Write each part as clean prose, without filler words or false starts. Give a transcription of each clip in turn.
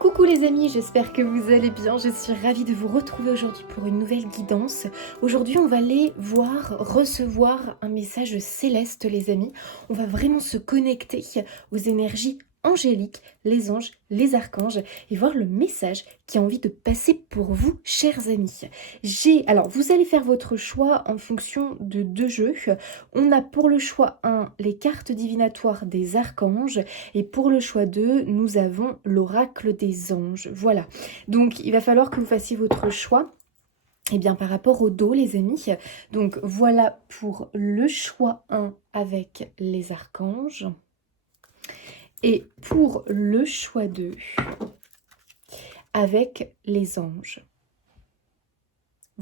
Coucou les amis, j'espère que vous allez bien. Je suis ravie de vous retrouver aujourd'hui pour une nouvelle guidance. Aujourd'hui, on va aller recevoir un message céleste les amis. On va vraiment se connecter aux énergies angéliques, les anges, les archanges et voir le message qui a envie de passer pour vous, chers amis. Alors, vous allez faire votre choix en fonction de deux jeux. On a pour le choix 1, les cartes divinatoires des archanges et pour le choix 2, nous avons l'oracle des anges. Voilà. Donc, il va falloir que vous fassiez votre choix. Eh bien, par rapport au dos, les amis. Donc, voilà pour le choix 1 avec les archanges. Et pour le choix 2, avec les anges.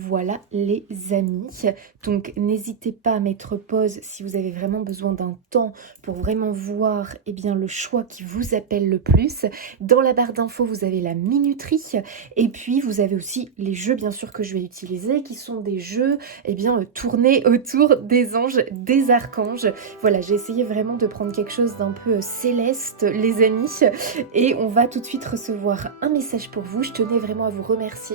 Voilà les amis, donc n'hésitez pas à mettre pause si vous avez vraiment besoin d'un temps pour vraiment voir le choix qui vous appelle le plus. Dans la barre d'infos, vous avez la minuterie et puis vous avez aussi les jeux bien sûr que je vais utiliser qui sont des jeux tournés autour des anges, des archanges. Voilà, j'ai essayé vraiment de prendre quelque chose d'un peu céleste les amis et on va tout de suite recevoir un message pour vous. Je tenais vraiment à vous remercier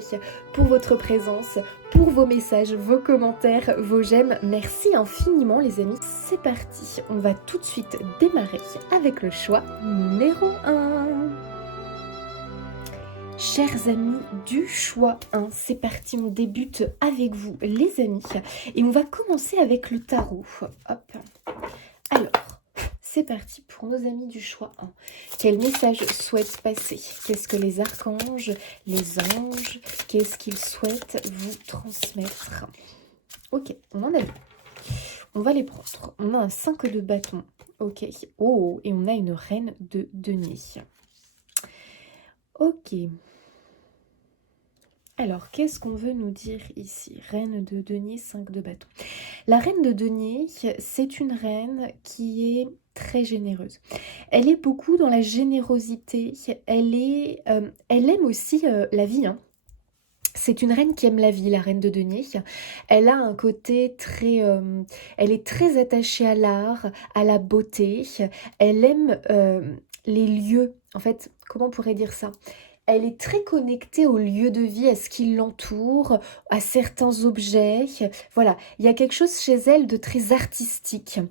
pour votre présence, pour vos messages, vos commentaires, vos j'aime. Merci infiniment les amis. C'est parti, on va tout de suite démarrer avec le choix numéro 1. Chers amis du choix 1, c'est parti, on débute avec vous les amis. Et on va commencer avec le tarot. Hop. Alors, c'est parti pour nos amis du choix 1. Quel message souhaitent passer? Qu'est-ce que les archanges, les anges, qu'est-ce qu'ils souhaitent vous transmettre? Ok, on en a deux. On va les prendre. On a un 5 de bâton. Ok. Oh, et on a une reine de denier. Ok. Alors, qu'est-ce qu'on veut nous dire ici? Reine de denier, 5 de bâton. La reine de denier, c'est une reine qui est très généreuse. Elle est beaucoup dans la générosité. Elle aime aussi la vie, hein. C'est une reine qui aime la vie, la reine de denier. Elle a un côté très... elle est très attachée à l'art, à la beauté. Elle aime les lieux. En fait, comment on pourrait dire ça? Elle est très connectée au lieu de vie, à ce qui l'entoure, à certains objets. Voilà, il y a quelque chose chez elle de très artistique.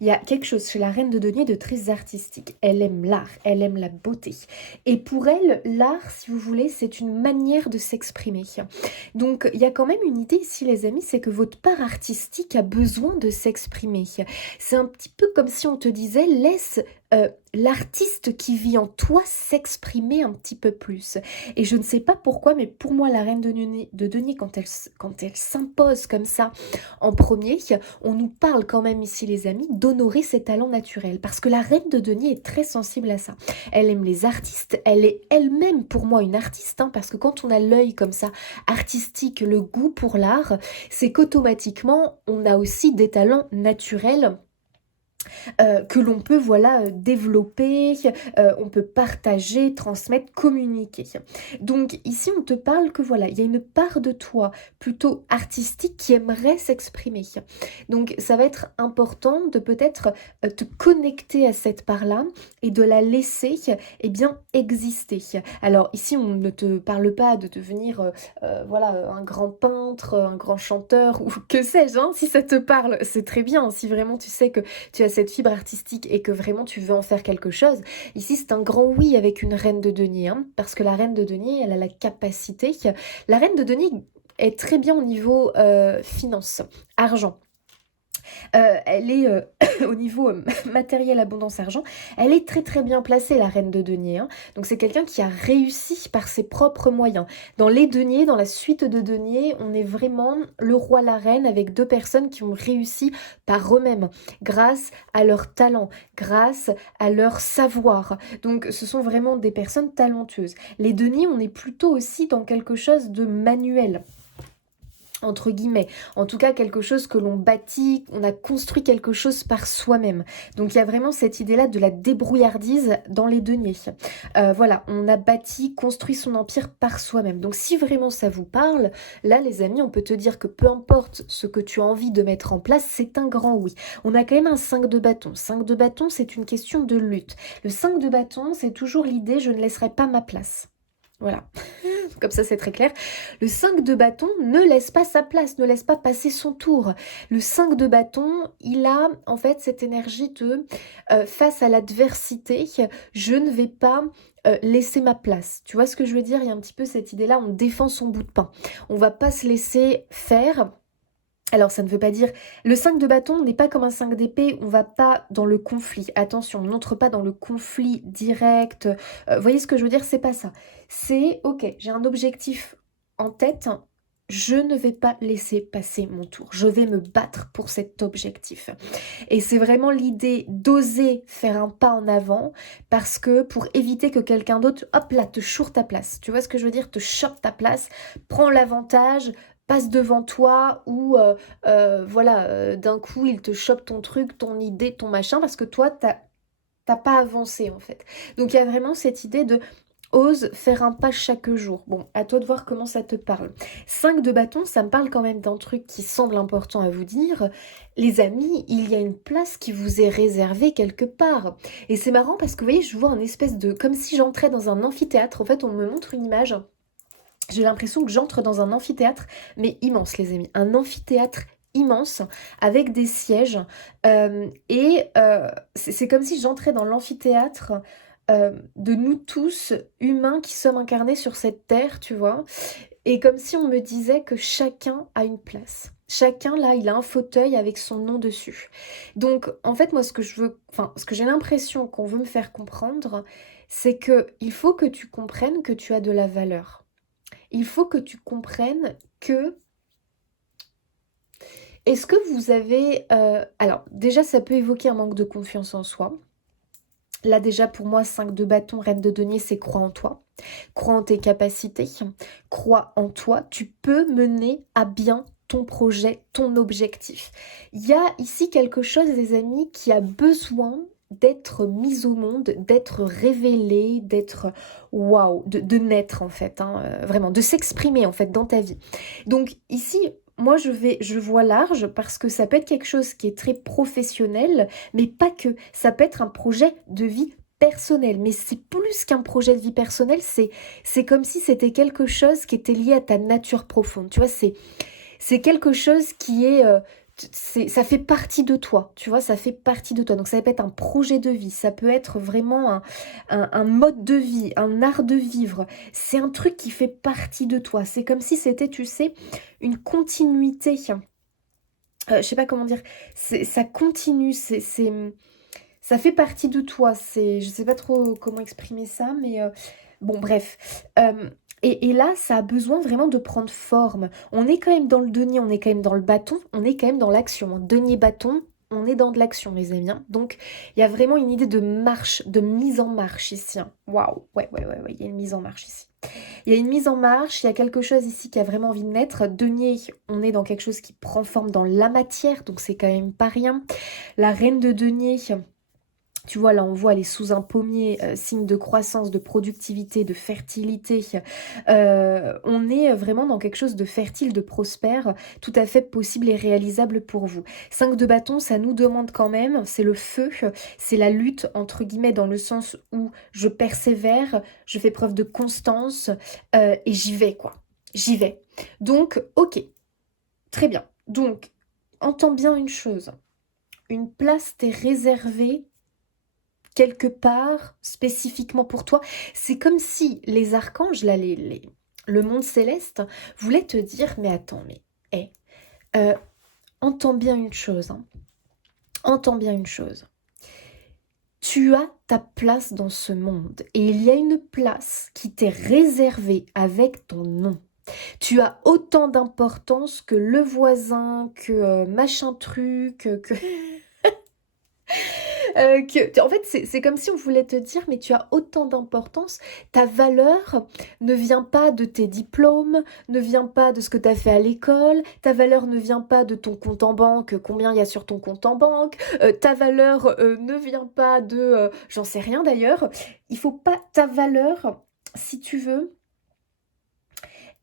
Il y a quelque chose chez la reine de denier de très artistique. Elle aime l'art, elle aime la beauté. Et pour elle, l'art, si vous voulez, c'est une manière de s'exprimer. Donc, il y a quand même une idée ici, les amis, c'est que votre part artistique a besoin de s'exprimer. C'est un petit peu comme si on te disait, laisse l'artiste qui vit en toi s'exprimer un petit peu plus. Et je ne sais pas pourquoi, mais pour moi, la reine de denier quand elle s'impose comme ça en premier, on nous parle quand même ici, les amis, d'honorer ses talents naturels. Parce que la reine de denier est très sensible à ça. Elle aime les artistes, elle est elle-même pour moi une artiste, hein, parce que quand on a l'œil comme ça, artistique, le goût pour l'art, c'est qu'automatiquement, on a aussi des talents naturels que l'on peut développer, on peut partager, transmettre, communiquer. Donc ici on te parle que il y a une part de toi plutôt artistique qui aimerait s'exprimer. Donc ça va être important de peut-être te connecter à cette part-là et de la laisser exister. Alors ici on ne te parle pas de devenir un grand peintre, un grand chanteur ou que sais-je, hein, si ça te parle, c'est très bien. Si vraiment tu sais que tu as cette fibre artistique et que vraiment tu veux en faire quelque chose, ici c'est un grand oui avec une reine de denier, hein, parce que la reine de denier, elle a la capacité. La reine de denier est très bien au niveau finance, argent. Elle est au niveau matériel, abondance, argent, elle est très très bien placée, la reine de denier, hein. Donc c'est quelqu'un qui a réussi par ses propres moyens. Dans les deniers, dans la suite de deniers, on est vraiment le roi, la reine, avec deux personnes qui ont réussi par eux-mêmes, grâce à leur talent, grâce à leur savoir. Donc ce sont vraiment des personnes talentueuses. Les deniers, on est plutôt aussi dans quelque chose de manuel, entre guillemets, en tout cas quelque chose que l'on bâtit, on a construit quelque chose par soi-même. Donc il y a vraiment cette idée-là de la débrouillardise dans les deniers. On a bâti, construit son empire par soi-même. Donc si vraiment ça vous parle, là les amis, on peut te dire que peu importe ce que tu as envie de mettre en place, c'est un grand oui. On a quand même un 5 de bâton. 5 de bâton, c'est une question de lutte. Le 5 de bâton, c'est toujours l'idée, je ne laisserai pas ma place. Voilà, comme ça c'est très clair. Le 5 de bâton ne laisse pas sa place, ne laisse pas passer son tour. Le 5 de bâton, il a en fait cette énergie de face à l'adversité, je ne vais pas laisser ma place. Tu vois ce que je veux dire? Il y a un petit peu cette idée-là, on défend son bout de pain. On va pas se laisser faire. Alors ça ne veut pas dire... Le 5 de bâton n'est pas comme un 5 d'épée, on va pas dans le conflit. Attention, on n'entre pas dans le conflit direct. Vous voyez ce que je veux dire? C'est pas ça. C'est, ok, j'ai un objectif en tête, je ne vais pas laisser passer mon tour. Je vais me battre pour cet objectif. Et c'est vraiment l'idée d'oser faire un pas en avant parce que pour éviter que quelqu'un d'autre, hop là, te choure ta place. Tu vois ce que je veux dire? Te chope ta place, prends l'avantage, passe devant toi ou voilà, d'un coup il te chope ton truc, ton idée, ton machin parce que toi t'as pas avancé en fait. Donc il y a vraiment cette idée de ose faire un pas chaque jour. Bon, à toi de voir comment ça te parle. 5 de bâton, ça me parle quand même d'un truc qui semble important à vous dire. Les amis, il y a une place qui vous est réservée quelque part. Et c'est marrant parce que vous voyez, je vois un espèce de... Comme si j'entrais dans un amphithéâtre. En fait, on me montre une image. J'ai l'impression que j'entre dans un amphithéâtre, mais immense les amis. Un amphithéâtre immense avec des sièges. C'est comme si j'entrais dans l'amphithéâtre de nous tous, humains qui sommes incarnés sur cette terre, tu vois. Et comme si on me disait que chacun a une place. Chacun, là, il a un fauteuil avec son nom dessus. Donc, en fait, moi, ce que je veux, enfin, ce que j'ai l'impression qu'on veut me faire comprendre, c'est que il faut que tu comprennes que tu as de la valeur. Il faut que tu comprennes que... Est-ce que vous avez... Alors, déjà, ça peut évoquer un manque de confiance en soi. Là, déjà, pour moi, 5 de bâton, reine de denier, c'est crois en toi. Crois en tes capacités. Crois en toi. Tu peux mener à bien ton projet, ton objectif. Il y a ici quelque chose, les amis, qui a besoin d'être mis au monde, d'être révélé, d'être waouh, de naître en fait, hein, vraiment, de s'exprimer en fait dans ta vie. Donc ici, moi je vois large parce que ça peut être quelque chose qui est très professionnel, mais pas que. Ça peut être un projet de vie personnel, mais c'est plus qu'un projet de vie personnel, c'est comme si c'était quelque chose qui était lié à ta nature profonde. Tu vois, c'est quelque chose qui est, ça fait partie de toi, tu vois, ça fait partie de toi. Donc ça peut être un projet de vie, ça peut être vraiment un mode de vie, un art de vivre. C'est un truc qui fait partie de toi. C'est comme si c'était, tu sais, une continuité. Je sais pas comment dire. Ça continue, ça fait partie de toi. Je sais pas trop comment exprimer ça, mais bon, bref. Et là, ça a besoin vraiment de prendre forme. On est quand même dans le denier, on est quand même dans le bâton, on est quand même dans l'action. Denier, bâton, on est dans de l'action, les amis, hein. Donc, il y a vraiment une idée de marche, de mise en marche ici, hein. Waouh, ouais, il y a une mise en marche ici. Il y a une mise en marche, il y a quelque chose ici qui a vraiment envie de naître. Denier, on est dans quelque chose qui prend forme dans la matière, donc c'est quand même pas rien. La reine de denier... Tu vois, là, on voit, elle est sous un pommier, signe de croissance, de productivité, de fertilité. On est vraiment dans quelque chose de fertile, de prospère, tout à fait possible et réalisable pour vous. 5 de bâton, ça nous demande quand même, c'est le feu, c'est la lutte, entre guillemets, dans le sens où je persévère, je fais preuve de constance, et j'y vais, quoi. J'y vais. Donc, ok, très bien. Donc, entends bien une chose. Une place t'est réservée quelque part spécifiquement pour toi. C'est comme si les archanges, là, le monde céleste, voulaient te dire, mais attends, mais entends bien une chose, hein. Entends bien une chose. Tu as ta place dans ce monde et il y a une place qui t'est réservée avec ton nom. Tu as autant d'importance que le voisin, que machin truc, que... En fait, c'est comme si on voulait te dire, mais tu as autant d'importance, ta valeur ne vient pas de tes diplômes, ne vient pas de ce que tu as fait à l'école, ta valeur ne vient pas de ton compte en banque, combien il y a sur ton compte en banque, ta valeur ne vient pas de... j'en sais rien d'ailleurs. Il faut pas... Ta valeur, si tu veux,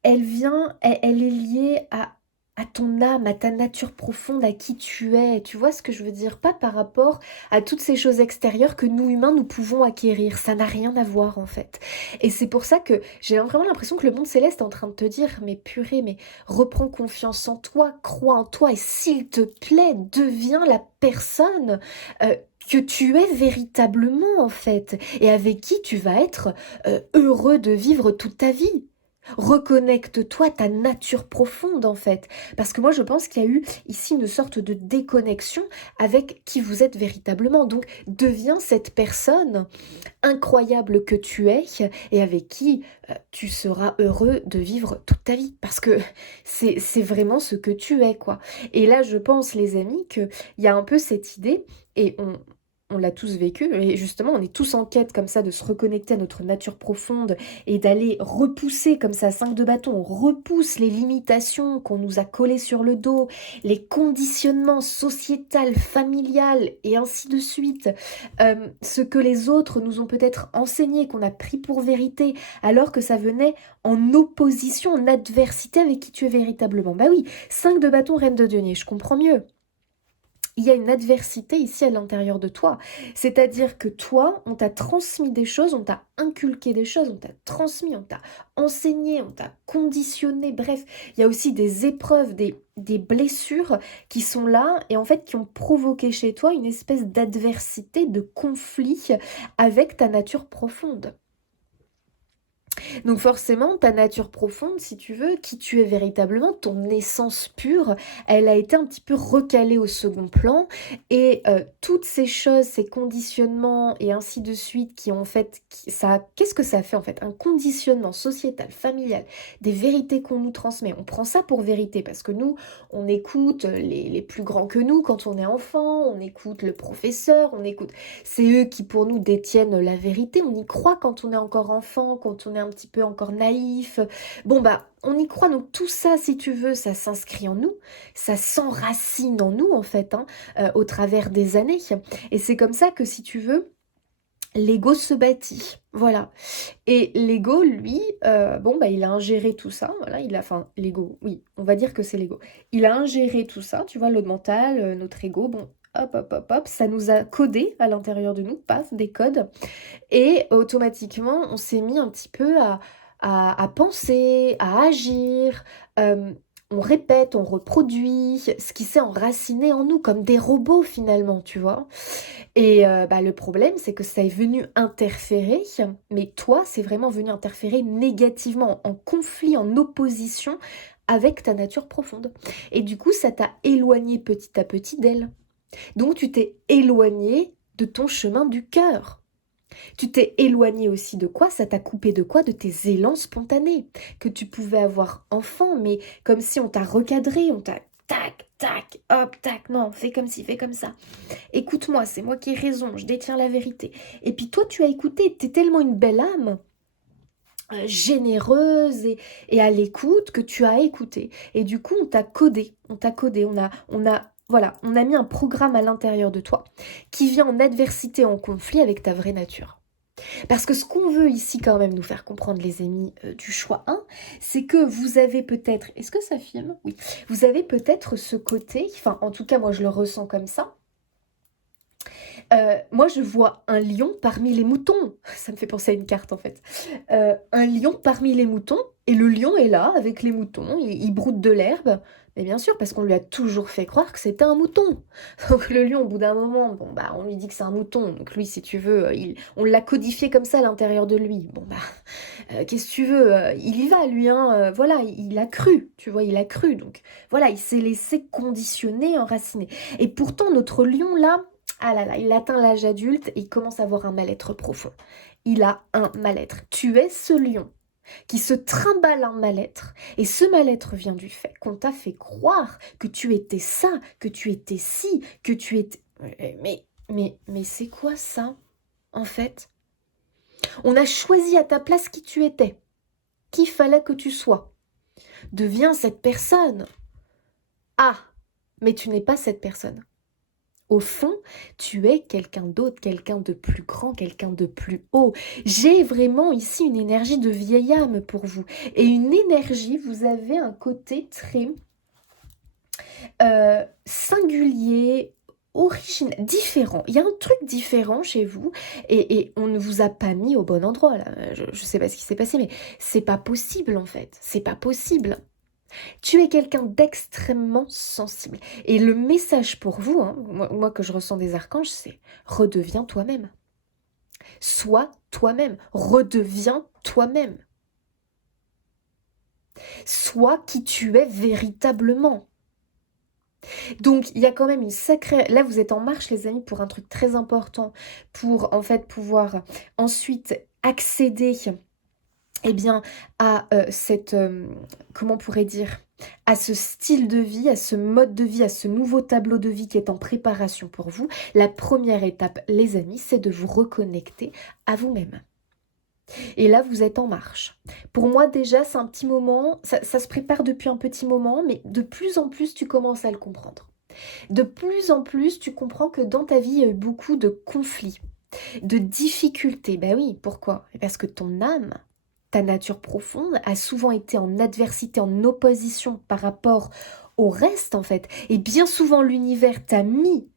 elle est liée à à ton âme, à ta nature profonde, à qui tu es. Tu vois ce que je veux dire? Pas par rapport à toutes ces choses extérieures que nous humains, nous pouvons acquérir. Ça n'a rien à voir en fait. Et c'est pour ça que j'ai vraiment l'impression que le monde céleste est en train de te dire, mais purée, mais reprends confiance en toi, crois en toi et s'il te plaît, deviens la personne que tu es véritablement en fait et avec qui tu vas être heureux de vivre toute ta vie. Reconnecte-toi à ta nature profonde en fait. Parce que moi je pense qu'il y a eu ici une sorte de déconnexion avec qui vous êtes véritablement. Donc deviens cette personne incroyable que tu es et avec qui tu seras heureux de vivre toute ta vie. Parce que c'est vraiment ce que tu es quoi. Et là je pense les amis qu'il y a un peu cette idée et on l'a tous vécu, et justement, on est tous en quête comme ça de se reconnecter à notre nature profonde et d'aller repousser comme ça, 5 de bâton, on repousse les limitations qu'on nous a collées sur le dos, les conditionnements sociétals, familiales et ainsi de suite, ce que les autres nous ont peut-être enseigné, qu'on a pris pour vérité, alors que ça venait en opposition, en adversité avec qui tu es véritablement. Bah oui, 5 de bâton, reine de denier, je comprends mieux. Il y a une adversité ici à l'intérieur de toi. C'est-à-dire que toi, on t'a transmis des choses, on t'a inculqué des choses, on t'a transmis, on t'a enseigné, on t'a conditionné. Bref, il y a aussi des épreuves, des blessures qui sont là et en fait qui ont provoqué chez toi une espèce d'adversité, de conflit avec ta nature profonde. Donc forcément, ta nature profonde, si tu veux, qui tu es véritablement, ton essence pure, elle a été un petit peu recalée au second plan. Et toutes ces choses, ces conditionnements et ainsi de suite qui ont fait... qu'est-ce que ça fait en fait? Un conditionnement sociétal, familial, des vérités qu'on nous transmet. On prend ça pour vérité parce que nous, on écoute les plus grands que nous quand on est enfant, on écoute le professeur, on écoute... C'est eux qui pour nous détiennent la vérité. On y croit quand on est encore enfant, quand on est un petit peu encore naïf. Bon bah, on y croit. Donc tout ça, si tu veux, ça s'inscrit en nous, ça s'enracine en nous en fait, hein, au travers des années. Et c'est comme ça que si tu veux, l'ego se bâtit, voilà. Et l'ego, lui, bon bah il a ingéré tout ça, voilà, l'ego, oui, on va dire que c'est l'ego. Il a ingéré tout ça, tu vois, le mental, notre ego, bon, hop, hop, hop, hop, ça nous a codé à l'intérieur de nous, paf, des codes. Et automatiquement, on s'est mis un petit peu à penser, à agir. On répète, on reproduit ce qui s'est enraciné en nous, comme des robots finalement, tu vois. Et bah, le problème, c'est que ça est venu interférer, mais toi, c'est vraiment venu interférer négativement, en conflit, en opposition avec ta nature profonde. Et du coup, ça t'a éloigné petit à petit d'elle. Donc, tu t'es éloigné de ton chemin du cœur. Tu t'es éloigné aussi de quoi? Ça t'a coupé de quoi? De tes élans spontanés que tu pouvais avoir enfant, mais comme si on t'a recadré, on t'a tac, tac, hop, tac, non, fais comme ci, fais comme ça. Écoute-moi, c'est moi qui ai raison, je détiens la vérité. Et puis toi, tu as écouté, t'es tellement une belle âme, généreuse et à l'écoute que tu as écouté. Et du coup, on t'a codé, voilà, on a mis un programme à l'intérieur de toi qui vient en adversité, en conflit avec ta vraie nature. Parce que ce qu'on veut ici quand même nous faire comprendre les amis du choix 1, c'est que vous avez peut-être, est-ce que ça filme? Oui, vous avez peut-être ce côté, enfin en tout cas moi je le ressens comme ça, moi je vois un lion parmi les moutons, ça me fait penser à une carte en fait, un lion parmi les moutons, et le lion est là avec les moutons, il broute de l'herbe, mais bien sûr parce qu'on lui a toujours fait croire que c'était un mouton. Donc le lion au bout d'un moment, bon bah on lui dit que c'est un mouton, donc lui si tu veux, on l'a codifié comme ça à l'intérieur de lui, bon bah qu'est-ce que tu veux, il y va lui, hein, voilà, il a cru, tu vois, il a cru, donc voilà, il s'est laissé conditionner, enraciner. Et pourtant notre lion là, ah là là, il atteint l'âge adulte et il commence à avoir un mal-être profond. Il a un mal-être. Tu es ce lion qui se trimballe un mal-être. Et ce mal-être vient du fait qu'on t'a fait croire que tu étais ça, que tu étais ci, que tu étais... Mais c'est quoi ça, en fait? On a choisi à ta place qui tu étais, qu'il fallait que tu sois. Deviens cette personne. Ah, mais tu n'es pas cette personne. Au fond, tu es quelqu'un d'autre, quelqu'un de plus grand, quelqu'un de plus haut. J'ai vraiment ici une énergie de vieille âme pour vous. Et une énergie, vous avez un côté très singulier, original, différent. Il y a un truc différent chez vous et on ne vous a pas mis au bon endroit là. Je sais pas ce qui s'est passé, mais c'est pas possible en fait. C'est pas possible. Tu es quelqu'un d'extrêmement sensible. Et le message pour vous, hein, moi que je ressens des archanges, c'est redeviens toi-même. Sois toi-même. Redeviens toi-même. Sois qui tu es véritablement. Donc, il y a quand même une sacrée... Là, vous êtes en marche, les amis, pour un truc très important, pour, en fait, pouvoir ensuite accéder, eh bien, à cette... comment on pourrait dire, à ce style de vie, à ce mode de vie, à ce nouveau tableau de vie qui est en préparation pour vous. La première étape, les amis, c'est de vous reconnecter à vous-même. Et là, vous êtes en marche. Pour moi, déjà, c'est un petit moment, ça se prépare depuis un petit moment, mais de plus en plus, tu commences à le comprendre. De plus en plus, tu comprends que dans ta vie, il y a eu beaucoup de conflits, de difficultés. Ben oui, pourquoi? Parce que ton âme, ta nature profonde, a souvent été en adversité, en opposition par rapport au reste, en fait. Et bien souvent, l'univers t'a mis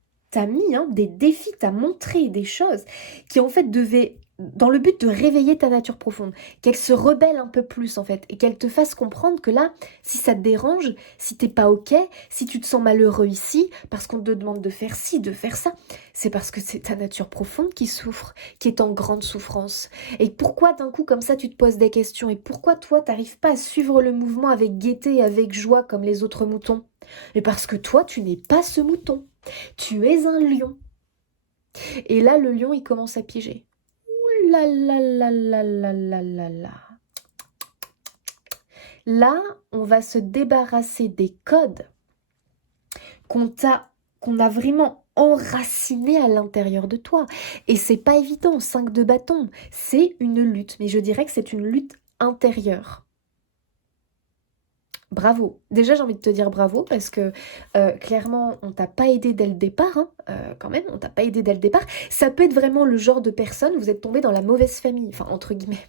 des défis, t'a montré des choses qui, en fait, devaient dans le but de réveiller ta nature profonde, qu'elle se rebelle un peu plus en fait, et qu'elle te fasse comprendre que là, si ça te dérange, si t'es pas ok, si tu te sens malheureux ici, parce qu'on te demande de faire ci, de faire ça, c'est parce que c'est ta nature profonde qui souffre, qui est en grande souffrance. Et pourquoi d'un coup comme ça tu te poses des questions, et pourquoi toi t'arrives pas à suivre le mouvement avec gaieté et avec joie comme les autres moutons? Et parce que toi tu n'es pas ce mouton, tu es un lion. Et là le lion il commence à piéger. Là, là, là, là, là, là, là, là. Là, on va se débarrasser des codes qu'on a vraiment enracinés à l'intérieur de toi. Et c'est pas évident, 5 de bâton, c'est une lutte. Mais je dirais que c'est une lutte intérieure. Bravo. Déjà, j'ai envie de te dire bravo parce que clairement, on t'a pas aidé dès le départ, hein, quand même, on t'a pas aidé dès le départ. Ça peut être vraiment le genre de personne, vous êtes tombé dans la mauvaise famille, enfin, entre guillemets.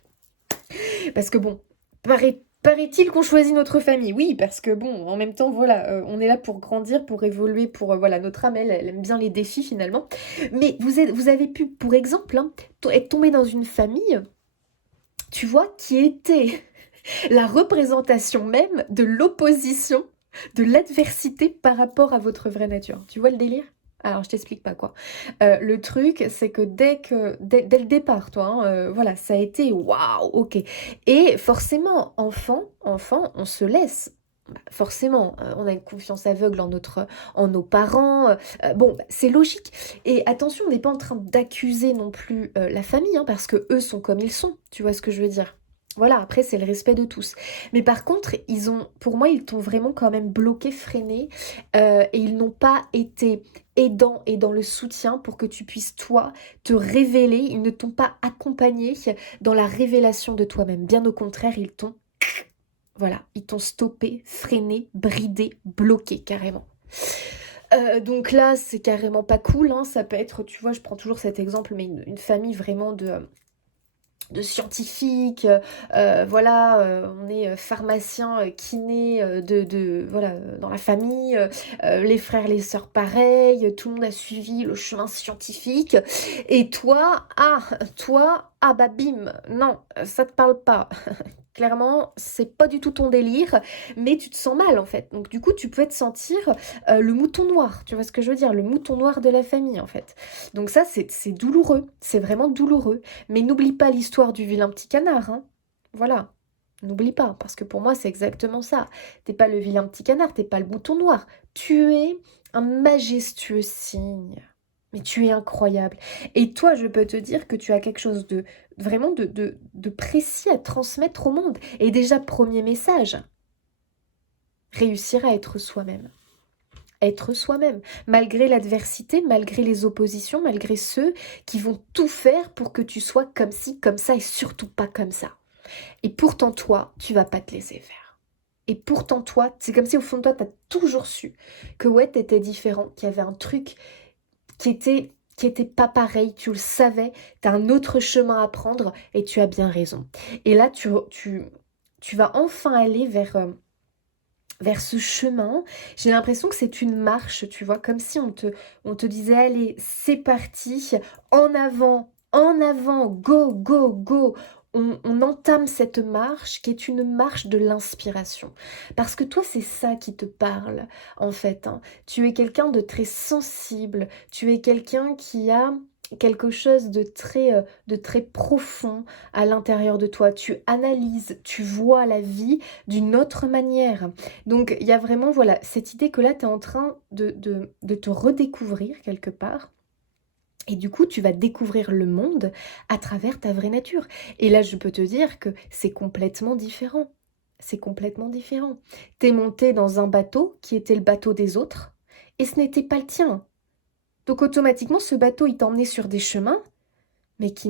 Parce que bon, paraît-il qu'on choisit notre famille. Oui, parce que bon, en même temps, voilà, on est là pour grandir, pour évoluer, pour... voilà, notre âme, elle aime bien les défis finalement. Mais vous avez pu, pour exemple, hein, être tombé dans une famille, tu vois, qui était la représentation même de l'opposition, de l'adversité par rapport à votre vraie nature. Tu vois le délire? Alors, je t'explique pas quoi. Le truc, c'est que dès le départ, toi, hein, voilà, ça a été waouh, ok. Et forcément, enfant, on se laisse. Bah, forcément, on a une confiance aveugle en nos parents. Bon, bah, c'est logique. Et attention, on n'est pas en train d'accuser non plus la famille, hein, parce que eux sont comme ils sont. Tu vois ce que je veux dire? Voilà, après c'est le respect de tous. Mais par contre, pour moi, ils t'ont vraiment quand même bloqué, freiné, et ils n'ont pas été aidants et dans le soutien pour que tu puisses, toi, te révéler. Ils ne t'ont pas accompagné dans la révélation de toi-même. Bien au contraire, voilà, ils t'ont stoppé, freiné, bridé, bloqué carrément. Donc là, c'est carrément pas cool, hein. Ça peut être, tu vois, je prends toujours cet exemple, mais une famille vraiment de scientifiques, voilà, on est pharmacien, kiné, voilà, dans la famille, les frères, les sœurs pareil, tout le monde a suivi le chemin scientifique, et toi, bah bim, non, ça te parle pas. Clairement, c'est pas du tout ton délire, mais tu te sens mal en fait. Donc du coup, tu peux te sentir le mouton noir, tu vois ce que je veux dire, le mouton noir de la famille en fait. Donc ça, c'est douloureux, c'est vraiment douloureux. Mais n'oublie pas l'histoire du vilain petit canard, hein. Voilà, n'oublie pas, parce que pour moi, c'est exactement ça. T'es pas le vilain petit canard, t'es pas le mouton noir. Tu es un majestueux cygne. Mais tu es incroyable. Et toi, je peux te dire que tu as quelque chose de vraiment de précis à transmettre au monde. Et déjà, premier message, réussir à être soi-même. Être soi-même, malgré l'adversité, malgré les oppositions, malgré ceux qui vont tout faire pour que tu sois comme ci, comme ça et surtout pas comme ça. Et pourtant toi, tu vas pas te laisser faire. Et pourtant toi, c'est comme si au fond de toi, tu as toujours su que ouais, t'étais différent, qu'il y avait un truc qui était pas pareil, tu le savais, tu as un autre chemin à prendre et tu as bien raison. Et là, tu vas enfin aller vers vers ce chemin. J'ai l'impression que c'est une marche, tu vois, comme si on te disait, allez, c'est parti, en avant, go, go, go. On entame cette marche qui est une marche de l'inspiration. Parce que toi, c'est ça qui te parle, en fait, hein. Tu es quelqu'un de très sensible, tu es quelqu'un qui a quelque chose de très profond à l'intérieur de toi. Tu analyses, tu vois la vie d'une autre manière. Donc il y a vraiment voilà, cette idée que là, tu es en train de te redécouvrir quelque part. Et du coup, tu vas découvrir le monde à travers ta vraie nature. Et là, je peux te dire que c'est complètement différent. C'est complètement différent. T'es monté dans un bateau qui était le bateau des autres, et ce n'était pas le tien. Donc automatiquement, ce bateau, il t'a emmené sur des chemins, mais qui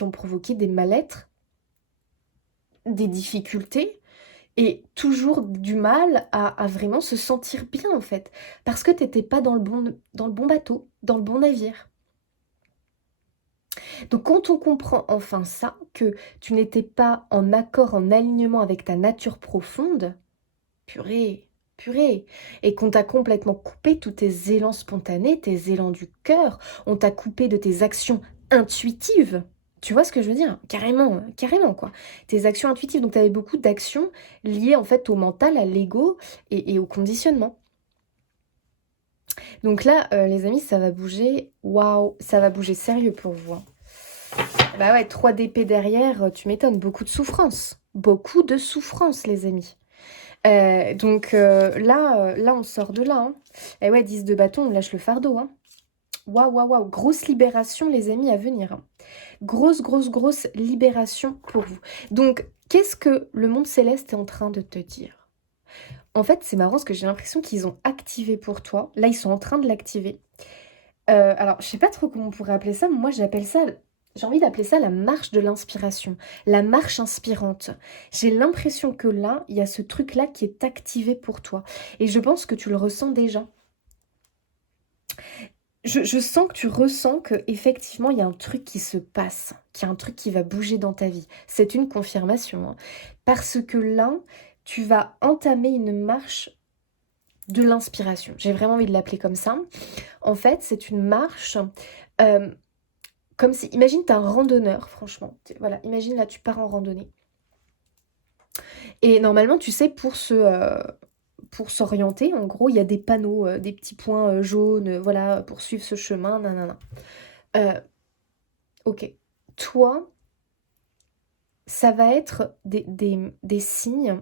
ont provoqué des mal-être, des difficultés, et toujours du mal à vraiment se sentir bien en fait. Parce que t'étais pas dans le bon bateau, dans le bon navire. Donc quand on comprend enfin ça, que tu n'étais pas en accord, en alignement avec ta nature profonde, purée, purée, et qu'on t'a complètement coupé tous tes élans spontanés, tes élans du cœur, on t'a coupé de tes actions intuitives. Tu vois ce que je veux dire? Carrément, carrément quoi. Tes actions intuitives, donc tu avais beaucoup d'actions liées en fait au mental, à l'ego et au conditionnement. Donc là, les amis, ça va bouger. Waouh, ça va bouger sérieux pour vous, hein. Bah ouais, 3 d'épée derrière, tu m'étonnes. Beaucoup de souffrance. Beaucoup de souffrance, les amis. Là, on sort de là, hein. Et ouais, 10 de bâton, on lâche le fardeau, hein. Waouh, waouh, waouh. Grosse libération, les amis, à venir, hein. Grosse, grosse, grosse libération pour vous. Donc, qu'est-ce que le monde céleste est en train de te dire? En fait, c'est marrant parce que j'ai l'impression qu'ils ont activé pour toi. Là, ils sont en train de l'activer. Alors, je sais pas trop comment on pourrait appeler ça, mais moi j'appelle ça, j'ai envie d'appeler ça la marche de l'inspiration, la marche inspirante. J'ai l'impression que là, il y a ce truc-là qui est activé pour toi. Et je pense que tu le ressens déjà. Je sens que tu ressens que effectivement il y a un truc qui se passe, qu'il y a un truc qui va bouger dans ta vie. C'est une confirmation, hein. Parce que là, tu vas entamer une marche de l'inspiration. J'ai vraiment envie de l'appeler comme ça. En fait, c'est une marche comme si, imagine, tu es un randonneur, franchement. Voilà, imagine là, tu pars en randonnée. Et normalement, tu sais, pour s'orienter, en gros, il y a des panneaux, des petits points jaunes, voilà, pour suivre ce chemin, nanana. Euh, ok. Toi, ça va être des signes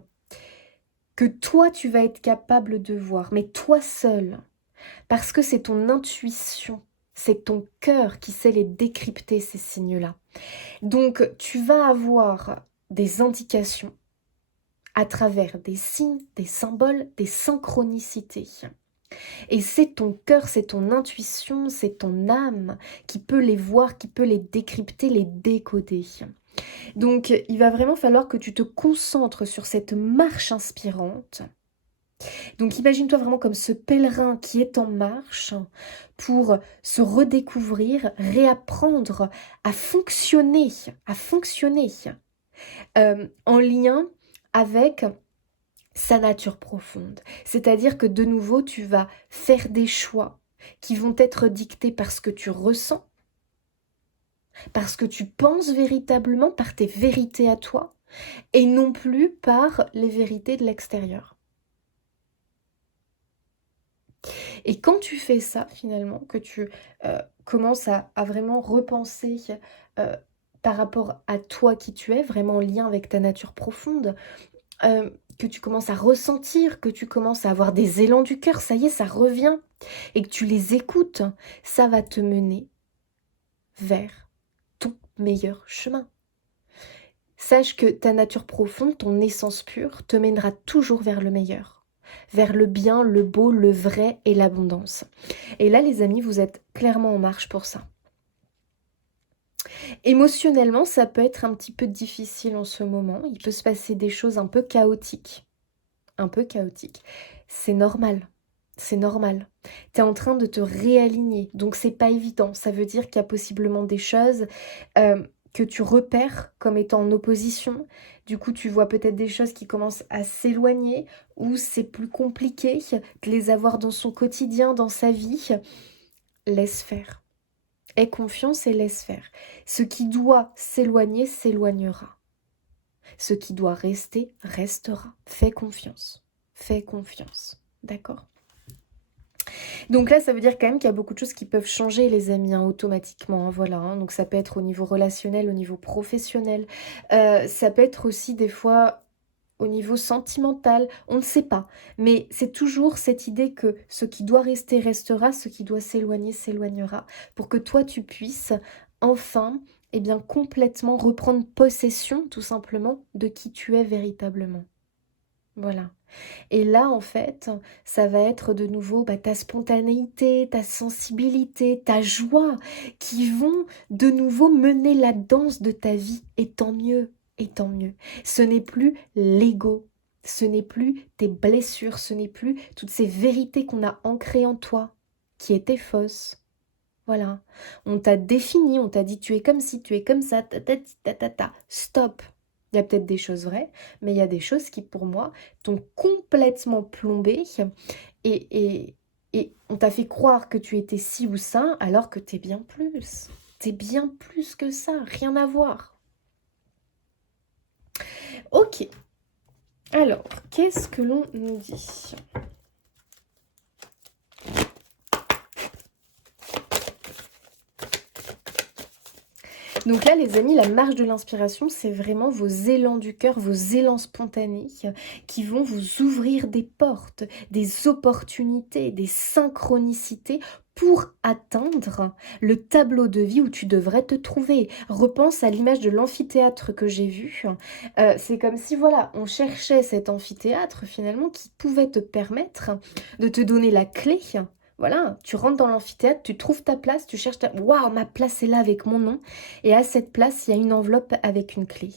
que toi, tu vas être capable de voir, mais toi seul. Parce que c'est ton intuition, c'est ton cœur qui sait les décrypter, ces signes-là. Donc, tu vas avoir des indications à travers des signes, des symboles, des synchronicités. Et c'est ton cœur, c'est ton intuition, c'est ton âme qui peut les voir, qui peut les décrypter, les décoder. Donc, il va vraiment falloir que tu te concentres sur cette marche inspirante. Donc, imagine-toi vraiment comme ce pèlerin qui est en marche pour se redécouvrir, réapprendre à fonctionner, en lien avec sa nature profonde. C'est-à-dire que de nouveau, tu vas faire des choix qui vont être dictés par ce que tu ressens, parce que tu penses véritablement, par tes vérités à toi, et non plus par les vérités de l'extérieur. Et quand tu fais ça, finalement, que tu commences à vraiment repenser par rapport à toi qui tu es, vraiment en lien avec ta nature profonde, que tu commences à ressentir, que tu commences à avoir des élans du cœur, ça y est, ça revient, et que tu les écoutes, ça va te mener vers ton meilleur chemin. Sache que ta nature profonde, ton essence pure, te mènera toujours vers le meilleur, vers le bien, le beau, le vrai et l'abondance. Et là, les amis, vous êtes clairement en marche pour ça. Émotionnellement, ça peut être un petit peu difficile en ce moment. Il peut se passer des choses un peu chaotiques. Un peu chaotiques. C'est normal. C'est normal. Tu es en train de te réaligner. Donc, c'est pas évident. Ça veut dire qu'il y a possiblement des choses que tu repères comme étant en opposition. Du coup, tu vois peut-être des choses qui commencent à s'éloigner ou c'est plus compliqué de les avoir dans son quotidien, dans sa vie. Laisse faire. Aie confiance et laisse faire. Ce qui doit s'éloigner, s'éloignera. Ce qui doit rester, restera. Fais confiance. Fais confiance. D'accord ? Donc là, ça veut dire quand même qu'il y a beaucoup de choses qui peuvent changer, les amis, hein, automatiquement. Hein, voilà. Hein. Donc ça peut être au niveau relationnel, au niveau professionnel. Ça peut être aussi des fois au niveau sentimental. On ne sait pas. Mais c'est toujours cette idée que ce qui doit rester restera, ce qui doit s'éloigner s'éloignera. Pour que toi, tu puisses enfin, eh bien, complètement reprendre possession, tout simplement, de qui tu es véritablement. Voilà. Et là, en fait, ça va être de nouveau ta spontanéité, ta sensibilité, ta joie qui vont de nouveau mener la danse de ta vie. Et tant mieux, et tant mieux. Ce n'est plus l'ego, ce n'est plus tes blessures, ce n'est plus toutes ces vérités qu'on a ancrées en toi, qui étaient fausses. Voilà. On t'a défini, on t'a dit tu es comme si, tu es comme ça, ta ta ta ta ta. Stop. Il y a peut-être des choses vraies, mais il y a des choses qui, pour moi, t'ont complètement plombé et on t'a fait croire que tu étais ci ou ça, alors que t'es bien plus. T'es bien plus que ça, rien à voir. Ok. Alors, qu'est-ce que l'on nous dit ? Donc là, les amis, la marche de l'inspiration, c'est vraiment vos élans du cœur, vos élans spontanés qui vont vous ouvrir des portes, des opportunités, des synchronicités pour atteindre le tableau de vie où tu devrais te trouver. Repense à l'image de l'amphithéâtre que j'ai vu. C'est comme si, voilà, on cherchait cet amphithéâtre finalement qui pouvait te permettre de te donner la clé. Voilà, tu rentres dans l'amphithéâtre, tu trouves ta place, tu cherches ta... Waouh, ma place est là avec mon nom. Et à cette place, il y a une enveloppe avec une clé.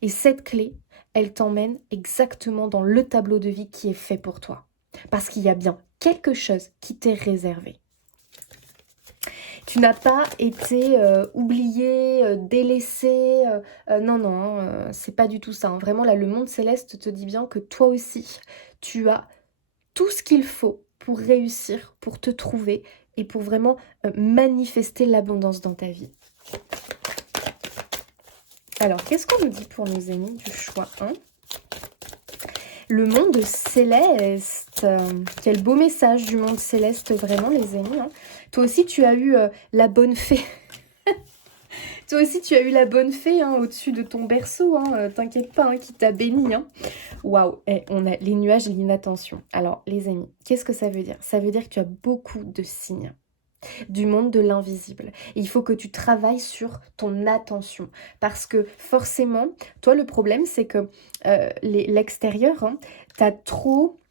Et cette clé, elle t'emmène exactement dans le tableau de vie qui est fait pour toi. Parce qu'il y a bien quelque chose qui t'est réservé. Tu n'as pas été oublié, délaissé. Non, non, c'est pas du tout ça. Hein. Vraiment, là, le monde céleste te dit bien que toi aussi, tu as tout ce qu'il faut pour réussir, pour te trouver et pour vraiment manifester l'abondance dans ta vie. Alors, qu'est-ce qu'on nous dit pour nos amis du choix 1 ? Le monde céleste. Quel beau message du monde céleste, vraiment, les amis. Hein. Toi aussi, tu as eu la bonne fée. Toi aussi, tu as eu la bonne fée hein, au-dessus de ton berceau. Hein, t'inquiète pas, hein, qui t'a béni. Hein. Waouh, on a les nuages et l'inattention. Alors, les amis, qu'est-ce que ça veut dire ? Ça veut dire que tu as beaucoup de signes du monde de l'invisible. Et il faut que tu travailles sur ton attention. Parce que forcément, toi, le problème, c'est que l'extérieur, hein, t'as trop...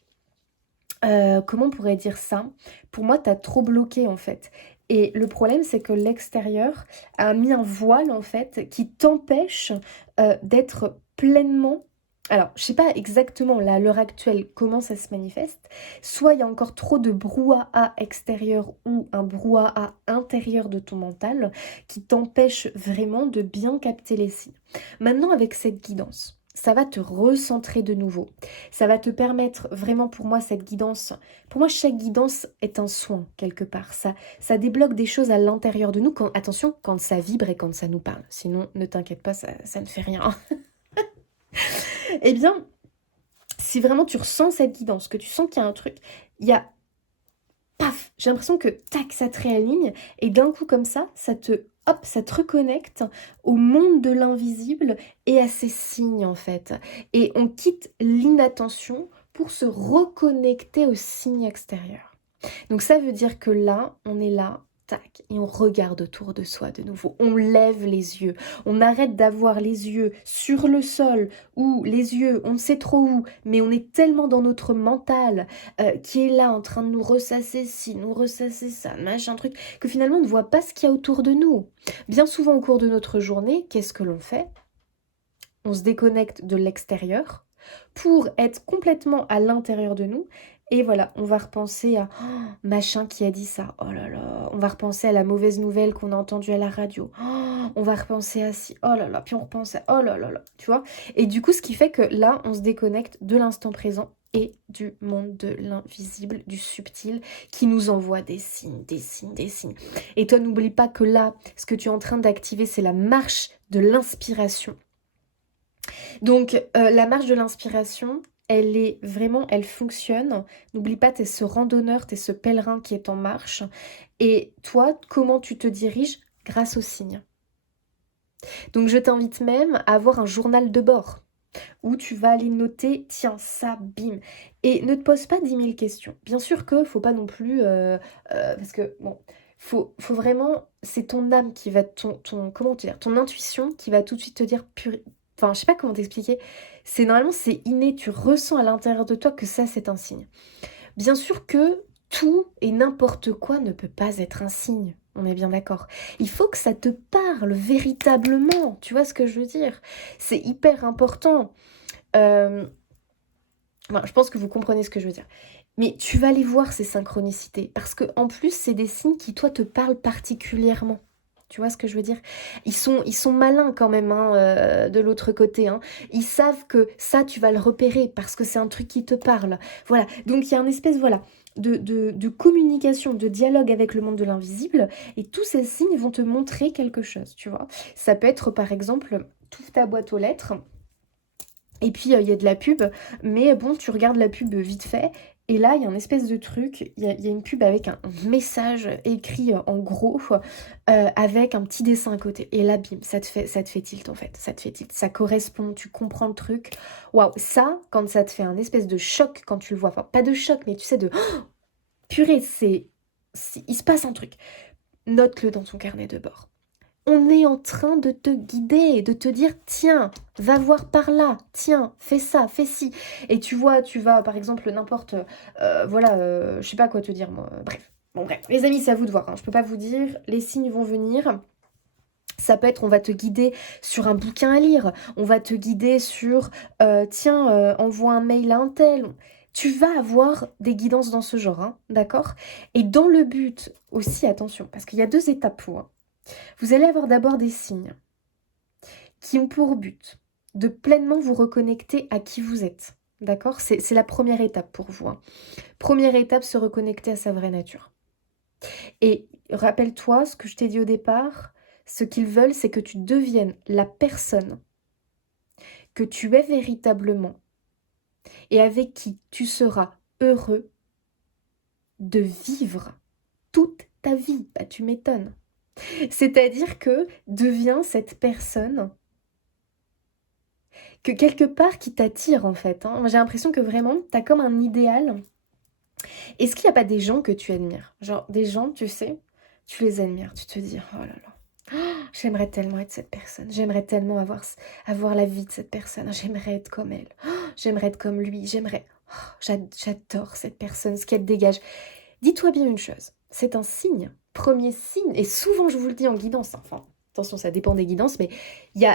comment on pourrait dire ça ? Pour moi, t'as trop bloqué, en fait. Et le problème, c'est que l'extérieur a mis un voile, en fait, qui t'empêche d'être pleinement... Alors, je ne sais pas exactement, là, à l'heure actuelle, comment ça se manifeste. Soit il y a encore trop de brouhaha extérieur ou un brouhaha intérieur de ton mental qui t'empêche vraiment de bien capter les signes. Maintenant, avec cette guidance, ça va te recentrer de nouveau. Ça va te permettre, vraiment pour moi, cette guidance... Pour moi, chaque guidance est un soin, quelque part. Ça débloque des choses à l'intérieur de nous. Attention, quand ça vibre et quand ça nous parle. Sinon, ne t'inquiète pas, ça ne fait rien. Eh bien, si vraiment tu ressens cette guidance, que tu sens qu'il y a un truc, il y a... Paf, j'ai l'impression que tac, ça te réaligne. Et d'un coup comme ça te reconnecte au monde de l'invisible et à ses signes en fait. Et on quitte l'inattention pour se reconnecter aux signes extérieurs. Donc ça veut dire que là, on est là, tac, et on regarde autour de soi de nouveau. On lève les yeux. On arrête d'avoir les yeux sur le sol ou les yeux, on ne sait trop où, mais on est tellement dans notre mental qui est là en train de nous ressasser ci, nous ressasser ça, machin truc, que finalement on ne voit pas ce qu'il y a autour de nous. Bien souvent au cours de notre journée, qu'est-ce que l'on fait ? On se déconnecte de l'extérieur pour être complètement à l'intérieur de nous Et voilà, on va repenser à machin qui a dit ça. Oh là là. On va repenser à la mauvaise nouvelle qu'on a entendue à la radio. On va repenser à si. Oh là là. Puis on repense à oh là là là. Tu vois? Et du coup, ce qui fait que là, on se déconnecte de l'instant présent et du monde de l'invisible, du subtil, qui nous envoie des signes, des signes, des signes. Et toi, n'oublie pas que là, ce que tu es en train d'activer, c'est la marche de l'inspiration. Donc, la marche de l'inspiration, elle est vraiment, elle fonctionne. N'oublie pas, tu es ce randonneur, tu es ce pèlerin qui est en marche. Et toi, comment tu te diriges? Grâce aux signes. Donc, je t'invite même à avoir un journal de bord où tu vas aller noter, tiens, ça, bim. Et ne te pose pas 10 000 questions. Bien sûr que faut pas non plus... parce que, bon, faut vraiment... C'est ton âme qui va... comment te dire? Ton intuition qui va tout de suite te dire... Enfin, je sais pas comment t'expliquer. Normalement, c'est inné. Tu ressens à l'intérieur de toi que ça, c'est un signe. Bien sûr que tout et n'importe quoi ne peut pas être un signe. On est bien d'accord. Il faut que ça te parle véritablement. Tu vois ce que je veux dire? C'est hyper important. Je pense que vous comprenez ce que je veux dire. Mais tu vas aller voir ces synchronicités parce que en plus, c'est des signes qui, toi, te parlent particulièrement. Tu vois ce que je veux dire? Ils sont malins quand même, hein, de l'autre côté. Hein. Ils savent que ça, tu vas le repérer parce que c'est un truc qui te parle. Voilà. Donc, il y a une espèce, voilà, de communication, de dialogue avec le monde de l'invisible. Et tous ces signes vont te montrer quelque chose, tu vois. Ça peut être, par exemple, t'ouvres ta boîte aux lettres. Et puis, il y a de la pub, mais bon, tu regardes la pub vite fait, et là, il y a un espèce de truc, il y a une pub avec un message écrit en gros, avec un petit dessin à côté. Et là, bim, ça te fait tilt en fait, ça te fait tilt, ça correspond, tu comprends le truc. Waouh, ça, quand ça te fait un espèce de choc quand tu le vois, enfin, pas de choc, mais tu sais, de purée, il se passe un truc. Note-le dans ton carnet de bord. On est en train de te guider, de te dire, tiens, va voir par là, tiens, fais ça, fais ci. Et tu vois, tu vas, par exemple, n'importe, voilà, je sais pas quoi te dire, moi, bref. Bon, bref, les amis, c'est à vous de voir, hein. Je peux pas vous dire, les signes vont venir. Ça peut être, on va te guider sur un bouquin à lire, on va te guider sur, tiens, envoie un mail à un tel. Tu vas avoir des guidances dans ce genre, hein, d'accord? Et dans le but aussi, attention, parce qu'il y a 2 étapes pour, hein. Vous allez avoir d'abord des signes qui ont pour but de pleinement vous reconnecter à qui vous êtes. D'accord? C'est la première étape pour vous. Hein. Première étape, se reconnecter à sa vraie nature. Et rappelle-toi ce que je t'ai dit au départ, ce qu'ils veulent, c'est que tu deviennes la personne que tu es véritablement et avec qui tu seras heureux de vivre toute ta vie. Bah, tu m'étonnes. C'est-à-dire que deviens cette personne que quelque part qui t'attire en fait. Hein. Moi, j'ai l'impression que vraiment, t'as comme un idéal. Est-ce qu'il n'y a pas des gens que tu admires? Genre des gens, tu sais, tu les admires, tu te dis, oh là là, j'aimerais tellement être cette personne, j'aimerais tellement avoir la vie de cette personne, j'aimerais être comme elle, j'aimerais être comme lui, j'adore cette personne, ce qu'elle dégage. Dis-toi bien une chose, c'est un signe, premier signe, et souvent je vous le dis en guidance, hein, enfin, attention, ça dépend des guidances, mais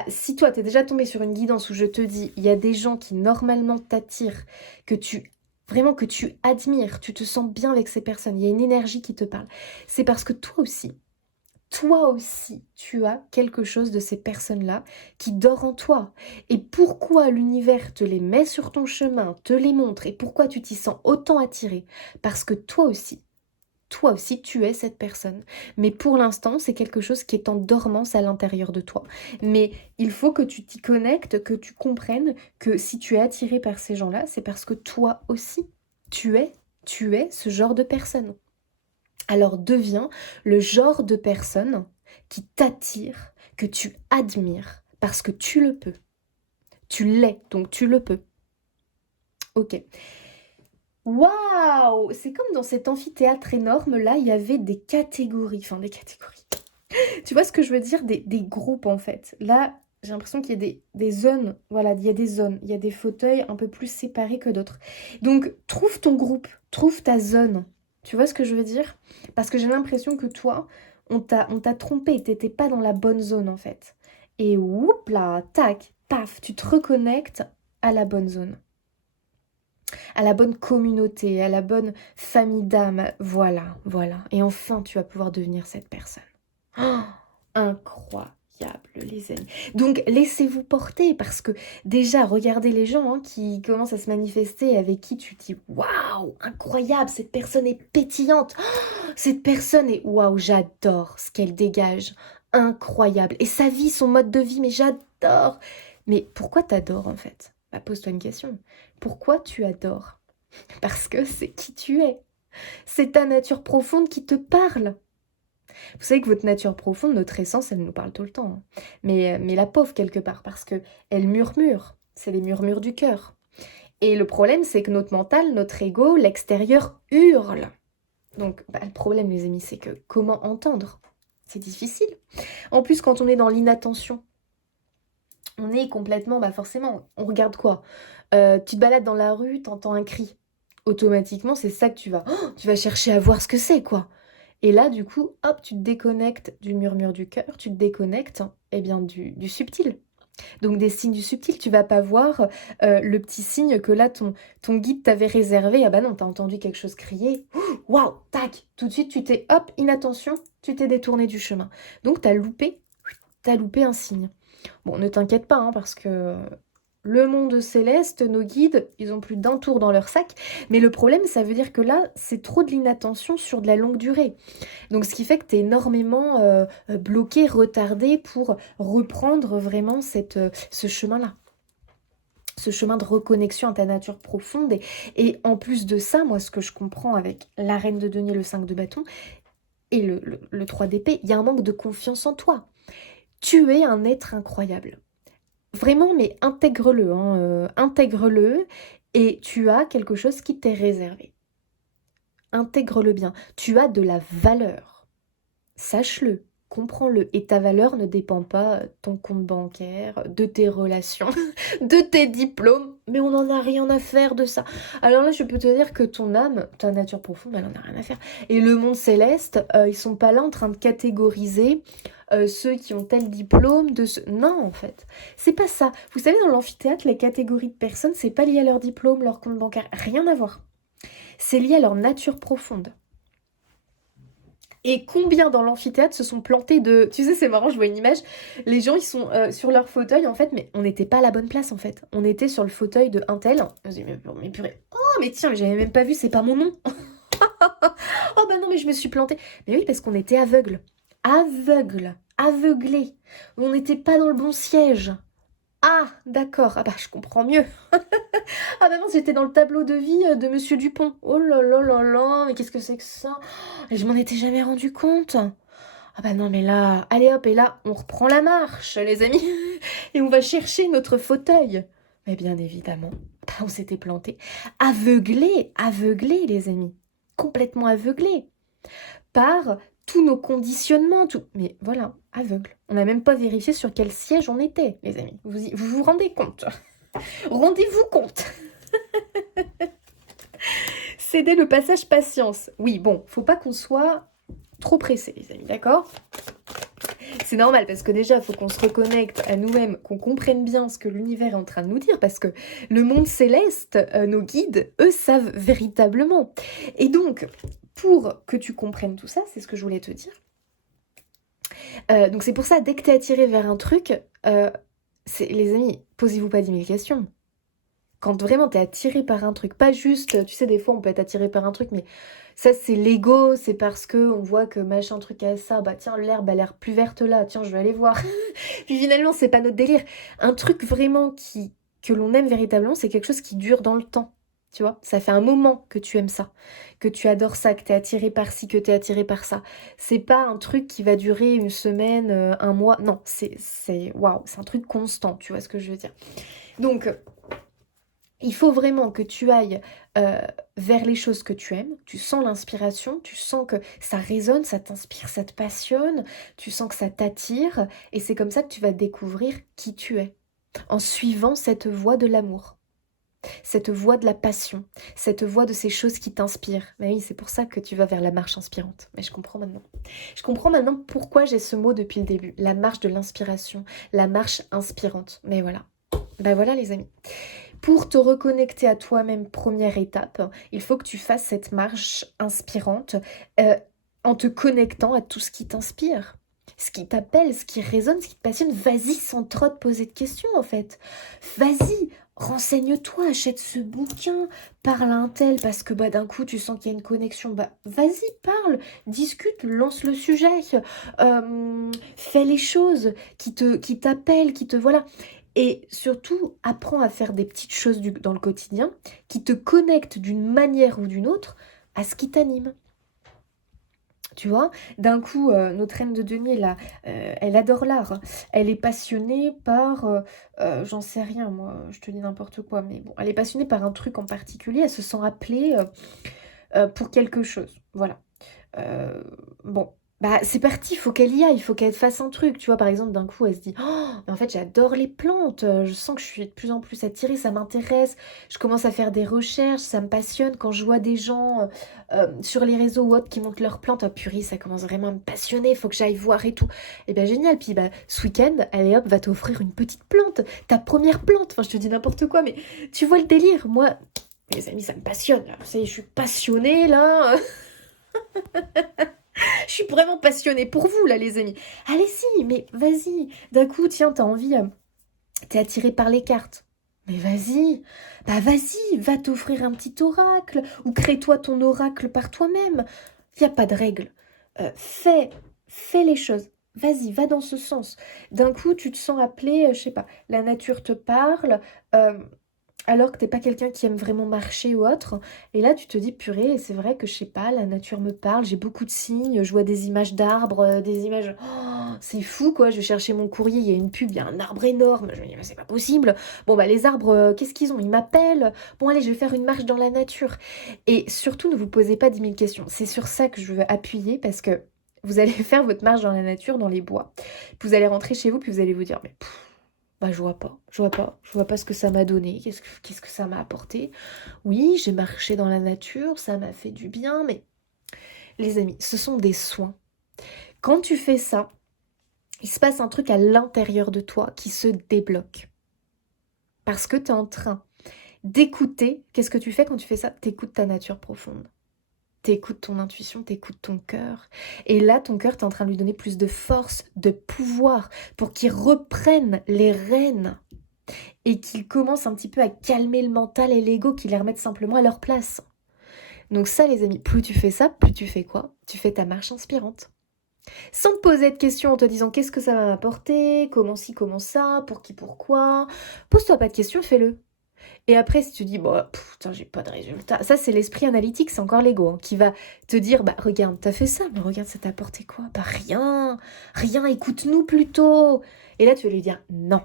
si toi, tu es déjà tombé sur une guidance où je te dis, il y a des gens qui normalement t'attirent, vraiment que tu admires, tu te sens bien avec ces personnes, il y a une énergie qui te parle, c'est parce que toi aussi, tu as quelque chose de ces personnes-là qui dort en toi. Et pourquoi l'univers te les met sur ton chemin, te les montre, et pourquoi tu t'y sens autant attiré? Parce que toi aussi, tu es cette personne. Mais pour l'instant, c'est quelque chose qui est en dormance à l'intérieur de toi. Mais il faut que tu t'y connectes, que tu comprennes que si tu es attiré par ces gens-là, c'est parce que toi aussi, tu es ce genre de personne. Alors deviens le genre de personne qui t'attire, que tu admires, parce que tu le peux. Tu l'es, donc tu le peux. Ok. Waouh! C'est comme dans cet amphithéâtre énorme, là, il y avait des catégories. Enfin, des catégories. Tu vois ce que je veux dire? Des groupes, en fait. Là, j'ai l'impression qu'il y a des zones. Voilà, il y a des zones. Il y a des fauteuils un peu plus séparés que d'autres. Donc, trouve ton groupe. Trouve ta zone. Tu vois ce que je veux dire? Parce que j'ai l'impression que toi, on t'a trompé. T'étais pas dans la bonne zone, en fait. Et whoop là, tac, paf, tu te reconnectes à la bonne zone. à la bonne communauté, à la bonne famille d'âme. Voilà, voilà. Et enfin, tu vas pouvoir devenir cette personne. Oh, incroyable, les amis. Donc, laissez-vous porter parce que déjà, regardez les gens qui commencent à se manifester avec qui tu dis waouh, incroyable, cette personne est pétillante. Oh, cette personne est waouh, j'adore ce qu'elle dégage. Incroyable. Et sa vie, son mode de vie, mais j'adore. Mais pourquoi t'adores en fait? Bah, pose-toi une question. Pourquoi tu adores? Parce que c'est qui tu es. C'est ta nature profonde qui te parle. Vous savez que votre nature profonde, notre essence, elle nous parle tout le temps. Mais la pauvre quelque part, parce que elle murmure. C'est les murmures du cœur. Et le problème, c'est que notre mental, notre ego, l'extérieur hurle. Donc, le problème, les amis, c'est que comment entendre? C'est difficile. En plus, quand on est dans l'inattention, on est complètement, forcément, on regarde quoi? Tu te balades dans la rue, t'entends un cri. Automatiquement, c'est ça que tu vas chercher à voir ce que c'est, quoi. Et là, du coup, hop, tu te déconnectes du murmure du cœur, tu te déconnectes, du subtil. Donc des signes du subtil, tu vas pas voir le petit signe que là, ton guide t'avait réservé. Ah bah non, t'as entendu quelque chose crier. Waouh, tac, tout de suite, hop, inattention, tu t'es détourné du chemin. Donc t'as loupé un signe. Bon, ne t'inquiète pas, parce que le monde céleste, nos guides, ils ont plus d'un tour dans leur sac. Mais le problème, ça veut dire que là, c'est trop de l'inattention sur de la longue durée. Donc, ce qui fait que tu es énormément bloqué, retardé pour reprendre vraiment ce chemin-là. Ce chemin de reconnexion à ta nature profonde. Et en plus de ça, moi, ce que je comprends avec la reine de denier, le 5 de bâton, et le 3 d'épée, il y a un manque de confiance en toi. Tu es un être incroyable. Vraiment, mais intègre-le, intègre-le, et tu as quelque chose qui t'est réservé. Intègre-le bien. Tu as de la valeur. Sache-le, comprends-le. Et ta valeur ne dépend pas de ton compte bancaire, de tes relations, de tes diplômes. Mais on n'en a rien à faire de ça. Alors là, je peux te dire que ton âme, ta nature profonde, elle n'en a rien à faire. Et le monde céleste, ils sont pas là en train de catégoriser ceux qui ont tel diplôme de ce... Non, en fait. C'est pas ça. Vous savez, dans l'amphithéâtre, les catégories de personnes, c'est pas lié à leur diplôme, leur compte bancaire. Rien à voir. C'est lié à leur nature profonde. Et combien dans l'amphithéâtre se sont plantés de... Tu sais, c'est marrant, je vois une image. Les gens, ils sont sur leur fauteuil, en fait, mais on n'était pas à la bonne place, en fait. On était sur le fauteuil de un tel. Je me dis, mais purée. Oh, mais tiens, mais j'avais même pas vu, c'est pas mon nom. Oh, bah non, mais je me suis plantée. Mais oui, parce qu'on était aveugles. Aveuglés. On n'était pas dans le bon siège. Ah, d'accord. Ah bah, je comprends mieux. Ah bah non, j'étais dans le tableau de vie de Monsieur Dupont. Oh là là là là, mais qu'est-ce que c'est que ça? Et je m'en étais jamais rendu compte. Ah bah non, mais là, allez hop, et là, on reprend la marche, les amis. Et on va chercher notre fauteuil. Mais bien évidemment, on s'était planté. Aveuglés, les amis. Complètement aveuglés. Par tous nos conditionnements, tout. Mais voilà, aveugle. On n'a même pas vérifié sur quel siège on était, les amis. Vous vous rendez compte? Rendez-vous compte? Céder le passage patience. Oui, bon, faut pas qu'on soit trop pressé, les amis, d'accord? C'est normal parce que déjà, il faut qu'on se reconnecte à nous-mêmes, qu'on comprenne bien ce que l'univers est en train de nous dire parce que le monde céleste, nos guides, eux, savent véritablement. Et donc, pour que tu comprennes tout ça, c'est ce que je voulais te dire. Donc c'est pour ça, dès que tu es attiré vers un truc, les amis, posez-vous pas 10 000 questions. Quand vraiment t'es attiré par un truc, pas juste, tu sais, des fois on peut être attiré par un truc, mais ça c'est l'ego, c'est parce que on voit que machin truc a ça, bah tiens l'herbe a l'air plus verte là, tiens je vais aller voir. Puis finalement c'est pas notre délire. Un truc vraiment que l'on aime véritablement, c'est quelque chose qui dure dans le temps. Tu vois, ça fait un moment que tu aimes ça, que tu adores ça, que t'es attiré par ci, que t'es attiré par ça. C'est pas un truc qui va durer une semaine, un mois. Non, waouh, c'est un truc constant. Tu vois ce que je veux dire? Donc il faut vraiment que tu ailles vers les choses que tu aimes, tu sens l'inspiration, tu sens que ça résonne, ça t'inspire, ça te passionne, tu sens que ça t'attire, et c'est comme ça que tu vas découvrir qui tu es, en suivant cette voie de l'amour, cette voie de la passion, cette voie de ces choses qui t'inspirent. Mais oui, c'est pour ça que tu vas vers la marche inspirante. Mais je comprends maintenant. Je comprends maintenant pourquoi j'ai ce mot depuis le début, la marche de l'inspiration, la marche inspirante. Mais voilà. Ben voilà les amis. Pour te reconnecter à toi-même, première étape, il faut que tu fasses cette marche inspirante euh, en te connectant à tout ce qui t'inspire. Ce qui t'appelle, ce qui résonne, ce qui te passionne, vas-y sans trop te poser de questions en fait. Vas-y, renseigne-toi, achète ce bouquin, parle à un tel parce que bah, d'un coup tu sens qu'il y a une connexion. Bah, vas-y, parle, discute, lance le sujet, fais les choses qui t'appellent, qui te... Voilà. Et surtout, apprends à faire des petites choses dans le quotidien qui te connectent d'une manière ou d'une autre à ce qui t'anime. Tu vois, d'un coup, notre reine de denier, là, elle adore l'art, hein. Elle est passionnée par, j'en sais rien, moi, je te dis n'importe quoi, mais bon, elle est passionnée par un truc en particulier, elle se sent appelée pour quelque chose. Voilà. Heu, bon, bah, c'est parti, il faut qu'elle y aille, il faut qu'elle fasse un truc, tu vois? Par exemple, d'un coup, elle se dit: «Oh, mais en fait, j'adore les plantes, je sens que je suis de plus en plus attirée, ça m'intéresse, je commence à faire des recherches, ça me passionne quand je vois des gens, sur les réseaux ou autres qui montrent leurs plantes. Oh purée, ça commence vraiment à me passionner, il faut que j'aille voir et tout». Et ben génial, puis, bah, ce week-end, allez hop, va t'offrir une petite plante, ta première plante, enfin, je te dis n'importe quoi, mais tu vois le délire? Moi, les amis, ça me passionne, là, ça y est, je suis passionnée, là, je suis vraiment passionnée pour vous, là, les amis. Allez-y, mais vas-y. D'un coup, tiens, t'as envie, t'es attiré par les cartes. Mais vas-y, bah vas-y, va t'offrir un petit oracle, ou crée-toi ton oracle par toi-même. Il n'y a pas de règle. Fais les choses. Vas-y, va dans ce sens. D'un coup, tu te sens appelé, je sais pas, la nature te parle, euh, alors que t'es pas quelqu'un qui aime vraiment marcher ou autre. Et là, tu te dis, purée, c'est vrai que je sais pas, la nature me parle, j'ai beaucoup de signes, je vois des images d'arbres, des images. Oh, c'est fou quoi, je vais chercher mon courrier, il y a une pub, il y a un arbre énorme. Je me dis, mais c'est pas possible. Bon, bah, les arbres, qu'est-ce qu'ils ont? Ils m'appellent. Bon, allez, je vais faire une marche dans la nature. Et surtout, ne vous posez pas 10 000 questions. C'est sur ça que je veux appuyer parce que vous allez faire votre marche dans la nature, dans les bois. Puis vous allez rentrer chez vous, puis vous allez vous dire, mais bah, je vois pas ce que ça m'a donné, qu'est-ce que ça m'a apporté. Oui, j'ai marché dans la nature, ça m'a fait du bien, mais les amis, ce sont des soins. Quand tu fais ça, il se passe un truc à l'intérieur de toi qui se débloque. Parce que tu es en train d'écouter, qu'est-ce que tu fais quand tu fais ça? T'écoutes ta nature profonde. T'écoutes ton intuition, t'écoutes ton cœur. Et là, ton cœur, t'es en train de lui donner plus de force, de pouvoir, pour qu'il reprenne les rênes et qu'ils commencent un petit peu à calmer le mental et l'ego, qu'ils les remettent simplement à leur place. Donc ça, les amis, plus tu fais ça, plus tu fais quoi? Tu fais ta marche inspirante. Sans te poser de questions en te disant qu'est-ce que ça va m'apporter, comment ci, comment ça, pour qui, pourquoi. Pose-toi pas de questions, fais-le. Et après, si tu dis, bon, putain, j'ai pas de résultat, ça c'est l'esprit analytique, c'est encore l'ego, hein, qui va te dire, bah regarde, t'as fait ça, mais regarde, ça t'a apporté quoi? Bah rien, rien, écoute-nous plutôt. Et là, tu vas lui dire, non,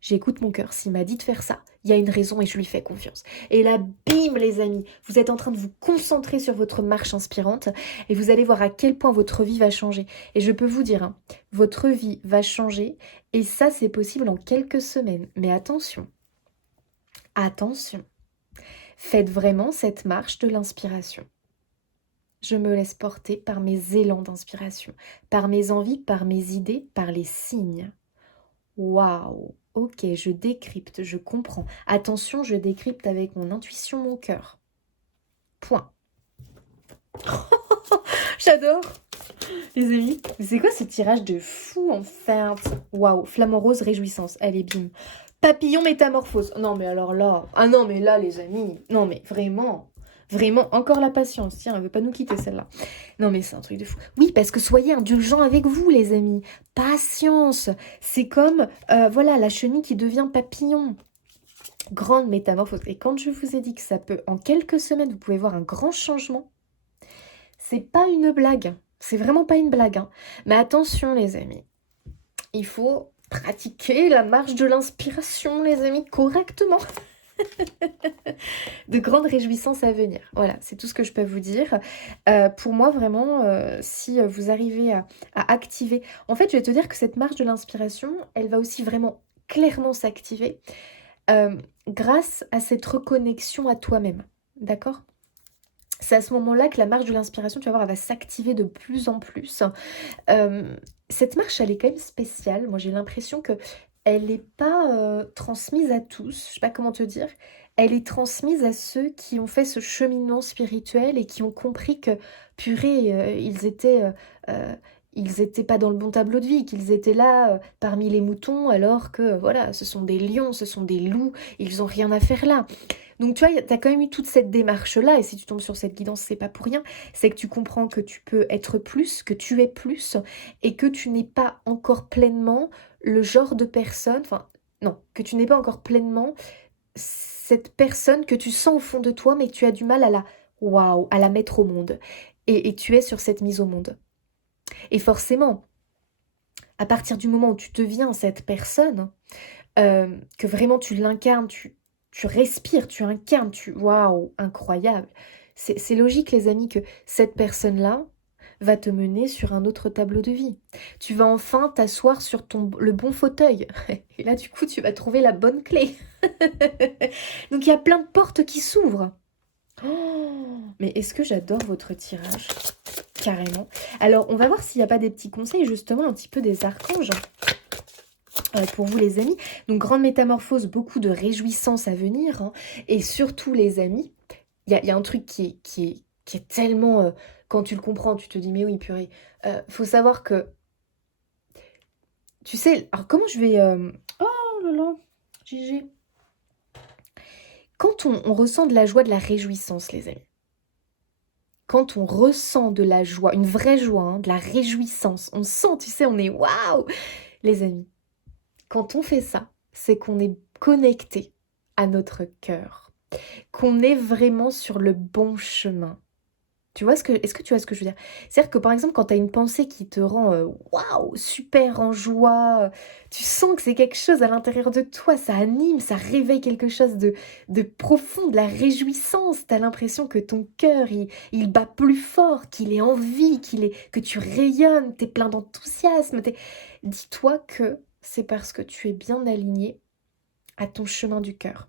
j'écoute mon cœur. S'il m'a dit de faire ça, il y a une raison et je lui fais confiance. Et là, bim, les amis, vous êtes en train de vous concentrer sur votre marche inspirante et vous allez voir à quel point votre vie va changer. Et je peux vous dire, hein, votre vie va changer et ça, c'est possible en quelques semaines. Mais attention, attention, faites vraiment cette marche de l'inspiration. Je me laisse porter par mes élans d'inspiration, par mes envies, par mes idées, par les signes. Waouh! Ok, je décrypte, je comprends. Attention, je décrypte avec mon intuition, mon cœur. Point. J'adore, les amis. C'est quoi ce tirage de fou en fait? Waouh, flamant rose, réjouissance. Allez, bim. Papillon métamorphose. Non, mais alors là. Ah non, mais là, les amis. Non, mais vraiment. Vraiment, encore la patience. Tiens, elle veut pas nous quitter celle-là. Non, mais c'est un truc de fou. Oui, parce que soyez indulgents avec vous, les amis. Patience. C'est comme, voilà, la chenille qui devient papillon. Grande métamorphose. Et quand je vous ai dit que ça peut, en quelques semaines, vous pouvez voir un grand changement, c'est pas une blague. C'est vraiment pas une blague, hein. Mais attention, les amis. Il faut pratiquer la marche de l'inspiration, les amis, correctement. De grandes réjouissances à venir. Voilà, c'est tout ce que je peux vous dire. Pour moi, vraiment, si vous arrivez à activer... En fait, je vais te dire que cette marche de l'inspiration, elle va aussi vraiment clairement s'activer grâce à cette reconnexion à toi-même. D'accord? C'est à ce moment-là que la marche de l'inspiration, tu vas voir, elle va s'activer de plus en plus. Cette marche, elle est quand même spéciale. Moi, j'ai l'impression que elle n'est pas transmise à tous, je sais pas comment te dire. Elle est transmise à ceux qui ont fait ce cheminement spirituel et qui ont compris que, purée, ils étaient pas dans le bon tableau de vie, qu'ils étaient là parmi les moutons, alors que, voilà, ce sont des lions, ce sont des loups, ils ont rien à faire là. Donc tu vois, tu as quand même eu toute cette démarche-là, et si tu tombes sur cette guidance, c'est pas pour rien, c'est que tu comprends que tu peux être plus, que tu es plus, et que tu n'es pas encore pleinement le genre de personne, enfin non, que tu n'es pas encore pleinement cette personne que tu sens au fond de toi, mais que tu as du mal à waouh, à la mettre au monde. Et tu es sur cette mise au monde. Et forcément, à partir du moment où tu deviens cette personne, que vraiment tu l'incarnes, tu respires, tu incarnes, waouh, incroyable. C'est logique, les amis, que cette personne-là va te mener sur un autre tableau de vie. Tu vas enfin t'asseoir sur le bon fauteuil. Et là, du coup, tu vas trouver la bonne clé. Donc, il y a plein de portes qui s'ouvrent. Oh, mais est-ce que j'adore votre tirage? Carrément. Alors, on va voir s'il n'y a pas des petits conseils, justement, un petit peu des archanges. Pour vous les amis, donc grande métamorphose, beaucoup de réjouissance à venir, hein. Et surtout les amis, il y a un truc qui est tellement, quand tu le comprends, tu te dis mais oui purée, faut savoir que, tu sais, alors comment je vais, oh là là, GG, quand on ressent de la joie, de la réjouissance les amis, quand on ressent de la joie, une vraie joie, hein, de la réjouissance, on sent, tu sais, on est waouh les amis. Quand on fait ça, c'est qu'on est connecté à notre cœur, qu'on est vraiment sur le bon chemin. Est-ce que tu vois ce que je veux dire? C'est-à-dire que par exemple, quand tu as une pensée qui te rend waouh, super en joie, tu sens que c'est quelque chose à l'intérieur de toi, ça anime, ça réveille quelque chose de profond, de la réjouissance. Tu as l'impression que ton cœur, il bat plus fort, qu'il est en vie, que tu rayonnes, tu es plein d'enthousiasme. Dis-toi que c'est parce que tu es bien aligné à ton chemin du cœur.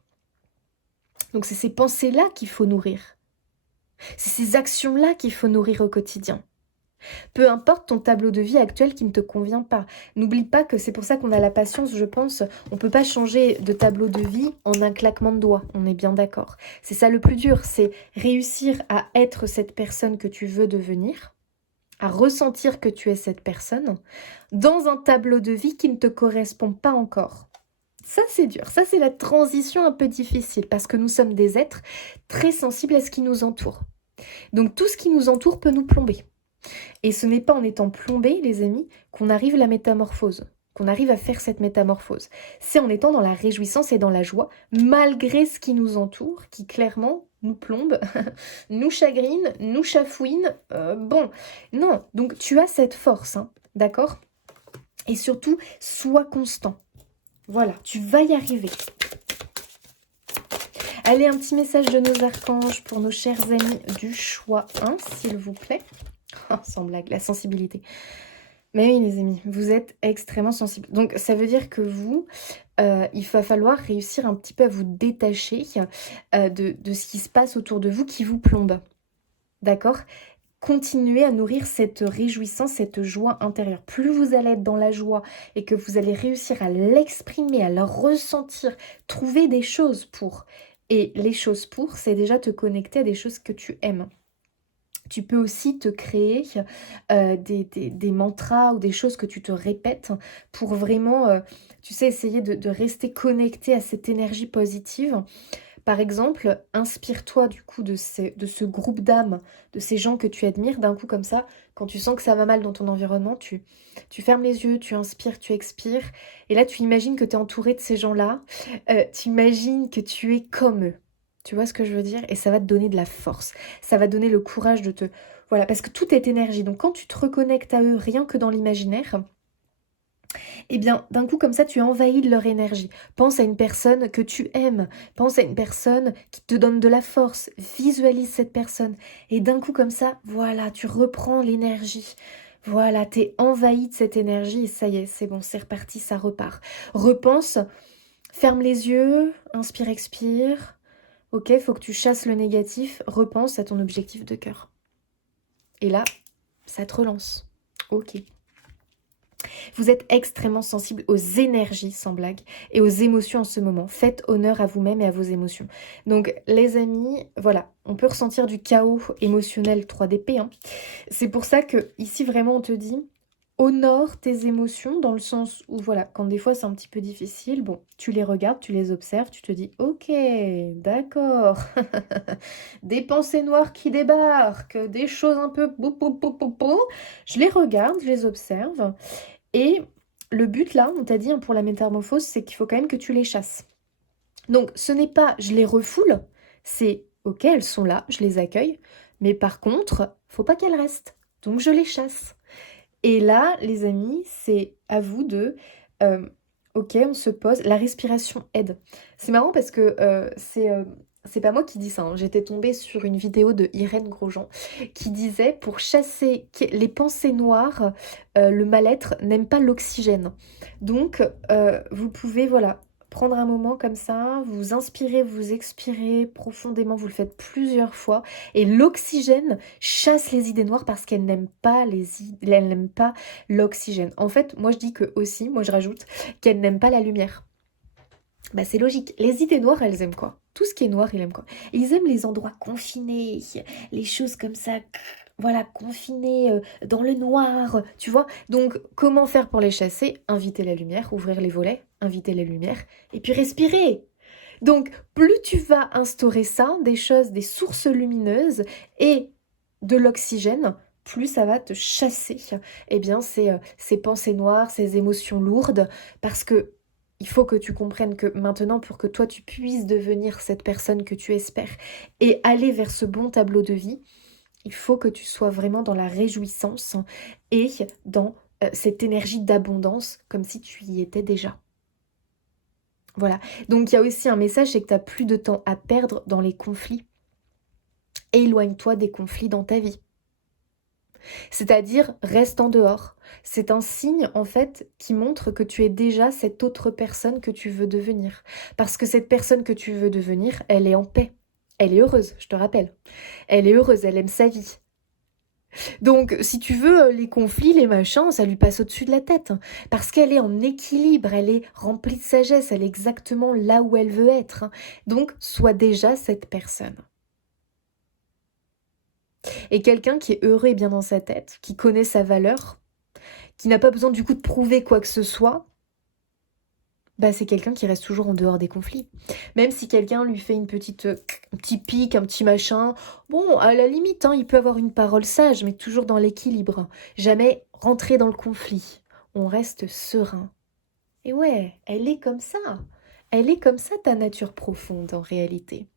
Donc c'est ces pensées-là qu'il faut nourrir. C'est ces actions-là qu'il faut nourrir au quotidien. Peu importe ton tableau de vie actuel qui ne te convient pas. N'oublie pas que c'est pour ça qu'on a la patience, je pense. On ne peut pas changer de tableau de vie en un claquement de doigts. On est bien d'accord. C'est ça le plus dur, c'est réussir à être cette personne que tu veux devenir, à ressentir que tu es cette personne, dans un tableau de vie qui ne te correspond pas encore. Ça, c'est dur. Ça, c'est la transition un peu difficile parce que nous sommes des êtres très sensibles à ce qui nous entoure. Donc, tout ce qui nous entoure peut nous plomber. Et ce n'est pas en étant plombé, les amis, qu'on arrive à la métamorphose, qu'on arrive à faire cette métamorphose. C'est en étant dans la réjouissance et dans la joie, malgré ce qui nous entoure, qui clairement nous plombe, nous chagrine, nous chafouine. Bon, non. Donc, tu as cette force, hein, d'accord? Et surtout, sois constant. Voilà, tu vas y arriver. Allez, un petit message de nos archanges pour nos chers amis du choix 1, s'il vous plaît. Oh, sans blague, la sensibilité. Mais oui, les amis, vous êtes extrêmement sensibles. Donc, ça veut dire que vous, il va falloir réussir un petit peu à vous détacher de ce qui se passe autour de vous qui vous plombe. D'accord? Continuez à nourrir cette réjouissance, cette joie intérieure. Plus vous allez être dans la joie et que vous allez réussir à l'exprimer, à le ressentir, trouver des choses pour. Et les choses pour, c'est déjà te connecter à des choses que tu aimes. Tu peux aussi te créer des mantras ou des choses que tu te répètes pour vraiment, tu sais, essayer de rester connecté à cette énergie positive. Par exemple, inspire-toi du coup de ce groupe d'âmes, de ces gens que tu admires. D'un coup comme ça, quand tu sens que ça va mal dans ton environnement, tu fermes les yeux, tu inspires, tu expires. Et là, tu imagines que tu es entouré de ces gens-là. Tu imagines que tu es comme eux. Tu vois ce que je veux dire? Et ça va te donner de la force. Ça va donner le courage de te... Voilà, parce que tout est énergie. Donc quand tu te reconnectes à eux, rien que dans l'imaginaire, eh bien, d'un coup, comme ça, tu es envahi de leur énergie. Pense à une personne que tu aimes. Pense à une personne qui te donne de la force. Visualise cette personne. Et d'un coup, comme ça, voilà, tu reprends l'énergie. Voilà, t'es envahi de cette énergie et ça y est, c'est bon, c'est reparti, ça repart. Repense, ferme les yeux, inspire, expire. Ok, faut que tu chasses le négatif. Repense à ton objectif de cœur. Et là, ça te relance. Ok. Vous êtes extrêmement sensible aux énergies, sans blague, et aux émotions en ce moment. Faites honneur à vous-même et à vos émotions. Donc, les amis, voilà, on peut ressentir du chaos émotionnel 3DP. Hein. C'est pour ça que ici, vraiment, on te dit, honore tes émotions dans le sens où, voilà, quand des fois c'est un petit peu difficile, bon, tu les regardes, tu les observes, tu te dis, ok, d'accord, des pensées noires qui débarquent, des choses un peu... Je les regarde, je les observe, et le but là, on t'a dit hein, pour la métamorphose, c'est qu'il faut quand même que tu les chasses. Donc ce n'est pas je les refoule, c'est ok, elles sont là, je les accueille, mais par contre, faut pas qu'elles restent. Donc je les chasse. Et là, les amis, c'est à vous de... ok, on se pose. La respiration aide. C'est marrant parce que c'est pas moi qui dis ça. Hein. J'étais tombée sur une vidéo de Irène Grosjean qui disait pour chasser les pensées noires, le mal-être n'aime pas l'oxygène. Donc, vous pouvez, voilà, prendre un moment comme ça, vous inspirez, vous expirez profondément, vous le faites plusieurs fois. Et l'oxygène chasse les idées noires parce qu'elle n'aime pas elle n'aime pas l'oxygène. En fait, moi je dis que aussi, moi je rajoute qu'elle n'aime pas la lumière. Bah c'est logique. Les idées noires, elles aiment quoi? Tout ce qui est noir, ils aiment quoi? Ils aiment les endroits confinés, les choses comme ça, voilà, confinées dans le noir, tu vois? Donc, comment faire pour les chasser? Inviter la lumière, ouvrir les volets, inviter la lumière, et puis respirer. Donc, plus tu vas instaurer ça, des choses, des sources lumineuses et de l'oxygène, plus ça va te chasser, eh bien, ces pensées noires, ces émotions lourdes, parce que il faut que tu comprennes que maintenant, pour que toi, tu puisses devenir cette personne que tu espères et aller vers ce bon tableau de vie, il faut que tu sois vraiment dans la réjouissance et dans cette énergie d'abondance, comme si tu y étais déjà. Voilà. Donc il y a aussi un message, c'est que tu n'as plus de temps à perdre dans les conflits. Éloigne-toi des conflits dans ta vie. C'est-à-dire, reste en dehors. C'est un signe, en fait, qui montre que tu es déjà cette autre personne que tu veux devenir. Parce que cette personne que tu veux devenir, elle est en paix. Elle est heureuse, je te rappelle. Elle est heureuse, elle aime sa vie. Donc, si tu veux, les conflits, les machins, ça lui passe au-dessus de la tête. Parce qu'elle est en équilibre, elle est remplie de sagesse, elle est exactement là où elle veut être. Donc, sois déjà cette personne. Et quelqu'un qui est heureux et bien dans sa tête, qui connaît sa valeur, qui n'a pas besoin du coup de prouver quoi que ce soit, bah c'est quelqu'un qui reste toujours en dehors des conflits. Même si quelqu'un lui fait un petit pic, un petit machin, bon, à la limite, hein, il peut avoir une parole sage, mais toujours dans l'équilibre. Jamais rentrer dans le conflit. On reste serein. Et ouais, elle est comme ça. Elle est comme ça, ta nature profonde, en réalité.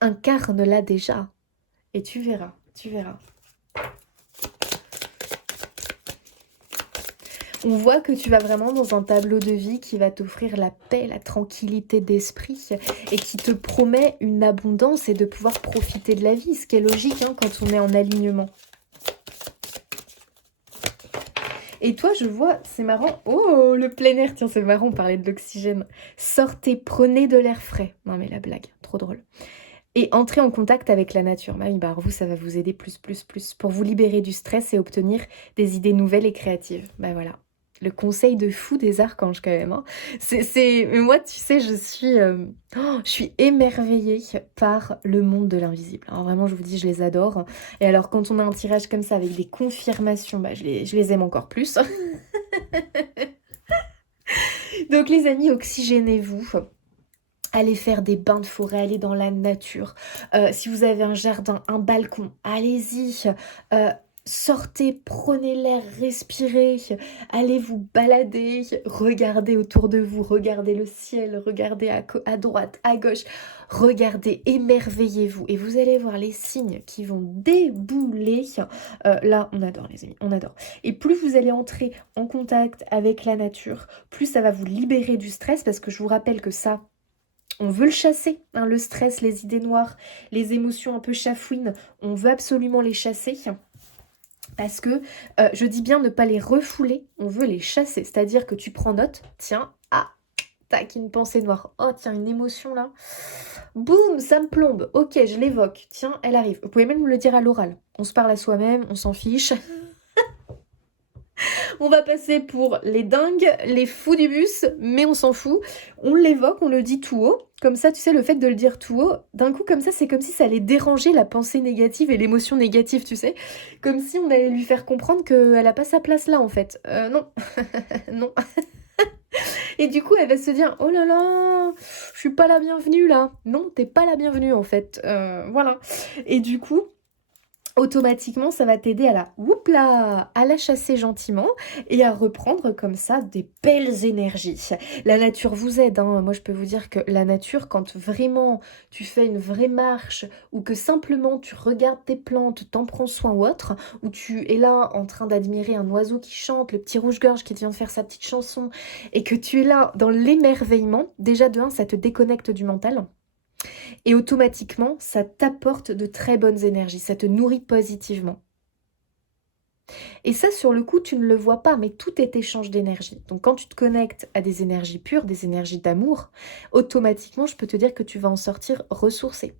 Incarne-la déjà. Et tu verras, tu verras. On voit que tu vas vraiment dans un tableau de vie qui va t'offrir la paix, la tranquillité d'esprit et qui te promet une abondance et de pouvoir profiter de la vie, ce qui est logique hein, quand on est en alignement. Et toi, je vois, c'est marrant. Oh, le plein air, tiens, c'est marrant, on parlait de l'oxygène. Sortez, prenez de l'air frais. Non mais la blague, trop drôle. Et entrez en contact avec la nature. Bah oui, bah vous, ça va vous aider plus pour vous libérer du stress et obtenir des idées nouvelles et créatives. Bah voilà. Le conseil de fou des archanges quand même. Hein. Mais moi, tu sais, je suis émerveillée par le monde de l'invisible. Alors vraiment, je vous dis, je les adore. Et alors, quand on a un tirage comme ça avec des confirmations, bah, je les aime encore plus. Donc les amis, oxygénez-vous. Allez faire des bains de forêt, allez dans la nature. Si vous avez un jardin, un balcon, allez-y. Sortez, prenez l'air, respirez, allez vous balader, regardez autour de vous, regardez le ciel, regardez à droite, à gauche, regardez, émerveillez-vous et vous allez voir les signes qui vont débouler. Là, on adore les amis, on adore. Et plus vous allez entrer en contact avec la nature, plus ça va vous libérer du stress parce que je vous rappelle que ça, on veut le chasser, hein, le stress, les idées noires, les émotions un peu chafouines, on veut absolument les chasser. Parce que, je dis bien ne pas les refouler, on veut les chasser. C'est-à-dire que tu prends note, tiens, tac, une pensée noire. Oh, tiens, une émotion là. Boum, ça me plombe. Ok, je l'évoque. Tiens, elle arrive. Vous pouvez même me le dire à l'oral. On se parle à soi-même, on s'en fiche. On va passer pour les dingues, les fous du bus, mais on s'en fout. On l'évoque, on le dit tout haut. Comme ça, tu sais, le fait de le dire tout haut, d'un coup, comme ça, c'est comme si ça allait déranger la pensée négative et l'émotion négative, tu sais. Comme si on allait lui faire comprendre qu'elle a pas sa place là, en fait. Non, non. Et du coup, elle va se dire, oh là là, je suis pas la bienvenue là. Non, t'es pas la bienvenue, en fait. Voilà. Et du coup, automatiquement, ça va t'aider à à la chasser gentiment et à reprendre comme ça des belles énergies. La nature vous aide, hein. Moi, je peux vous dire que la nature, quand vraiment tu fais une vraie marche ou que simplement tu regardes tes plantes, t'en prends soin ou autre, ou tu es là en train d'admirer un oiseau qui chante, le petit rouge-gorge qui vient de faire sa petite chanson et que tu es là dans l'émerveillement, déjà de un, ça te déconnecte du mental. Et automatiquement, ça t'apporte de très bonnes énergies, ça te nourrit positivement. Et ça, sur le coup, tu ne le vois pas, mais tout est échange d'énergie. Donc quand tu te connectes à des énergies pures, des énergies d'amour, automatiquement, je peux te dire que tu vas en sortir ressourcé.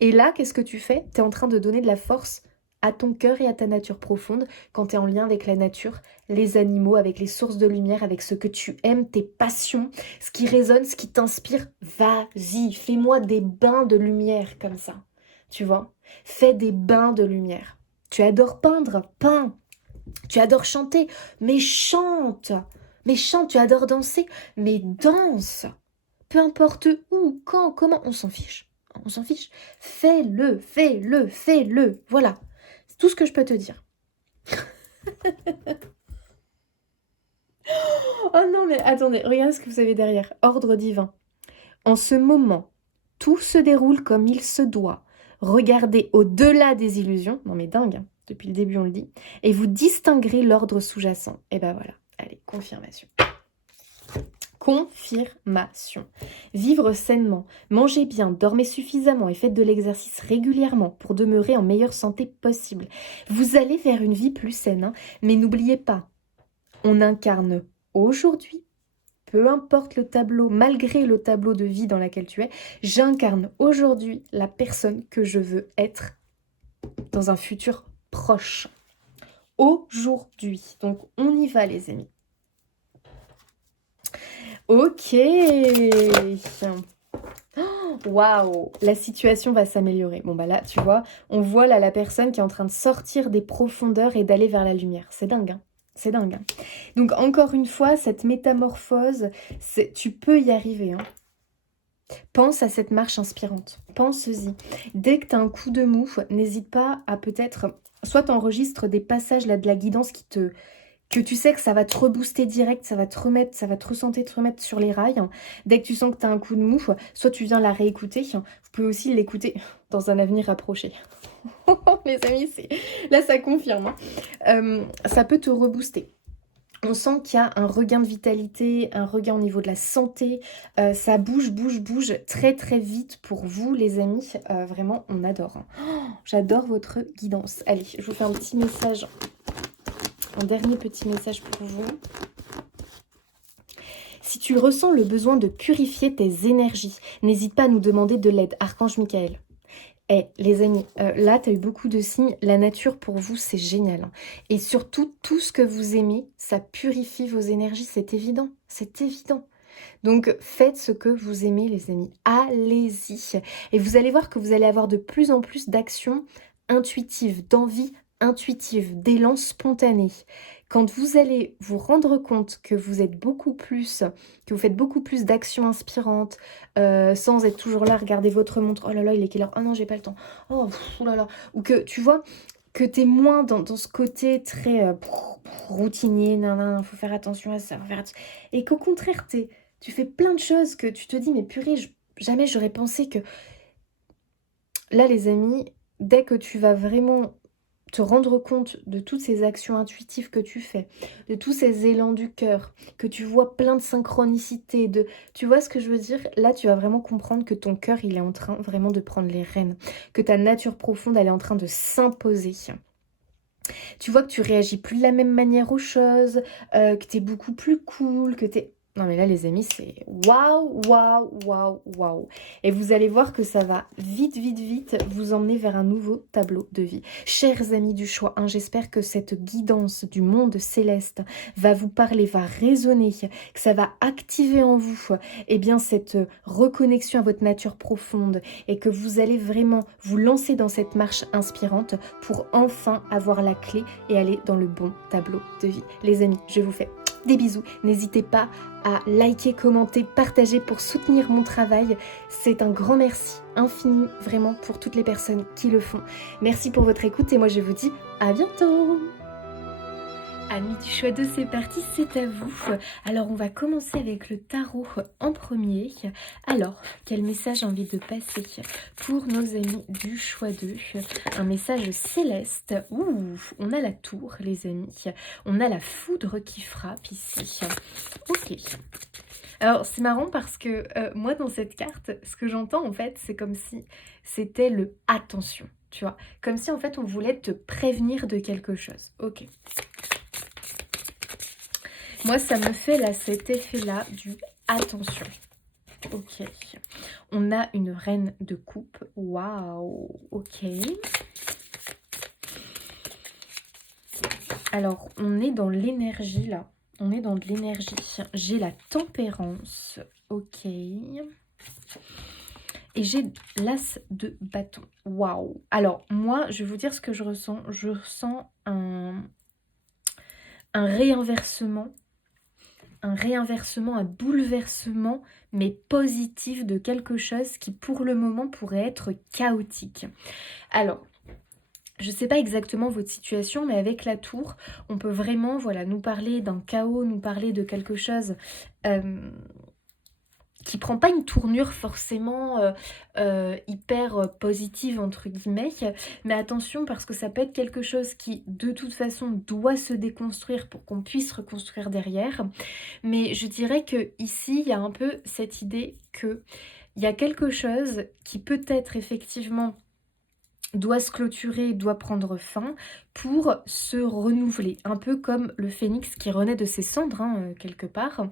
Et là, qu'est-ce que tu fais? Tu es en train de donner de la force à ton cœur et à ta nature profonde quand tu es en lien avec la nature, les animaux, avec les sources de lumière, avec ce que tu aimes, tes passions, ce qui résonne, ce qui t'inspire. Vas-y, fais-moi des bains de lumière comme ça. Tu vois? Fais des bains de lumière. Tu adores peindre? Peins. Tu adores chanter? Mais chante. Mais chante, tu adores danser? Mais danse. Peu importe où, quand, comment, on s'en fiche. On s'en fiche. Fais-le, fais-le, fais-le. Voilà. C'est tout ce que je peux te dire. Oh non, mais attendez, regardez ce que vous avez derrière. Ordre divin. En ce moment, tout se déroule comme il se doit. Regardez au-delà des illusions. Non mais dingue, hein. Depuis le début on le dit. Et vous distinguerez l'ordre sous-jacent. Et ben voilà. Allez, confirmation. Confirmation. Vivre sainement, mangez bien, dormez suffisamment et faites de l'exercice régulièrement pour demeurer en meilleure santé possible. Vous allez vers une vie plus saine, hein, mais n'oubliez pas, on incarne aujourd'hui, peu importe le tableau, malgré le tableau de vie dans lequel tu es, j'incarne aujourd'hui la personne que je veux être dans un futur proche. Aujourd'hui. Donc on y va les amis. Ok. Waouh, la situation va s'améliorer. Bon bah là, tu vois, on voit là la personne qui est en train de sortir des profondeurs et d'aller vers la lumière. C'est dingue, hein. C'est dingue, hein. Donc encore une fois, cette métamorphose, tu peux y arriver, hein. Pense à cette marche inspirante. Pense-y. Dès que tu as un coup de mou, n'hésite pas à peut-être... Soit t'enregistres des passages là de la guidance que tu sais que ça va te rebooster direct, ça va te remettre, ça va te ressentir, te remettre sur les rails. Dès que tu sens que tu as un coup de mou, soit tu viens la réécouter. Vous pouvez aussi l'écouter dans un avenir rapproché. Les amis, là ça confirme, hein. Ça peut te rebooster. On sent qu'il y a un regain de vitalité, un regain au niveau de la santé. Ça bouge, bouge, bouge très très vite pour vous les amis. Vraiment, on adore, hein. Oh, j'adore votre guidance. Allez, je vous fais un petit message. Un dernier petit message pour vous. Si tu ressens le besoin de purifier tes énergies, n'hésite pas à nous demander de l'aide. Archange Michael. Les amis, là, tu as eu beaucoup de signes. La nature, pour vous, c'est génial, hein. Et surtout, tout ce que vous aimez, ça purifie vos énergies. C'est évident. C'est évident. Donc, faites ce que vous aimez, les amis. Allez-y. Et vous allez voir que vous allez avoir de plus en plus d'actions intuitives, d'envie intuitive, d'élan spontané. Quand vous allez vous rendre compte que vous êtes beaucoup plus, que vous faites beaucoup plus d'actions inspirantes, sans être toujours là, regardez votre montre, oh là là, il est quelle heure? Oh non, j'ai pas le temps. Oh, oh là là. Ou que, tu vois, que tu es moins dans ce côté très routinier, non, non, non, faut faire attention à ça, faut faire et qu'au contraire, tu fais plein de choses que tu te dis, mais purée, jamais j'aurais pensé que... Là, les amis, dès que tu vas vraiment te rendre compte de toutes ces actions intuitives que tu fais, de tous ces élans du cœur, que tu vois plein de synchronicité, tu vois ce que je veux dire? Là, tu vas vraiment comprendre que ton cœur, il est en train vraiment de prendre les rênes, que ta nature profonde, elle est en train de s'imposer. Tu vois que tu réagis plus de la même manière aux choses, que tu es beaucoup plus cool, que tu es... Non mais là les amis, c'est waouh, waouh, waouh, waouh. Et vous allez voir que ça va vite, vite, vite vous emmener vers un nouveau tableau de vie. Chers amis du choix 1, j'espère que cette guidance du monde céleste va vous parler, va résonner, que ça va activer en vous eh bien, cette reconnexion à votre nature profonde et que vous allez vraiment vous lancer dans cette marche inspirante pour enfin avoir la clé et aller dans le bon tableau de vie. Les amis, je vous fais des bisous. N'hésitez pas à liker, commenter, partager pour soutenir mon travail. C'est un grand merci infini vraiment pour toutes les personnes qui le font. Merci pour votre écoute et moi je vous dis à bientôt. Amis du choix 2, c'est parti, c'est à vous. Alors on va commencer avec le tarot en premier. Alors, quel message j'ai envie de passer pour nos amis du choix 2? Un message céleste. Ouh, on a la tour les amis. On a la foudre qui frappe ici. Ok. Alors c'est marrant parce que moi dans cette carte, ce que j'entends en fait, c'est comme si c'était le attention, tu vois. Comme si en fait on voulait te prévenir de quelque chose. Ok. Moi, ça me fait là cet effet-là du attention. Ok. On a une reine de coupe. Waouh. Ok. Alors, on est dans l'énergie là. On est dans de l'énergie. J'ai la tempérance. Ok. Et j'ai l'as de bâton. Waouh. Alors, moi, je vais vous dire ce que je ressens. Je ressens un réinversement. Un bouleversement, mais positif de quelque chose qui pour le moment pourrait être chaotique. Alors, je ne sais pas exactement votre situation, mais avec la tour, on peut vraiment voilà, nous parler d'un chaos, nous parler de quelque chose qui prend pas une tournure forcément hyper positive entre guillemets, mais attention parce que ça peut être quelque chose qui de toute façon doit se déconstruire pour qu'on puisse reconstruire derrière. Mais je dirais que ici il y a un peu cette idée que il y a quelque chose qui peut-être effectivement doit se clôturer, doit prendre fin pour se renouveler, un peu comme le phénix qui renaît de ses cendres hein, quelque part.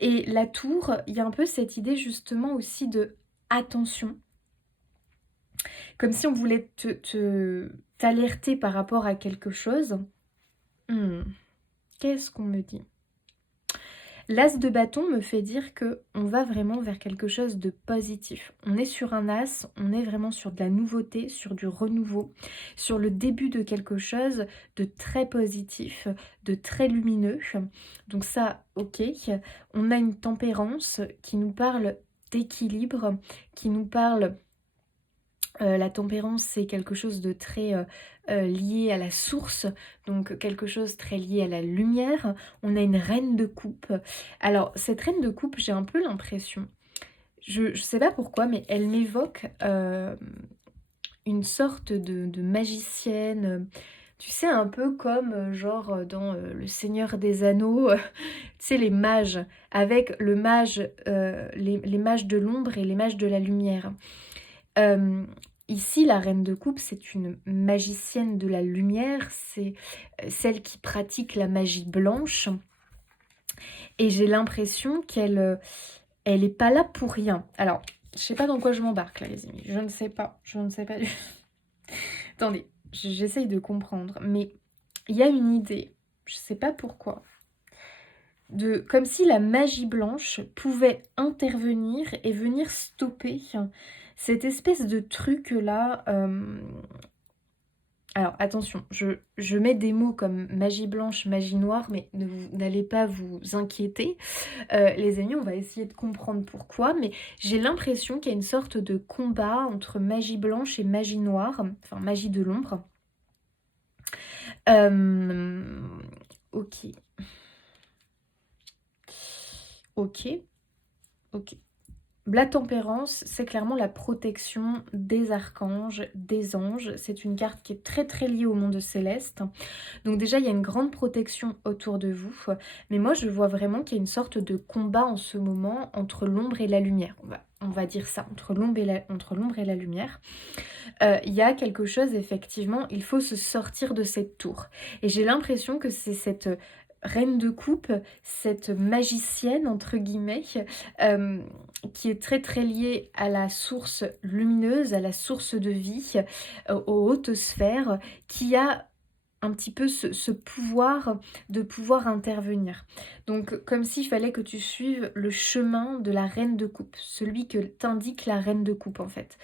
Et la tour, il y a un peu cette idée justement aussi de attention. Comme si on voulait t'alerter par rapport à quelque chose. Qu'est-ce qu'on me dit? L'as de bâton me fait dire que on va vraiment vers quelque chose de positif. On est sur un as, on est vraiment sur de la nouveauté, sur du renouveau, sur le début de quelque chose de très positif, de très lumineux. Donc ça, ok. On a une tempérance qui nous parle d'équilibre, qui nous parle... la tempérance, c'est quelque chose de très lié à la source, donc quelque chose très lié à la lumière. On a une reine de coupe. Alors, cette reine de coupe, j'ai un peu l'impression, je sais pas pourquoi, mais elle m'évoque une sorte de magicienne. Tu sais, un peu comme genre dans Le Seigneur des Anneaux, tu sais, les mages, avec le mage, les mages de l'ombre et les mages de la lumière. Ici, la reine de coupe, c'est une magicienne de la lumière, c'est celle qui pratique la magie blanche. Et j'ai l'impression qu'elle elle est pas là pour rien. Alors, je sais pas dans quoi je m'embarque là, les amis. Je ne sais pas. Je ne sais pas du tout. Attendez, j'essaye de comprendre. Mais il y a une idée, je sais pas pourquoi, de comme si la magie blanche pouvait intervenir et venir stopper cette espèce de truc là. Alors attention, je mets des mots comme magie blanche, magie noire, mais n'allez pas vous inquiéter. Les amis, on va essayer de comprendre pourquoi, mais j'ai l'impression qu'il y a une sorte de combat entre magie blanche et magie noire, enfin magie de l'ombre. Ok. Ok. Ok. La tempérance, c'est clairement la protection des archanges, des anges. C'est une carte qui est très très liée au monde céleste. Donc déjà, il y a une grande protection autour de vous. Mais moi, je vois vraiment qu'il y a une sorte de combat en ce moment entre l'ombre et la lumière. On va dire ça, entre l'ombre et la lumière. Il y a quelque chose, effectivement, il faut se sortir de cette tour. Et j'ai l'impression que c'est cette reine de coupe, cette magicienne entre guillemets, euh, qui est très très liée à la source lumineuse, à la source de vie, aux hautes sphères, qui a un petit peu ce pouvoir de pouvoir intervenir. Donc comme s'il fallait que tu suives le chemin de la reine de coupe, celui que t'indique la reine de coupe en fait,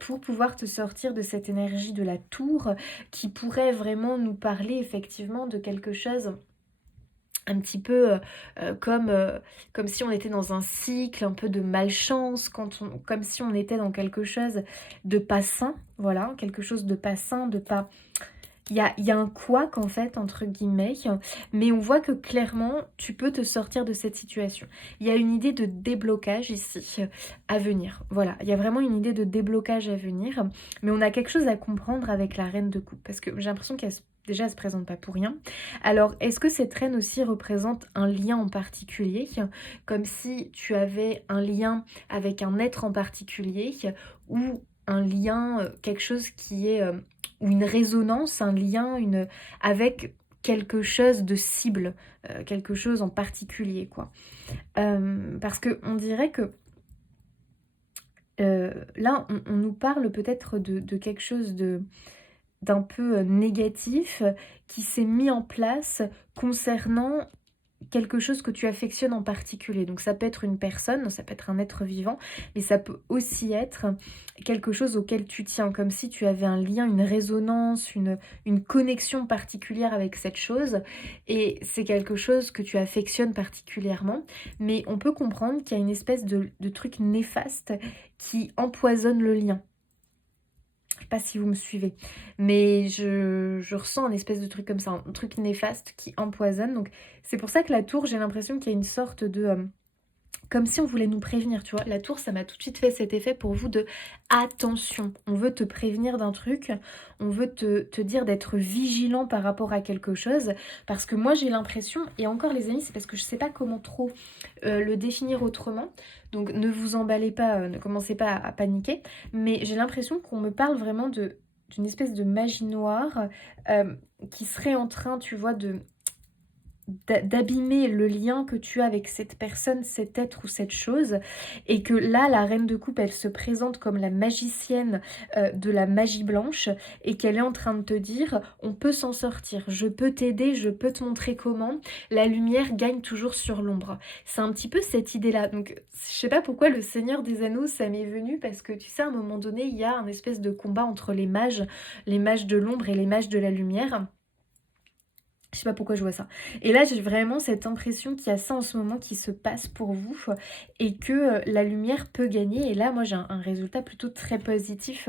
pour pouvoir te sortir de cette énergie de la tour qui pourrait vraiment nous parler effectivement de quelque chose un petit peu comme si on était dans un cycle, un peu de malchance, comme si on était dans quelque chose de pas sain, voilà, quelque chose de pas sain, de pas il y a un couac en fait, entre guillemets, mais on voit que clairement, tu peux te sortir de cette situation. Il y a une idée de déblocage ici à venir. Voilà, il y a vraiment une idée de déblocage à venir, mais on a quelque chose à comprendre avec la reine de coupe, parce que j'ai l'impression déjà, elle se présente pas pour rien. Alors, est-ce que cette reine aussi représente un lien en particulier, comme si tu avais un lien avec un être en particulier, ou un lien, quelque chose qui est ou une résonance, un lien, avec quelque chose de cible, quelque chose en particulier, quoi. Parce que on dirait que là, on nous parle peut-être de quelque chose d'un peu négatif qui s'est mis en place concernant quelque chose que tu affectionnes en particulier. Donc ça peut être une personne, ça peut être un être vivant, mais ça peut aussi être quelque chose auquel tu tiens, comme si tu avais un lien, une résonance, une connexion particulière avec cette chose, et c'est quelque chose que tu affectionnes particulièrement, mais on peut comprendre qu'il y a une espèce de truc néfaste qui empoisonne le lien. Je sais pas si vous me suivez, mais je ressens un espèce de truc comme ça, un truc néfaste qui empoisonne. Donc c'est pour ça que la tour, j'ai l'impression qu'il y a une sorte de comme si on voulait nous prévenir, tu vois. La tour, ça m'a tout de suite fait cet effet pour vous de attention. On veut te prévenir d'un truc, on veut te dire d'être vigilant par rapport à quelque chose. Parce que moi, j'ai l'impression, et encore les amis, c'est parce que je sais pas comment trop le définir autrement. Donc ne vous emballez pas, ne commencez pas à paniquer. Mais j'ai l'impression qu'on me parle vraiment d'une espèce de magie noire qui serait en train, tu vois, d'abîmer le lien que tu as avec cette personne, cet être ou cette chose, et que là, la reine de coupe, elle se présente comme la magicienne de la magie blanche, et qu'elle est en train de te dire, on peut s'en sortir, je peux t'aider, je peux te montrer comment, la lumière gagne toujours sur l'ombre. C'est un petit peu cette idée-là. Donc, je sais pas pourquoi le Seigneur des Anneaux, ça m'est venu, parce que tu sais, à un moment donné, il y a un espèce de combat entre les mages de l'ombre et les mages de la lumière. Je sais pas pourquoi je vois ça. Et là, j'ai vraiment cette impression qu'il y a ça en ce moment qui se passe pour vous et que la lumière peut gagner. Et là, moi, j'ai un résultat plutôt très positif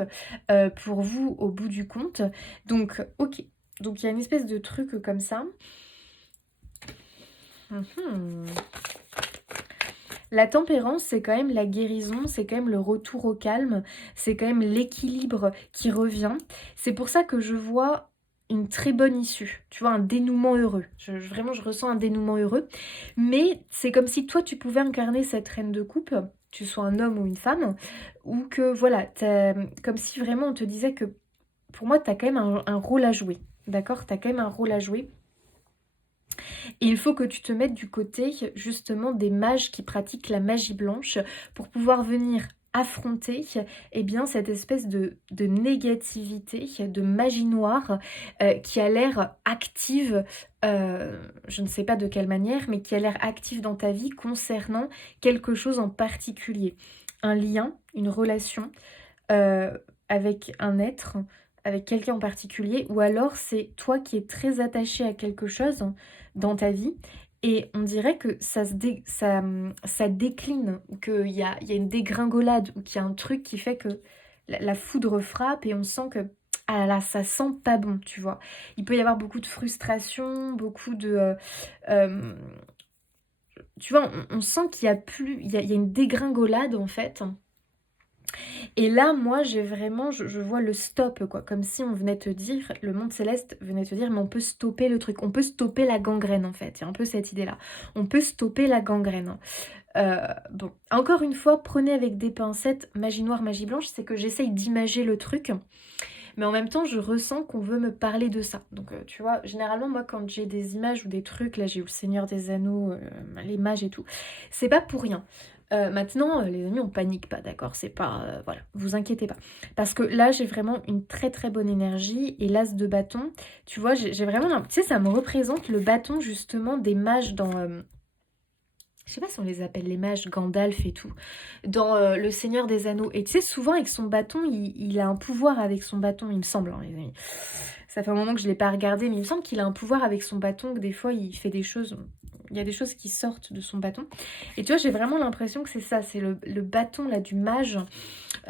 pour vous au bout du compte. Donc, ok. Donc, il y a une espèce de truc comme ça. Mhm. La tempérance, c'est quand même la guérison, c'est quand même le retour au calme, c'est quand même l'équilibre qui revient. C'est pour ça que je vois une très bonne issue, tu vois, un dénouement heureux. Vraiment, je ressens un dénouement heureux. Mais c'est comme si toi, tu pouvais incarner cette reine de coupe, tu sois un homme ou une femme, ou que, voilà, comme si vraiment on te disait que, pour moi, tu as quand même un rôle à jouer, d'accord? Tu as quand même un rôle à jouer. Et il faut que tu te mettes du côté justement des mages qui pratiquent la magie blanche pour pouvoir venir affronter eh bien, cette espèce de négativité, de magie noire qui a l'air active, je ne sais pas de quelle manière, mais qui a l'air active dans ta vie concernant quelque chose en particulier. Un lien, une relation euh, avec un être, avec quelqu'un en particulier, ou alors c'est toi qui es très attaché à quelque chose dans ta vie, et on dirait que ça décline, ou qu'il y a une dégringolade, ou qu'il y a un truc qui fait que la foudre frappe, et on sent que ah là là, ça sent pas bon, tu vois. Il peut y avoir beaucoup de frustration, beaucoup de... euh, tu vois, on sent qu'il y a plus... il y a une dégringolade, en fait. Et là, moi, j'ai vraiment, je vois le stop, quoi. Comme si on venait te dire, le monde céleste venait te dire, mais on peut stopper le truc. On peut stopper la gangrène, en fait. Il y a un peu cette idée-là. On peut stopper la gangrène. Bon, encore une fois, prenez avec des pincettes magie noire, magie blanche. C'est que j'essaye d'imager le truc. mais en même temps, je ressens qu'on veut me parler de ça. Donc, tu vois, généralement, moi, quand j'ai des images ou des trucs, là, j'ai eu le Seigneur des Anneaux, les mages et tout, c'est pas pour rien. Maintenant, les amis, on panique pas, d'accord? C'est pas... voilà, vous inquiétez pas. Parce que là, j'ai vraiment une très très bonne énergie. Et l'as de bâton, tu vois, j'ai vraiment... Tu sais, ça me représente le bâton, justement, des mages dans... je sais pas si on les appelle les mages, Gandalf et tout, dans Le Seigneur des Anneaux. Et tu sais, souvent, avec son bâton, il a un pouvoir avec son bâton, il me semble, hein, les amis. Ça fait un moment que je l'ai pas regardé, mais il me semble qu'il a un pouvoir avec son bâton, que des fois, il fait des choses... Il y a des choses qui sortent de son bâton. Et tu vois, j'ai vraiment l'impression que c'est ça, c'est le bâton là du mage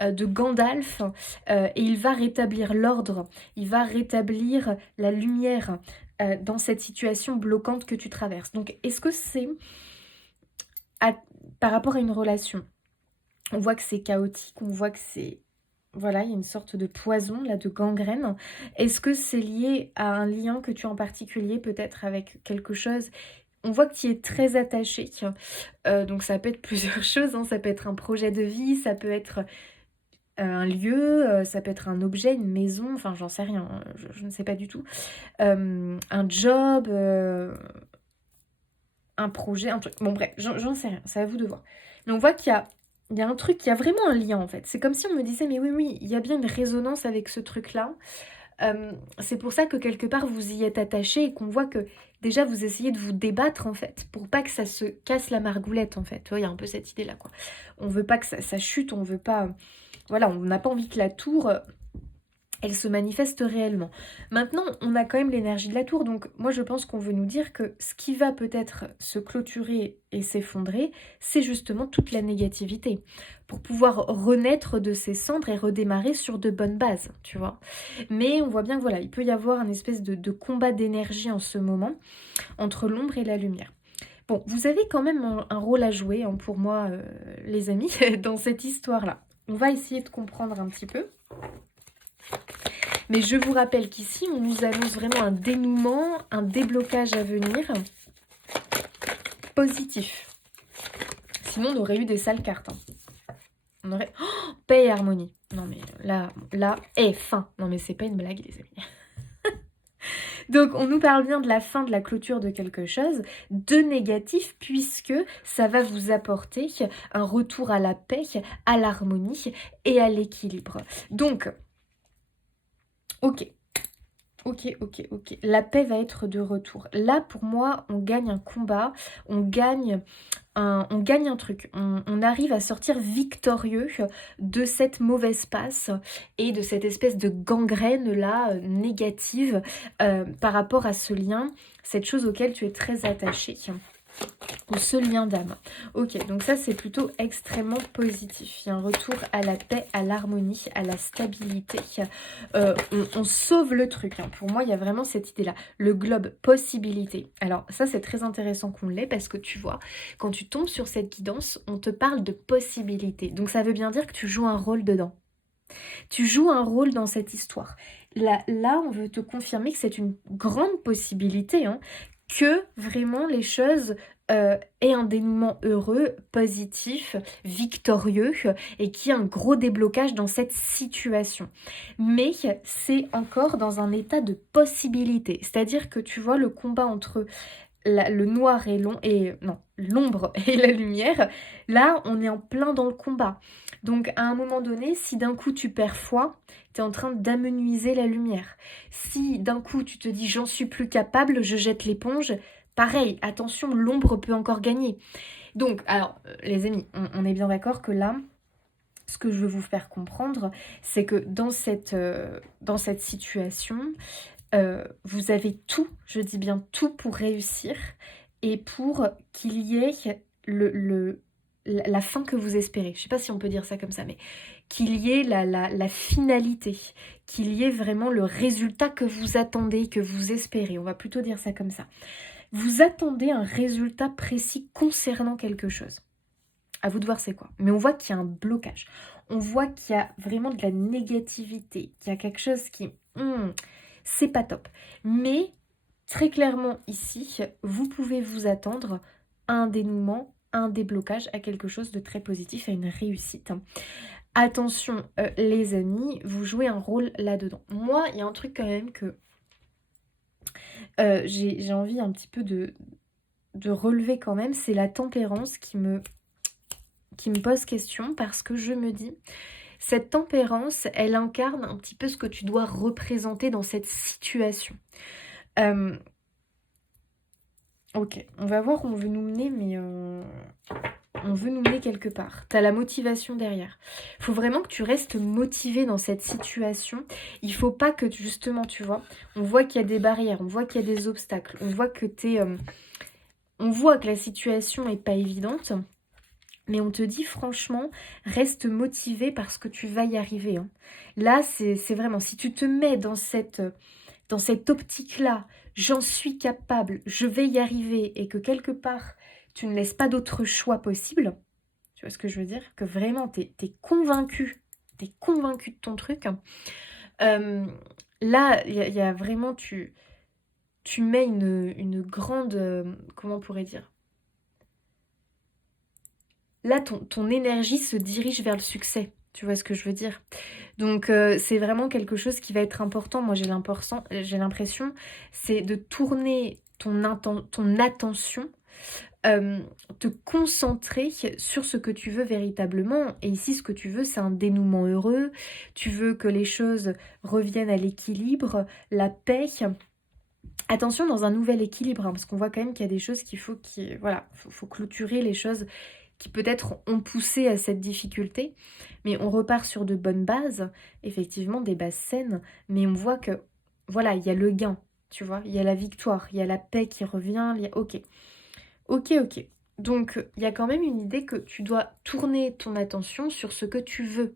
de Gandalf. Et il va rétablir l'ordre, il va rétablir la lumière dans cette situation bloquante que tu traverses. Donc, est-ce que c'est à- par rapport à une relation? On voit que c'est chaotique, on voit que c'est... Voilà, il y a une sorte de poison, là, de gangrène. Est-ce que c'est lié à un lien que tu as en particulier, peut-être avec quelque chose? On voit que tu y es très attaché. Donc ça peut être plusieurs choses, hein. Ça peut être un projet de vie, ça peut être un lieu, ça peut être un objet, une maison, enfin j'en sais rien, hein, je ne sais pas du tout. Un job, un projet, un truc. Bon bref, j'en sais rien, c'est à vous de voir. Mais on voit qu'il y a un truc, il y a vraiment un lien en fait. C'est comme si on me disait, mais oui, oui, il y a bien une résonance avec ce truc-là. C'est pour ça que quelque part vous y êtes attaché et qu'on voit que déjà vous essayez de vous débattre en fait pour pas que ça se casse la margoulette en fait. Tu vois, il y a un peu cette idée là quoi. On veut pas que ça chute, on veut pas... Voilà, on n'a pas envie que la tour, elle se manifeste réellement. Maintenant, on a quand même l'énergie de la tour, donc moi je pense qu'on veut nous dire que ce qui va peut-être se clôturer et s'effondrer, c'est justement toute la négativité, pour pouvoir renaître de ses cendres et redémarrer sur de bonnes bases, tu vois. Mais on voit bien que voilà, il peut y avoir un espèce de combat d'énergie en ce moment, entre l'ombre et la lumière. Bon, vous avez quand même un rôle à jouer, hein, pour moi, les amis, dans cette histoire-là. On va essayer de comprendre un petit peu. Mais je vous rappelle qu'ici, on nous annonce vraiment un dénouement, un déblocage à venir positif. Sinon, on aurait eu des sales cartes. Hein. On aurait... Oh, paix et harmonie. Non mais là, fin. Non mais c'est pas une blague, les amis. Donc, on nous parle bien de la fin de la clôture de quelque chose, de négatif, puisque ça va vous apporter un retour à la paix, à l'harmonie et à l'équilibre. Donc, ok. Ok. La paix va être de retour. Là, pour moi, on gagne un combat, on gagne un truc. On arrive à sortir victorieux de cette mauvaise passe et de cette espèce de gangrène-là, négative, par rapport à ce lien, cette chose auquel tu es très attaché. Ou ce lien d'âme. Ok, donc ça c'est plutôt extrêmement positif. Il y a un retour à la paix, à l'harmonie, à la stabilité. On sauve le truc. Hein. Pour moi, il y a vraiment cette idée-là. Le globe possibilité. Alors ça c'est très intéressant qu'on l'ait parce que tu vois, quand tu tombes sur cette guidance, on te parle de possibilité. Donc ça veut bien dire que tu joues un rôle dedans. Tu joues un rôle dans cette histoire. Là on veut te confirmer que c'est une grande possibilité, hein, que vraiment les choses aient un dénouement heureux, positif, victorieux et qu'il y ait un gros déblocage dans cette situation. Mais c'est encore dans un état de possibilité. C'est-à-dire que tu vois le combat entre le noir et l'ombre et la lumière, là on est en plein dans le combat. Donc à un moment donné, si d'un coup tu perds foi, tu es en train d'amenuiser la lumière. Si d'un coup tu te dis j'en suis plus capable, je jette l'éponge, pareil, attention, l'ombre peut encore gagner. Donc, alors les amis, on est bien d'accord que là, ce que je veux vous faire comprendre, c'est que dans cette situation, vous avez tout, je dis bien tout pour réussir et pour qu'il y ait la fin que vous espérez. Je ne sais pas si on peut dire ça comme ça, mais qu'il y ait la finalité, qu'il y ait vraiment le résultat que vous attendez, que vous espérez. On va plutôt dire ça comme ça. Vous attendez un résultat précis concernant quelque chose. À vous de voir c'est quoi. Mais on voit qu'il y a un blocage. On voit qu'il y a vraiment de la négativité, qu'il y a quelque chose qui... c'est pas top. Mais très clairement ici, vous pouvez vous attendre à un dénouement, à un déblocage, à quelque chose de très positif, à une réussite. Attention, les amis, vous jouez un rôle là-dedans. Moi, il y a un truc quand même que j'ai envie un petit peu de relever quand même, c'est la tempérance qui me pose question parce que je me dis, cette tempérance, elle incarne un petit peu ce que tu dois représenter dans cette situation. Euh, ok, on va voir où on veut nous mener, mais on veut nous mener quelque part. Tu as la motivation derrière. Il faut vraiment que tu restes motivé dans cette situation. Il faut pas que, justement, tu vois, on voit qu'il y a des barrières, on voit qu'il y a des obstacles, on voit que on voit que la situation est pas évidente. Mais on te dit franchement, reste motivé parce que tu vas y arriver, hein. Là, c'est vraiment, si tu te mets dans cette optique-là, j'en suis capable, je vais y arriver, et que quelque part, tu ne laisses pas d'autre choix possible, tu vois ce que je veux dire? Que vraiment, t'es convaincu, de ton truc. Là, il y a vraiment, tu mets une grande, comment on pourrait dire? Là, ton énergie se dirige vers le succès. Tu vois ce que je veux dire? Donc, c'est vraiment quelque chose qui va être important. Moi, j'ai l'impression, c'est de tourner ton attention, te concentrer sur ce que tu veux véritablement. Et ici, ce que tu veux, c'est un dénouement heureux. Tu veux que les choses reviennent à l'équilibre, la paix. Attention dans un nouvel équilibre, hein, parce qu'on voit quand même qu'il y a des choses voilà, faut clôturer les choses qui peut-être ont poussé à cette difficulté, mais on repart sur de bonnes bases, effectivement des bases saines, mais on voit que, voilà, il y a le gain, tu vois, il y a la victoire, il y a la paix qui revient, ok, ok. Donc, il y a quand même une idée que tu dois tourner ton attention sur ce que tu veux,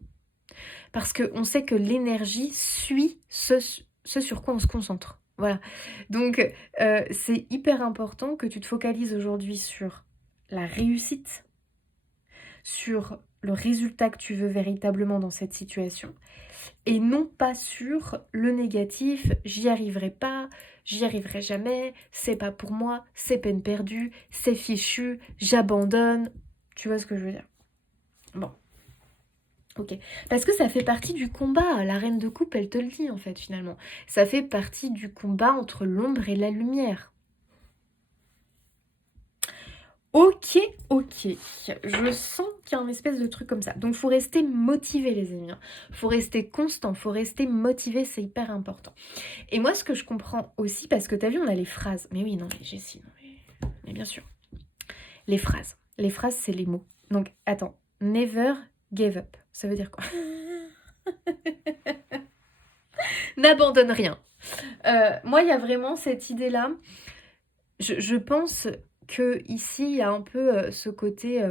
parce qu'on sait que l'énergie suit ce sur quoi on se concentre. Voilà. Donc, c'est hyper important que tu te focalises aujourd'hui sur la réussite, sur le résultat que tu veux véritablement dans cette situation, et non pas sur le négatif, j'y arriverai pas, j'y arriverai jamais, c'est pas pour moi, c'est peine perdue, c'est fichu, j'abandonne. Tu vois ce que je veux dire? Bon. Ok, parce que ça fait partie du combat, la reine de coupe, elle te le dit en fait finalement. Ça fait partie du combat entre l'ombre et la lumière. Ok. Je sens qu'il y a un espèce de truc comme ça. Donc, faut rester motivé, les amis, hein. Faut rester constant, faut rester motivé, c'est hyper important. Et moi, ce que je comprends aussi, parce que t'as vu, on a les phrases. Mais oui, non, mais Jessie, non, mais bien sûr. Les phrases. Les phrases, c'est les mots. Donc, attends. Never give up. Ça veut dire quoi? N'abandonne rien. Moi, il y a vraiment cette idée-là. Je pense que ici, il y a un peu ce côté...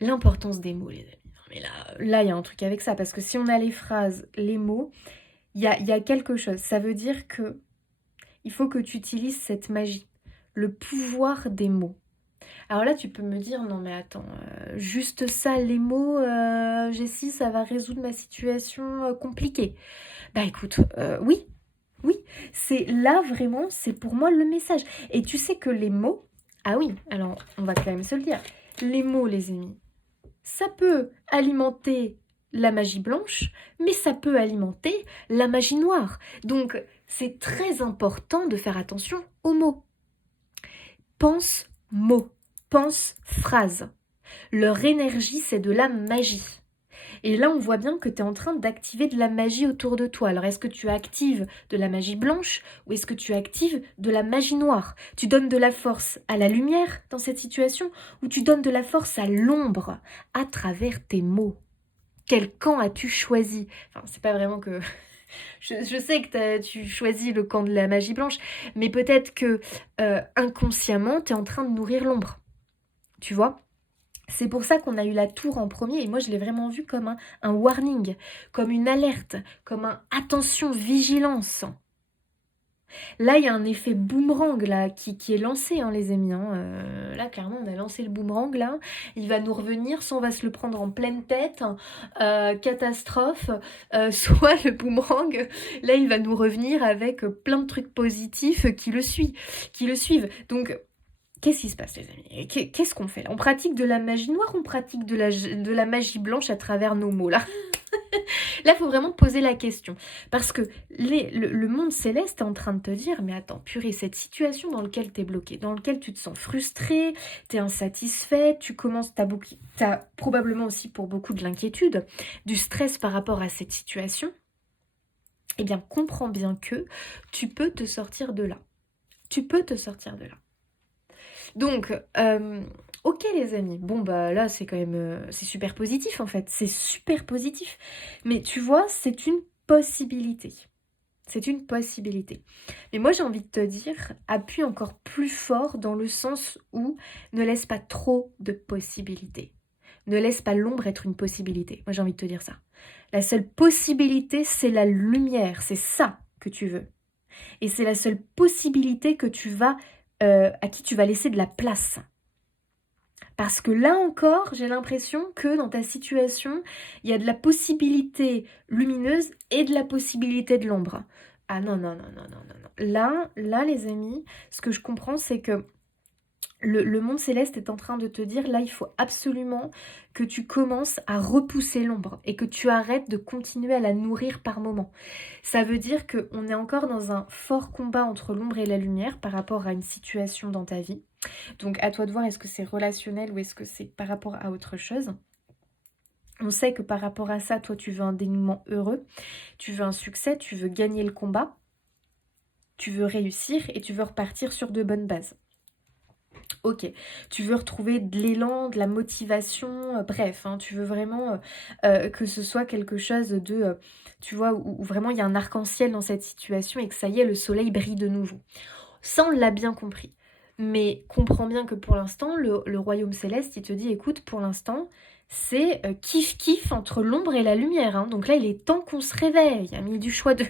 l'importance des mots, les amis. Non, mais là, il y a un truc avec ça. Parce que si on a les phrases, les mots, il y a quelque chose. Ça veut dire que il faut que tu utilises cette magie. Le pouvoir des mots. Alors là, tu peux me dire, non mais attends, juste ça, les mots, Jessie, ça va résoudre ma situation compliquée. Bah écoute, oui, c'est là vraiment, c'est pour moi le message. Et tu sais que les mots, ah oui, alors on va quand même se le dire, les mots, les amis, ça peut alimenter la magie blanche, mais ça peut alimenter la magie noire. Donc, c'est très important de faire attention aux mots. Pense mots, pense phrases. Leur énergie, c'est de la magie. Et là, on voit bien que tu es en train d'activer de la magie autour de toi. Alors, est-ce que tu actives de la magie blanche ou est-ce que tu actives de la magie noire? Tu donnes de la force à la lumière dans cette situation ou tu donnes de la force à l'ombre à travers tes mots? Quel camp as-tu choisi? Enfin, c'est pas vraiment que... Je sais que tu choisis le camp de la magie blanche, mais peut-être que inconsciemment, tu es en train de nourrir l'ombre. Tu vois? C'est pour ça qu'on a eu la tour en premier, et moi je l'ai vraiment vu comme un warning, comme une alerte, comme un attention, vigilance. Là, il y a un effet boomerang là, qui est lancé, hein, les amis. Hein. Là, clairement, on a lancé le boomerang, là. Il va nous revenir, soit on va se le prendre en pleine tête, catastrophe, soit le boomerang, là, il va nous revenir avec plein de trucs positifs qui le suivent. Donc, Qu'est-ce qui se passe, les amis? Qu'est-ce qu'on fait là? On pratique de la magie noire, on pratique de la magie blanche à travers nos mots là? Là, il faut vraiment te poser la question. Parce que le monde céleste est en train de te dire, mais attends, purée, cette situation dans laquelle tu es bloqué, dans laquelle tu te sens frustré, tu es insatisfait, tu commences, t'as probablement aussi pour beaucoup de l'inquiétude, du stress par rapport à cette situation, eh bien, comprends bien que tu peux te sortir de là. Tu peux te sortir de là. Donc, ok les amis, bon bah là c'est quand même, c'est super positif en fait, c'est super positif. Mais tu vois, c'est une possibilité. C'est une possibilité. Mais moi j'ai envie de te dire, appuie encore plus fort dans le sens où ne laisse pas trop de possibilités. Ne laisse pas l'ombre être une possibilité. Moi j'ai envie de te dire ça. La seule possibilité, c'est la lumière, c'est ça que tu veux. Et c'est la seule possibilité que à qui tu vas laisser de la place. Parce que là encore, j'ai l'impression que dans ta situation, il y a de la possibilité lumineuse et de la possibilité de l'ombre. Ah non, non, non, non, non, non, non. Là, les amis, ce que je comprends, c'est que le monde céleste est en train de te dire, là, il faut absolument que tu commences à repousser l'ombre et que tu arrêtes de continuer à la nourrir par moment. Ça veut dire qu'on est encore dans un fort combat entre l'ombre et la lumière par rapport à une situation dans ta vie. Donc à toi de voir, est-ce que c'est relationnel ou est-ce que c'est par rapport à autre chose. On sait que par rapport à ça, toi tu veux un dénouement heureux, tu veux un succès, tu veux gagner le combat, tu veux réussir et tu veux repartir sur de bonnes bases. Ok, tu veux retrouver de l'élan, de la motivation, bref, hein, tu veux vraiment que ce soit quelque chose de, tu vois, où vraiment il y a un arc-en-ciel dans cette situation et que ça y est, le soleil brille de nouveau. Ça, on l'a bien compris. Mais comprends bien que pour l'instant, le royaume céleste, il te dit, écoute, pour l'instant, c'est kiff-kiff entre l'ombre et la lumière. Hein. Donc là, il est temps qu'on se réveille. Il a mis du choix de...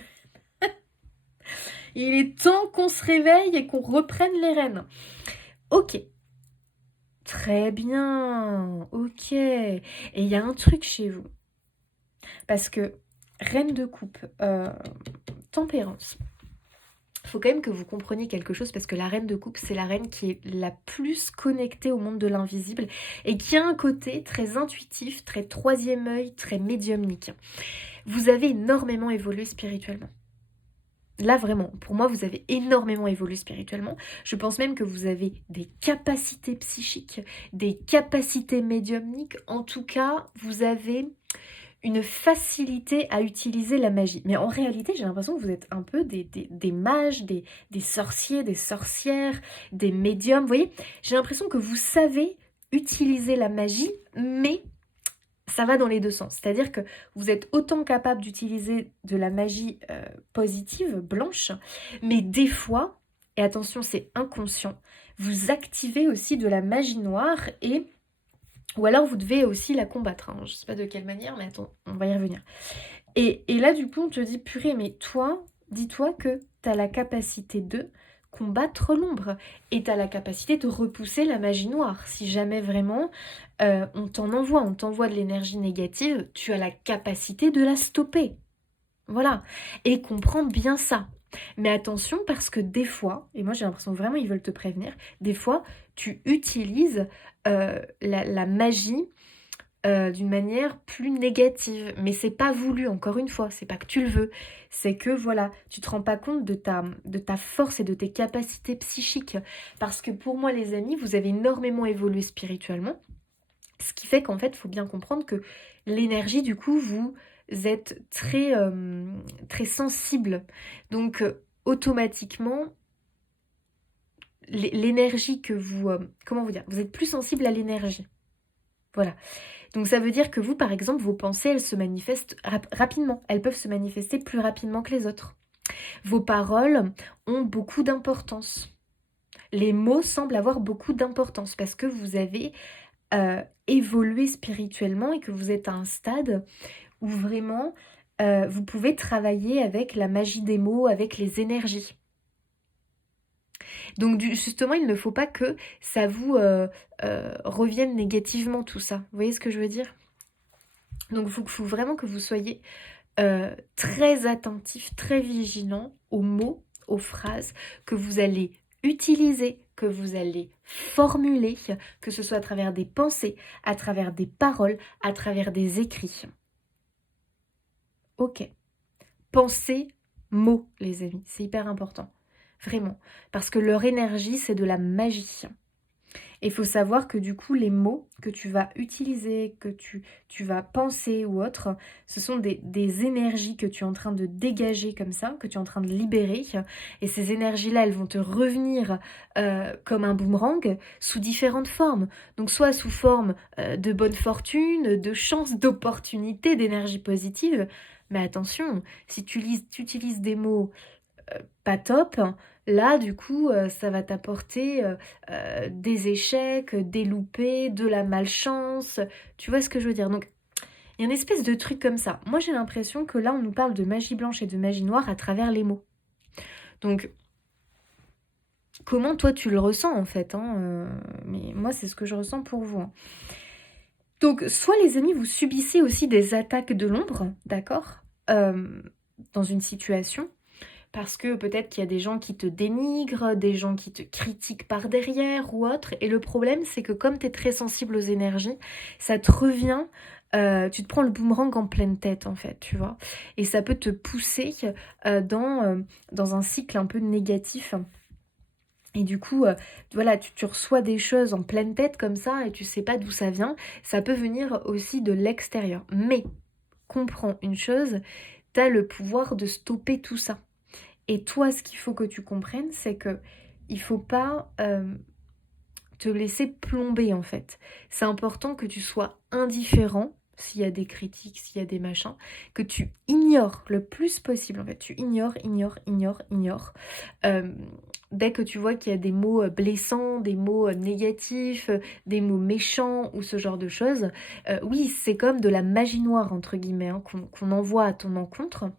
Il est temps qu'on se réveille et qu'on reprenne les rênes. Ok. Très bien. Ok. Et il y a un truc chez vous. Parce que reine de coupe, tempérance. Il faut quand même que vous compreniez quelque chose parce que la reine de coupe, c'est la reine qui est la plus connectée au monde de l'invisible et qui a un côté très intuitif, très troisième œil, très médiumnique. Vous avez énormément évolué spirituellement. Là, vraiment, pour moi, vous avez énormément évolué spirituellement. Je pense même que vous avez des capacités psychiques, des capacités médiumniques. En tout cas, vous avez une facilité à utiliser la magie. Mais en réalité, j'ai l'impression que vous êtes un peu des mages, des sorciers, des sorcières, des médiums. Vous voyez, j'ai l'impression que vous savez utiliser la magie, mais ça va dans les deux sens. C'est-à-dire que vous êtes autant capable d'utiliser de la magie positive, blanche, mais des fois, et attention, c'est inconscient, vous activez aussi de la magie noire et... Ou alors vous devez aussi la combattre. Hein. Je ne sais pas de quelle manière, mais attends, on va y revenir. Et là, du coup, on te dit, purée, mais toi, dis-toi que tu as la capacité de combattre l'ombre. Et tu as la capacité de repousser la magie noire. Si jamais vraiment on t'envoie de l'énergie négative, tu as la capacité de la stopper. Voilà. Et comprends bien ça. Mais attention parce que des fois, et moi j'ai l'impression vraiment ils veulent te prévenir, des fois tu utilises la magie d'une manière plus négative. Mais c'est pas voulu, encore une fois, c'est pas que tu le veux. C'est que voilà, tu te rends pas compte de ta force et de tes capacités psychiques. Parce que pour moi les amis, vous avez énormément évolué spirituellement. Ce qui fait qu'en fait, il faut bien comprendre que l'énergie, du coup, vous êtes très, très sensible. Donc, automatiquement, l'énergie que vous... comment vous dire? Vous êtes plus sensible à l'énergie. Voilà. Donc, ça veut dire que vous, par exemple, vos pensées, elles se manifestent rapidement. Elles peuvent se manifester plus rapidement que les autres. Vos paroles ont beaucoup d'importance. Les mots semblent avoir beaucoup d'importance parce que vous avez... évoluer spirituellement et que vous êtes à un stade où vraiment vous pouvez travailler avec la magie des mots, avec les énergies. Donc justement, il ne faut pas que ça vous revienne négativement tout ça. Vous voyez ce que je veux dire? Donc il faut vraiment que vous soyez très attentif, très vigilant aux mots, aux phrases que vous allez utiliser que vous allez formuler, que ce soit à travers des pensées, à travers des paroles, à travers des écrits. Ok. Pensez mots, les amis, c'est hyper important. Vraiment. Parce que leur énergie, c'est de la magie. Et il faut savoir que du coup, les mots que tu vas utiliser, que tu vas penser ou autre, ce sont des énergies que tu es en train de dégager comme ça, que tu es en train de libérer. Et ces énergies-là, elles vont te revenir comme un boomerang sous différentes formes. Donc soit sous forme de bonne fortune, de chance, d'opportunité, d'énergie positive. Mais attention, si tu utilises des mots pas top, là du coup ça va t'apporter des échecs, des loupés, de la malchance, tu vois ce que je veux dire? Donc il y a une espèce de truc comme ça. Moi j'ai l'impression que là on nous parle de magie blanche et de magie noire à travers les mots. Donc comment toi tu le ressens en fait, hein, mais moi c'est ce que je ressens pour vous, hein. Donc soit les amis vous subissez aussi des attaques de l'ombre, d'accord? Dans une situation. Parce que peut-être qu'il y a des gens qui te dénigrent, des gens qui te critiquent par derrière ou autre. Et le problème, c'est que comme tu es très sensible aux énergies, ça te revient, tu te prends le boomerang en pleine tête, en fait, tu vois. Et ça peut te pousser dans un cycle un peu négatif. Et du coup, voilà, tu reçois des choses en pleine tête comme ça et tu sais pas d'où ça vient. Ça peut venir aussi de l'extérieur. Mais comprends une chose, tu as le pouvoir de stopper tout ça. Et toi, ce qu'il faut que tu comprennes, c'est que il faut pas te laisser plomber en fait. C'est important que tu sois indifférent s'il y a des critiques, s'il y a des machins, que tu ignores le plus possible en fait. Tu ignores. Euh, Dès que tu vois qu'il y a des mots blessants, des mots négatifs, des mots méchants ou ce genre de choses, oui, c'est comme de la magie noire entre guillemets hein, qu'on envoie à ton encontre.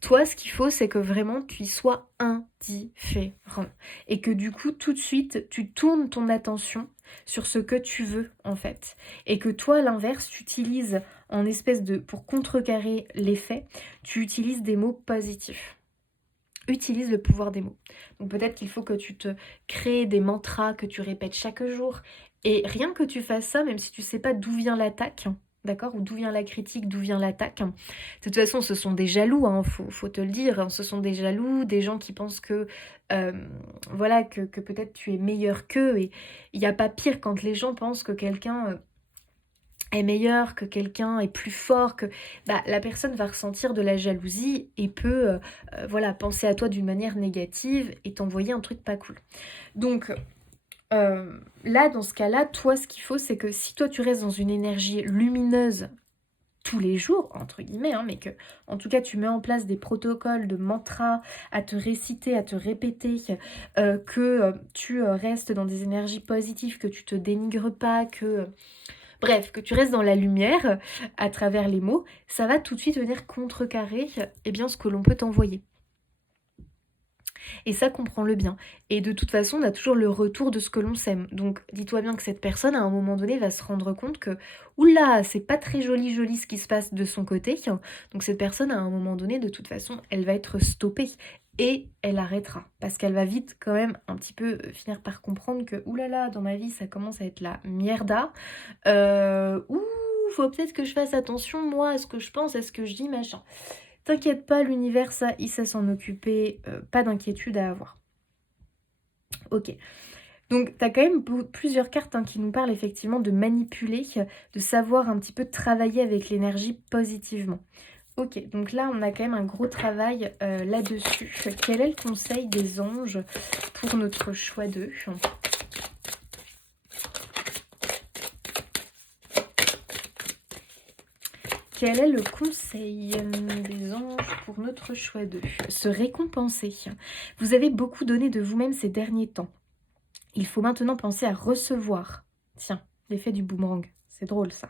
Toi, ce qu'il faut, c'est que vraiment tu y sois indifférent. Et que du coup, tout de suite, tu tournes ton attention sur ce que tu veux, en fait. Et que toi, à l'inverse, tu utilises en espèce de... pour contrecarrer l'effet, tu utilises des mots positifs. Utilise le pouvoir des mots. Donc peut-être qu'il faut que tu te crées des mantras que tu répètes chaque jour. Et rien que tu fasses ça, même si tu sais pas d'où vient l'attaque, d'accord? Ou d'où vient la critique, d'où vient l'attaque. De toute façon, ce sont des jaloux, hein, faut te le dire. Hein, ce sont des jaloux, des gens qui pensent que, euh, voilà, que peut-être tu es meilleur qu'eux. Et il n'y a pas pire quand les gens pensent que quelqu'un est meilleur, que quelqu'un est plus fort, que bah, la personne va ressentir de la jalousie et peut voilà, penser à toi d'une manière négative et t'envoyer un truc pas cool. Donc là, dans ce cas-là, toi, ce qu'il faut, c'est que si toi, tu restes dans une énergie lumineuse tous les jours, entre guillemets, hein, mais que, en tout cas, tu mets en place des protocoles de mantras à te réciter, à te répéter, que tu restes dans des énergies positives, que tu te dénigres pas, que... Bref, que tu restes dans la lumière à travers les mots, ça va tout de suite venir contrecarrer eh bien, ce que l'on peut t'envoyer. Et ça, comprends-le bien. Et de toute façon, on a toujours le retour de ce que l'on sème. Donc, dis-toi bien que cette personne, à un moment donné, va se rendre compte que, oula, c'est pas très joli ce qui se passe de son côté. Donc, cette personne, à un moment donné, de toute façon, elle va être stoppée. Et elle arrêtera. Parce qu'elle va vite, quand même, un petit peu finir par comprendre que, oulala, dans ma vie, ça commence à être la mierda. Ouh, faut peut-être que je fasse attention, moi, à ce que je pense, à ce que je dis, machin. T'inquiète pas, l'univers, ça, il sait s'en occuper, pas d'inquiétude à avoir. Ok. Donc, t'as quand même plusieurs cartes hein, qui nous parlent effectivement de manipuler, de savoir un petit peu travailler avec l'énergie positivement. Ok, donc là, on a quand même un gros travail là-dessus. Quel est le conseil des anges pour notre choix d'eux? Quel est le conseil des anges pour notre choix d'eux? Se récompenser. Vous avez beaucoup donné de vous-même ces derniers temps. Il faut maintenant penser à recevoir. Tiens, l'effet du boomerang. C'est drôle ça.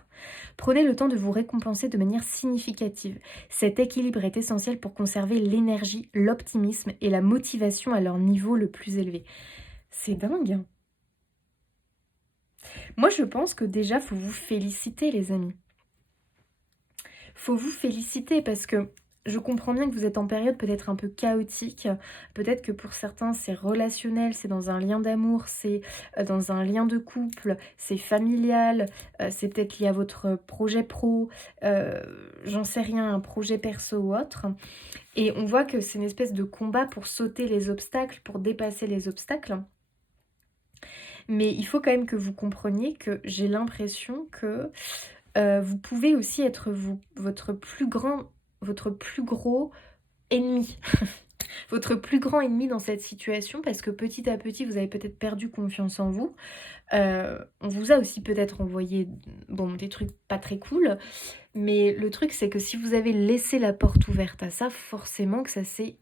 Prenez le temps de vous récompenser de manière significative. Cet équilibre est essentiel pour conserver l'énergie, l'optimisme et la motivation à leur niveau le plus élevé. C'est dingue, hein. Moi, je pense que déjà, faut vous féliciter, les amis. Faut vous féliciter parce que je comprends bien que vous êtes en période peut-être un peu chaotique. Peut-être que pour certains, c'est relationnel, c'est dans un lien d'amour, c'est dans un lien de couple, c'est familial, c'est peut-être lié à votre projet pro, j'en sais rien, un projet perso ou autre. Et on voit que c'est une espèce de combat pour sauter les obstacles, pour dépasser les obstacles. Mais il faut quand même que vous compreniez que j'ai l'impression que vous pouvez aussi être votre plus gros ennemi. Votre plus grand ennemi dans cette situation parce que petit à petit, vous avez peut-être perdu confiance en vous. On vous a aussi peut-être envoyé, bon, des trucs pas très cool, mais le truc, c'est que si vous avez laissé la porte ouverte à ça, forcément que ça s'est...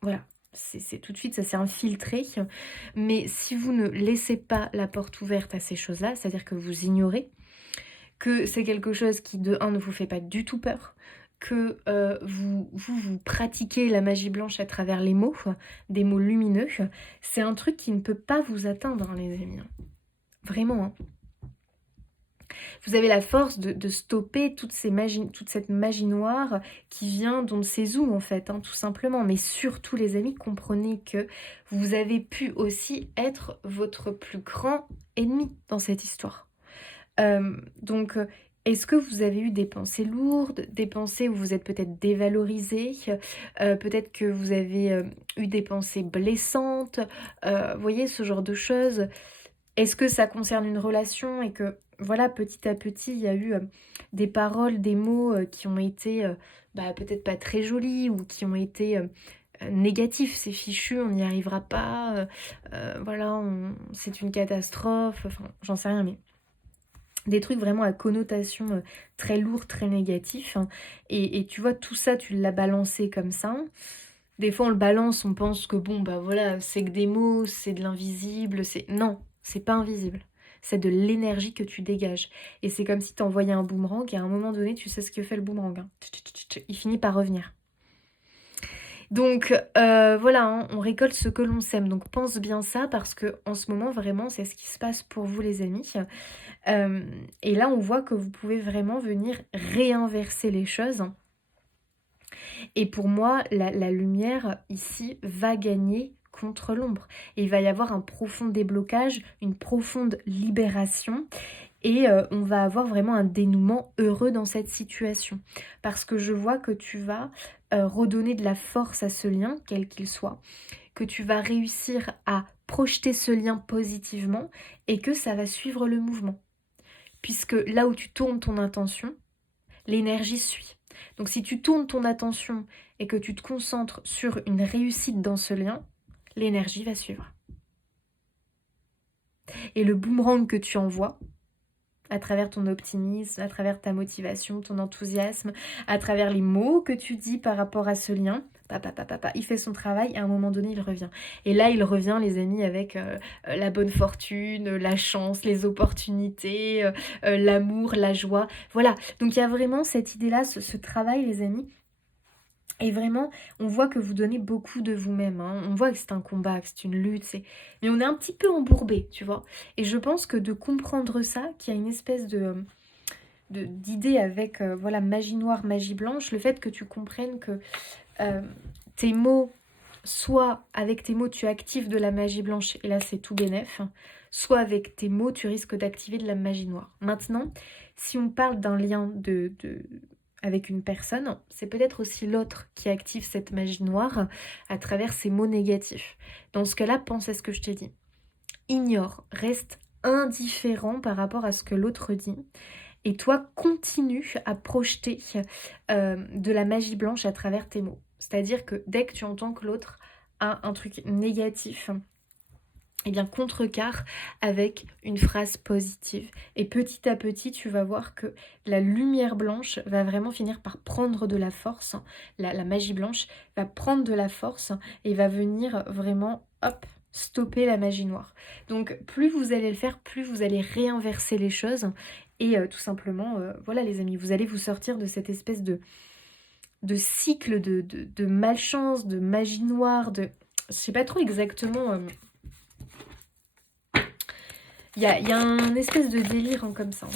Voilà, c'est tout de suite, ça s'est infiltré. Mais si vous ne laissez pas la porte ouverte à ces choses-là, c'est-à-dire que vous ignorez, que c'est quelque chose qui, de un, ne vous fait pas du tout peur, que vous pratiquez la magie blanche à travers les mots, des mots lumineux, c'est un truc qui ne peut pas vous atteindre, hein, les amis. Vraiment. Hein. Vous avez la force de stopper toute cette magie noire qui vient d'on ne sait où, en fait, hein, tout simplement. Mais surtout, les amis, comprenez que vous avez pu aussi être votre plus grand ennemi dans cette histoire. Donc, est-ce que vous avez eu des pensées lourdes, des pensées où vous êtes peut-être dévalorisé, peut-être que vous avez eu des pensées blessantes, vous voyez, ce genre de choses. Est-ce que ça concerne une relation et que, voilà, petit à petit, il y a eu des paroles, des mots qui ont été peut-être pas très jolis ou qui ont été négatifs, c'est fichu, on n'y arrivera pas, voilà, c'est une catastrophe, enfin, j'en sais rien, mais des trucs vraiment à connotation très lourde, très négatif. Hein. Et tu vois, tout ça, tu l'as balancé comme ça. Des fois, on le balance, on pense que bon, bah voilà, c'est que des mots, c'est de l'invisible, c'est... Non, c'est pas invisible. C'est de l'énergie que tu dégages. Et c'est comme si tu envoyais un boomerang et à un moment donné, tu sais ce que fait le boomerang. Hein. Il finit par revenir. Donc voilà, hein, on récolte ce que l'on sème. Donc pense bien ça parce que en ce moment, vraiment, c'est ce qui se passe pour vous, les amis. Et là, on voit que vous pouvez vraiment venir réinverser les choses. Et pour moi, la lumière ici va gagner contre l'ombre. Et il va y avoir un profond déblocage, une profonde libération. Et on va avoir vraiment un dénouement heureux dans cette situation. Parce que je vois que tu vas redonner de la force à ce lien, quel qu'il soit. Que tu vas réussir à projeter ce lien positivement et que ça va suivre le mouvement. Puisque là où tu tournes ton intention, l'énergie suit. Donc si tu tournes ton attention et que tu te concentres sur une réussite dans ce lien, l'énergie va suivre. Et le boomerang que tu envoies, à travers ton optimisme, à travers ta motivation, ton enthousiasme, à travers les mots que tu dis par rapport à ce lien, il fait son travail et à un moment donné, il revient. Et là, il revient, les amis, avec la bonne fortune, la chance, les opportunités, l'amour, la joie. Voilà, donc il y a vraiment cette idée-là, ce travail, les amis. Et vraiment, on voit que vous donnez beaucoup de vous-même. Hein. On voit que c'est un combat, que c'est une lutte. Mais on est un petit peu embourbé, tu vois. Et je pense que de comprendre ça, qu'il y a une espèce d'idée avec voilà, magie noire, magie blanche, le fait que tu comprennes que tes mots, soit avec tes mots tu actives de la magie blanche, et là c'est tout bénef, soit avec tes mots tu risques d'activer de la magie noire. Maintenant, si on parle d'un lien avec une personne, c'est peut-être aussi l'autre qui active cette magie noire à travers ses mots négatifs. Dans ce cas-là, pense à ce que je t'ai dit. Ignore, reste indifférent par rapport à ce que l'autre dit. Et toi, continue à projeter de la magie blanche à travers tes mots. C'est-à-dire que dès que tu entends que l'autre a un truc négatif, eh bien contrecarre avec une phrase positive. Et petit à petit, tu vas voir que la lumière blanche va vraiment finir par prendre de la force. La magie blanche va prendre de la force et va venir vraiment, hop, stopper la magie noire. Donc plus vous allez le faire, plus vous allez réinverser les choses. Et tout simplement, voilà les amis, vous allez vous sortir de cette espèce de cycle de malchance, de magie noire, de... Je sais pas trop exactement... Il y a un espèce de délire hein, comme ça.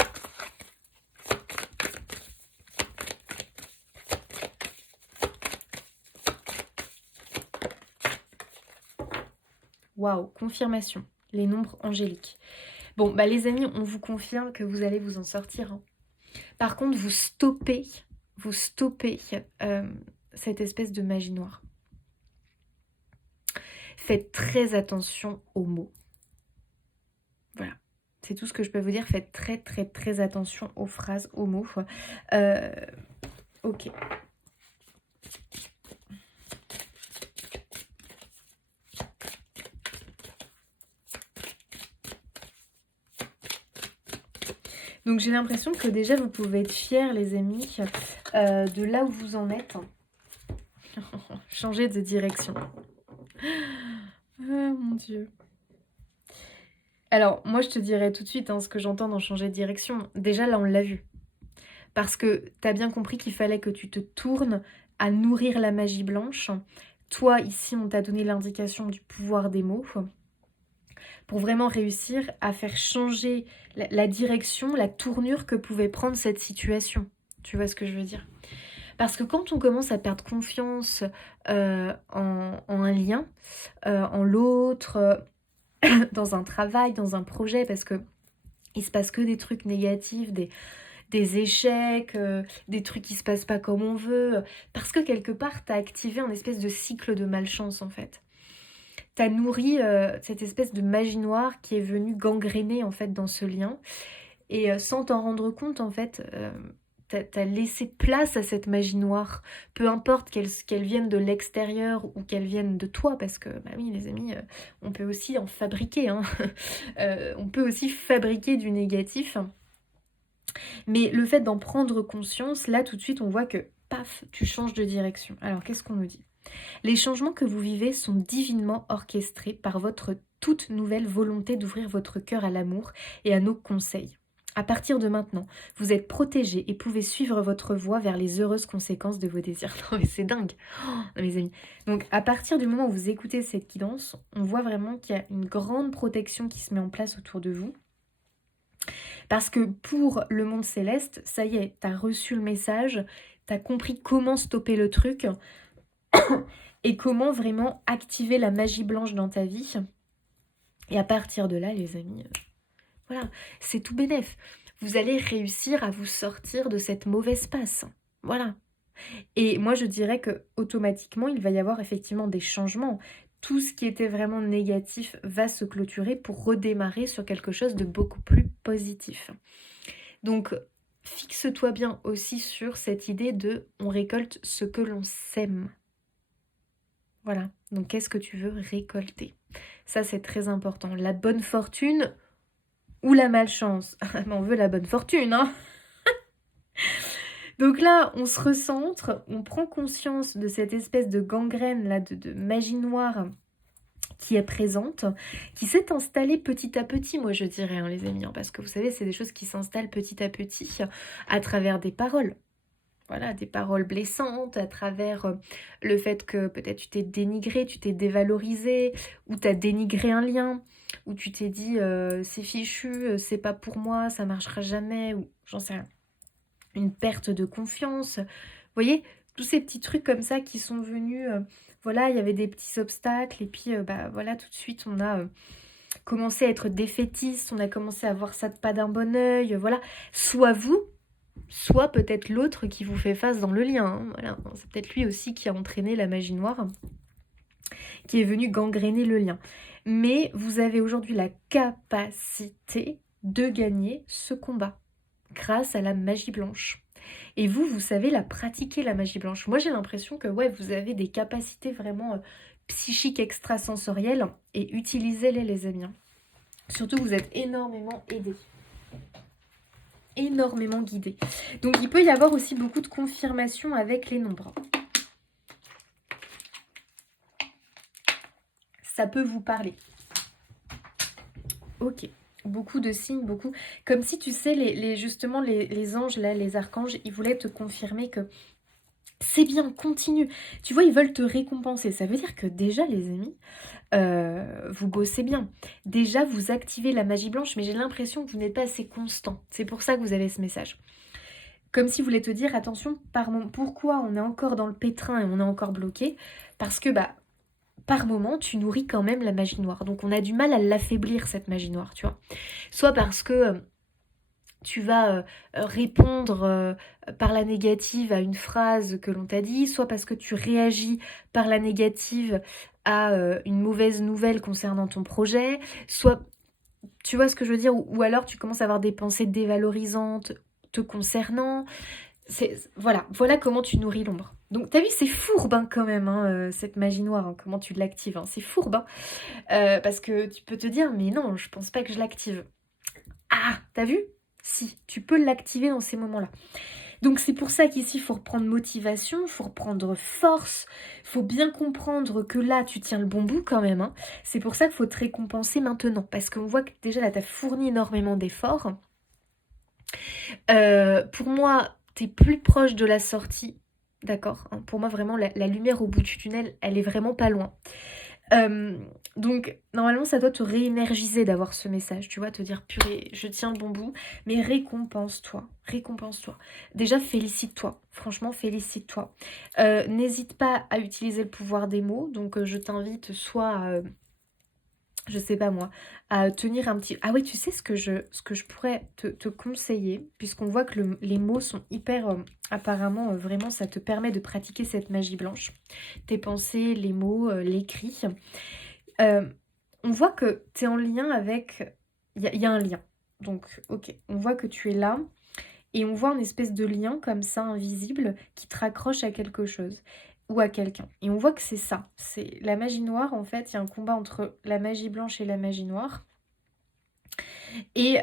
Waouh, confirmation. Les nombres angéliques. Bon, bah les amis, on vous confirme que vous allez vous en sortir, hein. Par contre, vous stoppez cette espèce de magie noire. Faites très attention aux mots. Voilà. C'est tout ce que je peux vous dire. Faites très très très attention aux phrases, aux mots. Ok. Donc j'ai l'impression que déjà vous pouvez être fiers les amis de là où vous en êtes. Changer de direction. Oh mon Dieu. Alors moi je te dirais tout de suite ce que j'entends dans changer de direction. Déjà là on l'a vu. Parce que tu as bien compris qu'il fallait que tu te tournes à nourrir la magie blanche. Toi ici on t'a donné l'indication du pouvoir des mots. Pour vraiment réussir à faire changer la direction, la tournure que pouvait prendre cette situation. Tu vois ce que je veux dire? Parce que quand on commence à perdre confiance en un lien, en l'autre, dans un travail, dans un projet, parce que il se passe que des trucs négatifs, des échecs, des trucs qui se passent pas comme on veut, parce que quelque part, tu as activé un espèce de cycle de malchance en fait. T'as nourri cette espèce de magie noire qui est venue gangréner en fait dans ce lien. Et sans t'en rendre compte en fait, t'as laissé place à cette magie noire. Peu importe qu'elle vienne de l'extérieur ou qu'elle vienne de toi, parce que bah oui les amis, on peut aussi en fabriquer. Hein. On peut aussi fabriquer du négatif. Mais le fait d'en prendre conscience, là tout de suite on voit que paf, tu changes de direction. Alors qu'est-ce qu'on nous dit ? Les changements que vous vivez sont divinement orchestrés par votre toute nouvelle volonté d'ouvrir votre cœur à l'amour et à nos conseils. À partir de maintenant, vous êtes protégés et pouvez suivre votre voie vers les heureuses conséquences de vos désirs. Non mais c'est dingue, mes amis. Donc à partir du moment où vous écoutez cette guidance, on voit vraiment qu'il y a une grande protection qui se met en place autour de vous. Parce que pour le monde céleste, ça y est, t'as reçu le message, t'as compris comment stopper le truc et comment vraiment activer la magie blanche dans ta vie. Et à partir de là, les amis, voilà, c'est tout bénef. Vous allez réussir à vous sortir de cette mauvaise passe. Voilà. Et moi, je dirais que automatiquement, il va y avoir effectivement des changements. Tout ce qui était vraiment négatif va se clôturer pour redémarrer sur quelque chose de beaucoup plus positif. Donc, fixe-toi bien aussi sur cette idée de on récolte ce que l'on sème. Voilà, donc qu'est-ce que tu veux récolter? Ça, c'est très important. La bonne fortune ou la malchance? On veut la bonne fortune, hein. Donc là, on se recentre, on prend conscience de cette espèce de gangrène, là, de magie noire qui est présente, qui s'est installée petit à petit, moi je dirais, hein, les amis, hein, parce que vous savez, c'est des choses qui s'installent petit à petit à travers des paroles. Voilà, des paroles blessantes, à travers le fait que peut-être tu t'es dénigré, tu t'es dévalorisé, ou tu as dénigré un lien, ou tu t'es dit c'est fichu, c'est pas pour moi, ça marchera jamais, ou j'en sais rien. Une perte de confiance. Vous voyez, tous ces petits trucs comme ça qui sont venus, voilà, il y avait des petits obstacles, et puis bah voilà, tout de suite on a commencé à être défaitiste, on a commencé à voir ça de pas d'un bon œil, voilà. Soit vous, soit peut-être l'autre qui vous fait face dans le lien. Hein, voilà. C'est peut-être lui aussi qui a entraîné la magie noire, qui est venu gangréner le lien. Mais vous avez aujourd'hui la capacité de gagner ce combat grâce à la magie blanche. Et vous savez la pratiquer, la magie blanche. Moi, j'ai l'impression que ouais, vous avez des capacités vraiment psychiques extrasensorielles et utilisez-les, les amis. Surtout, vous êtes énormément aidés. Énormément guidé. Donc il peut y avoir aussi beaucoup de confirmation avec les nombres. Ça peut vous parler. Ok. Beaucoup de signes, beaucoup. Comme si tu sais, justement les anges, là, les archanges, ils voulaient te confirmer que c'est bien, continue. Tu vois, ils veulent te récompenser. Ça veut dire que déjà, les amis, vous bossez bien. Déjà, vous activez la magie blanche, mais j'ai l'impression que vous n'êtes pas assez constant. C'est pour ça que vous avez ce message. Comme si vous voulez te dire, attention, pourquoi on est encore dans le pétrin et on est encore bloqué? Parce que, bah, par moment, tu nourris quand même la magie noire. Donc on a du mal à l'affaiblir, cette magie noire, tu vois. Soit parce que tu vas répondre par la négative à une phrase que l'on t'a dit, soit parce que tu réagis par la négative à une mauvaise nouvelle concernant ton projet, soit, tu vois ce que je veux dire, ou alors tu commences à avoir des pensées dévalorisantes te concernant. Voilà comment tu nourris l'ombre. Donc t'as vu, c'est fourbe hein, quand même, hein, cette magie noire, hein, comment tu l'actives, hein, c'est fourbe. Hein. Parce que tu peux te dire, mais non, je pense pas que je l'active. Ah, t'as vu? Si, tu peux l'activer dans ces moments-là. Donc c'est pour ça qu'ici, il faut reprendre motivation, il faut reprendre force, il faut bien comprendre que là, tu tiens le bon bout quand même. Hein. C'est pour ça qu'il faut te récompenser maintenant, parce qu'on voit que déjà là, tu as fourni énormément d'efforts. Pour moi, tu es plus proche de la sortie, d'accord hein. Pour moi, vraiment, la lumière au bout du tunnel, elle est vraiment pas loin. Donc normalement ça doit te réénergiser d'avoir ce message, tu vois, te dire purée, je tiens le bon bout, mais récompense-toi, récompense-toi. Déjà félicite-toi, franchement félicite-toi. N'hésite pas à utiliser le pouvoir des mots, donc je t'invite soit à, je sais pas moi, à tenir un petit... Ah oui, tu sais ce que je pourrais te conseiller, puisqu'on voit que les mots sont hyper... apparemment, vraiment, ça te permet de pratiquer cette magie blanche. Tes pensées, les mots, l'écrit. On voit que tu es en lien avec... Il y a un lien. Donc, ok, on voit que tu es là. Et on voit une espèce de lien comme ça, invisible, qui te raccroche à quelque chose ou à quelqu'un. Et on voit que c'est ça. C'est la magie noire, en fait, il y a un combat entre la magie blanche et la magie noire. Et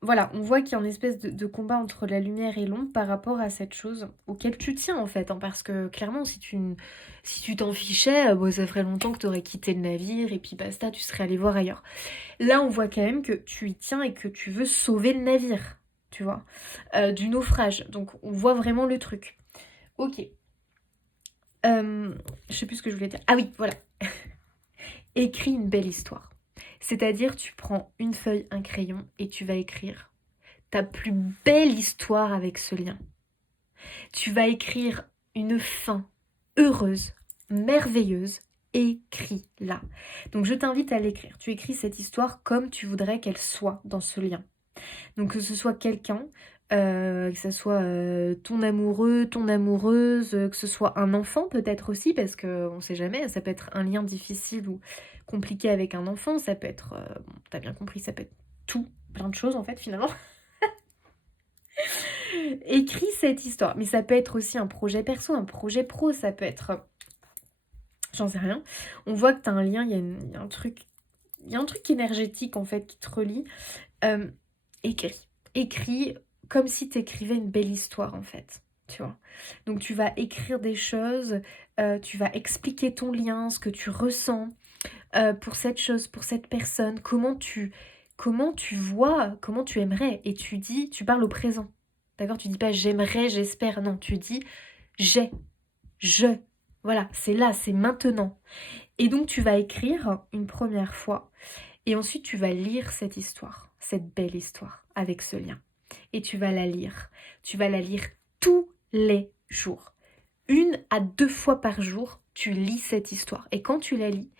voilà, on voit qu'il y a une espèce de combat entre la lumière et l'ombre par rapport à cette chose auquel tu tiens, en fait. Hein, parce que clairement, si tu t'en fichais, bon, ça ferait longtemps que tu aurais quitté le navire et puis basta, tu serais allé voir ailleurs. Là, on voit quand même que tu y tiens et que tu veux sauver le navire, tu vois, du naufrage. Donc, on voit vraiment le truc. Ok. Je sais plus ce que je voulais dire. Ah oui, voilà. Écris une belle histoire. C'est-à-dire, tu prends une feuille, un crayon et tu vas écrire ta plus belle histoire avec ce lien. Tu vas écrire une fin heureuse, merveilleuse, écris-la. Donc je t'invite à l'écrire. Tu écris cette histoire comme tu voudrais qu'elle soit dans ce lien. Donc que ce soit quelqu'un, que ce soit ton amoureux, ton amoureuse, que ce soit un enfant peut-être aussi, parce qu'on ne sait jamais, ça peut être un lien difficile ou compliqué avec un enfant, ça peut être, bon, t'as bien compris, ça peut être tout, plein de choses en fait finalement. Écris cette histoire, mais ça peut être aussi un projet perso, un projet pro, ça peut être, j'en sais rien. On voit que tu as un lien, il y a un truc énergétique en fait qui te relie. Écris comme si tu écrivais une belle histoire en fait, tu vois. Donc tu vas écrire des choses, tu vas expliquer ton lien, ce que tu ressens pour cette chose, pour cette personne, comment tu vois, comment tu aimerais, et tu parles au présent, d'accord? Tu dis pas j'aimerais, j'espère, non, tu dis j'ai, je, voilà, c'est là, c'est maintenant. Et donc tu vas écrire une première fois, et ensuite tu vas lire cette histoire, cette belle histoire, avec ce lien. Et tu vas la lire. Tu vas la lire tous les jours. 1 à 2 fois par jour, tu lis cette histoire. Et quand tu la lis,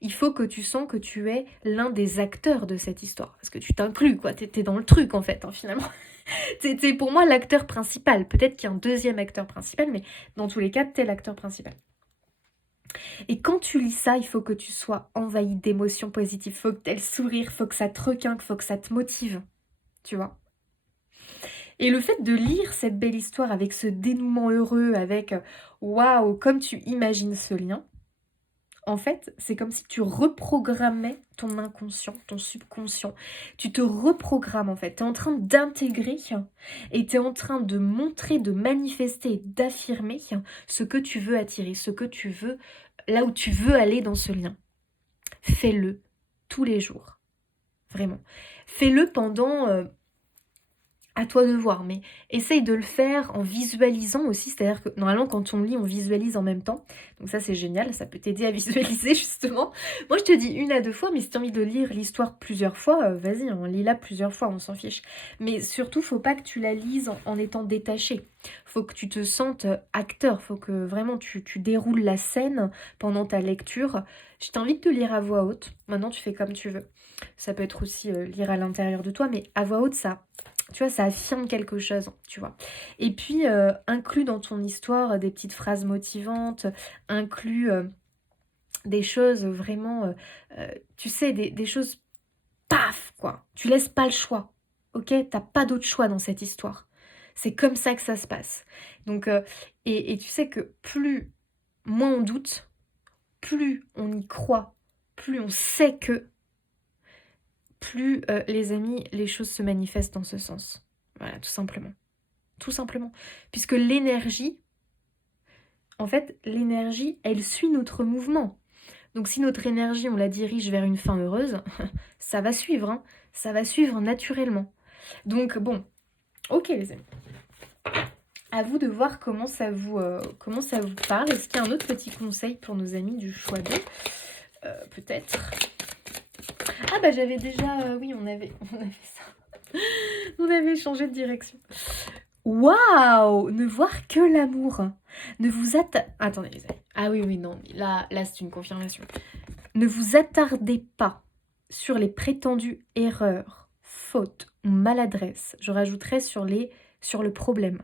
il faut que tu sens que tu es l'un des acteurs de cette histoire. Parce que tu t'inclus, quoi. T'es dans le truc, en fait, hein, finalement. T'es pour moi l'acteur principal. Peut-être qu'il y a un deuxième acteur principal, mais dans tous les cas, t'es l'acteur principal. Et quand tu lis ça, il faut que tu sois envahi d'émotions positives. Il faut que tu aies le sourire, il faut que ça te requinque, il faut que ça te motive. Tu vois ? Et le fait de lire cette belle histoire avec ce dénouement heureux, avec waouh, comme tu imagines ce lien, en fait, c'est comme si tu reprogrammais ton inconscient, ton subconscient. Tu te reprogrammes en fait. Tu es en train d'intégrer et tu es en train de montrer, de manifester, d'affirmer ce que tu veux attirer, ce que tu veux, là où tu veux aller dans ce lien. Fais-le tous les jours. Vraiment. Fais-le pendant À toi de voir, mais essaye de le faire en visualisant aussi, c'est-à-dire que normalement quand on lit, on visualise en même temps, donc ça c'est génial, ça peut t'aider à visualiser justement. Moi je te dis 1 à 2 fois, mais si tu as envie de lire l'histoire plusieurs fois, vas-y, on lit-la plusieurs fois, on s'en fiche. Mais surtout, faut pas que tu la lises en étant détaché. Faut que tu te sentes acteur, faut que vraiment tu déroules la scène pendant ta lecture. Je t'invite de lire à voix haute, maintenant tu fais comme tu veux. Ça peut être aussi lire à l'intérieur de toi, mais à voix haute, ça... Tu vois, ça affirme quelque chose, tu vois. Et puis, inclus dans ton histoire des petites phrases motivantes, inclus des choses vraiment, tu sais, des choses, paf, quoi. Tu laisses pas le choix, ok? T'as pas d'autre choix dans cette histoire. C'est comme ça que ça se passe. Donc, et tu sais que moins on doute, plus on y croit, plus on sait que, plus, les amis, les choses se manifestent dans ce sens. Voilà, tout simplement. Tout simplement. Puisque l'énergie, en fait, l'énergie, elle suit notre mouvement. Donc si notre énergie, on la dirige vers une fin heureuse, ça va suivre, hein. Ça va suivre naturellement. Donc bon, ok les amis. À vous de voir comment ça vous parle. Est-ce qu'il y a un autre petit conseil pour nos amis du choix 2 peut-être. Ah bah j'avais déjà... oui, on avait ça. On avait changé de direction. Waouh! Ne voir que l'amour. Ne vous attendez les amis. Ah oui, non, là c'est une confirmation. Ne vous attardez pas sur les prétendues erreurs, fautes ou maladresses. Je rajouterais sur le problème.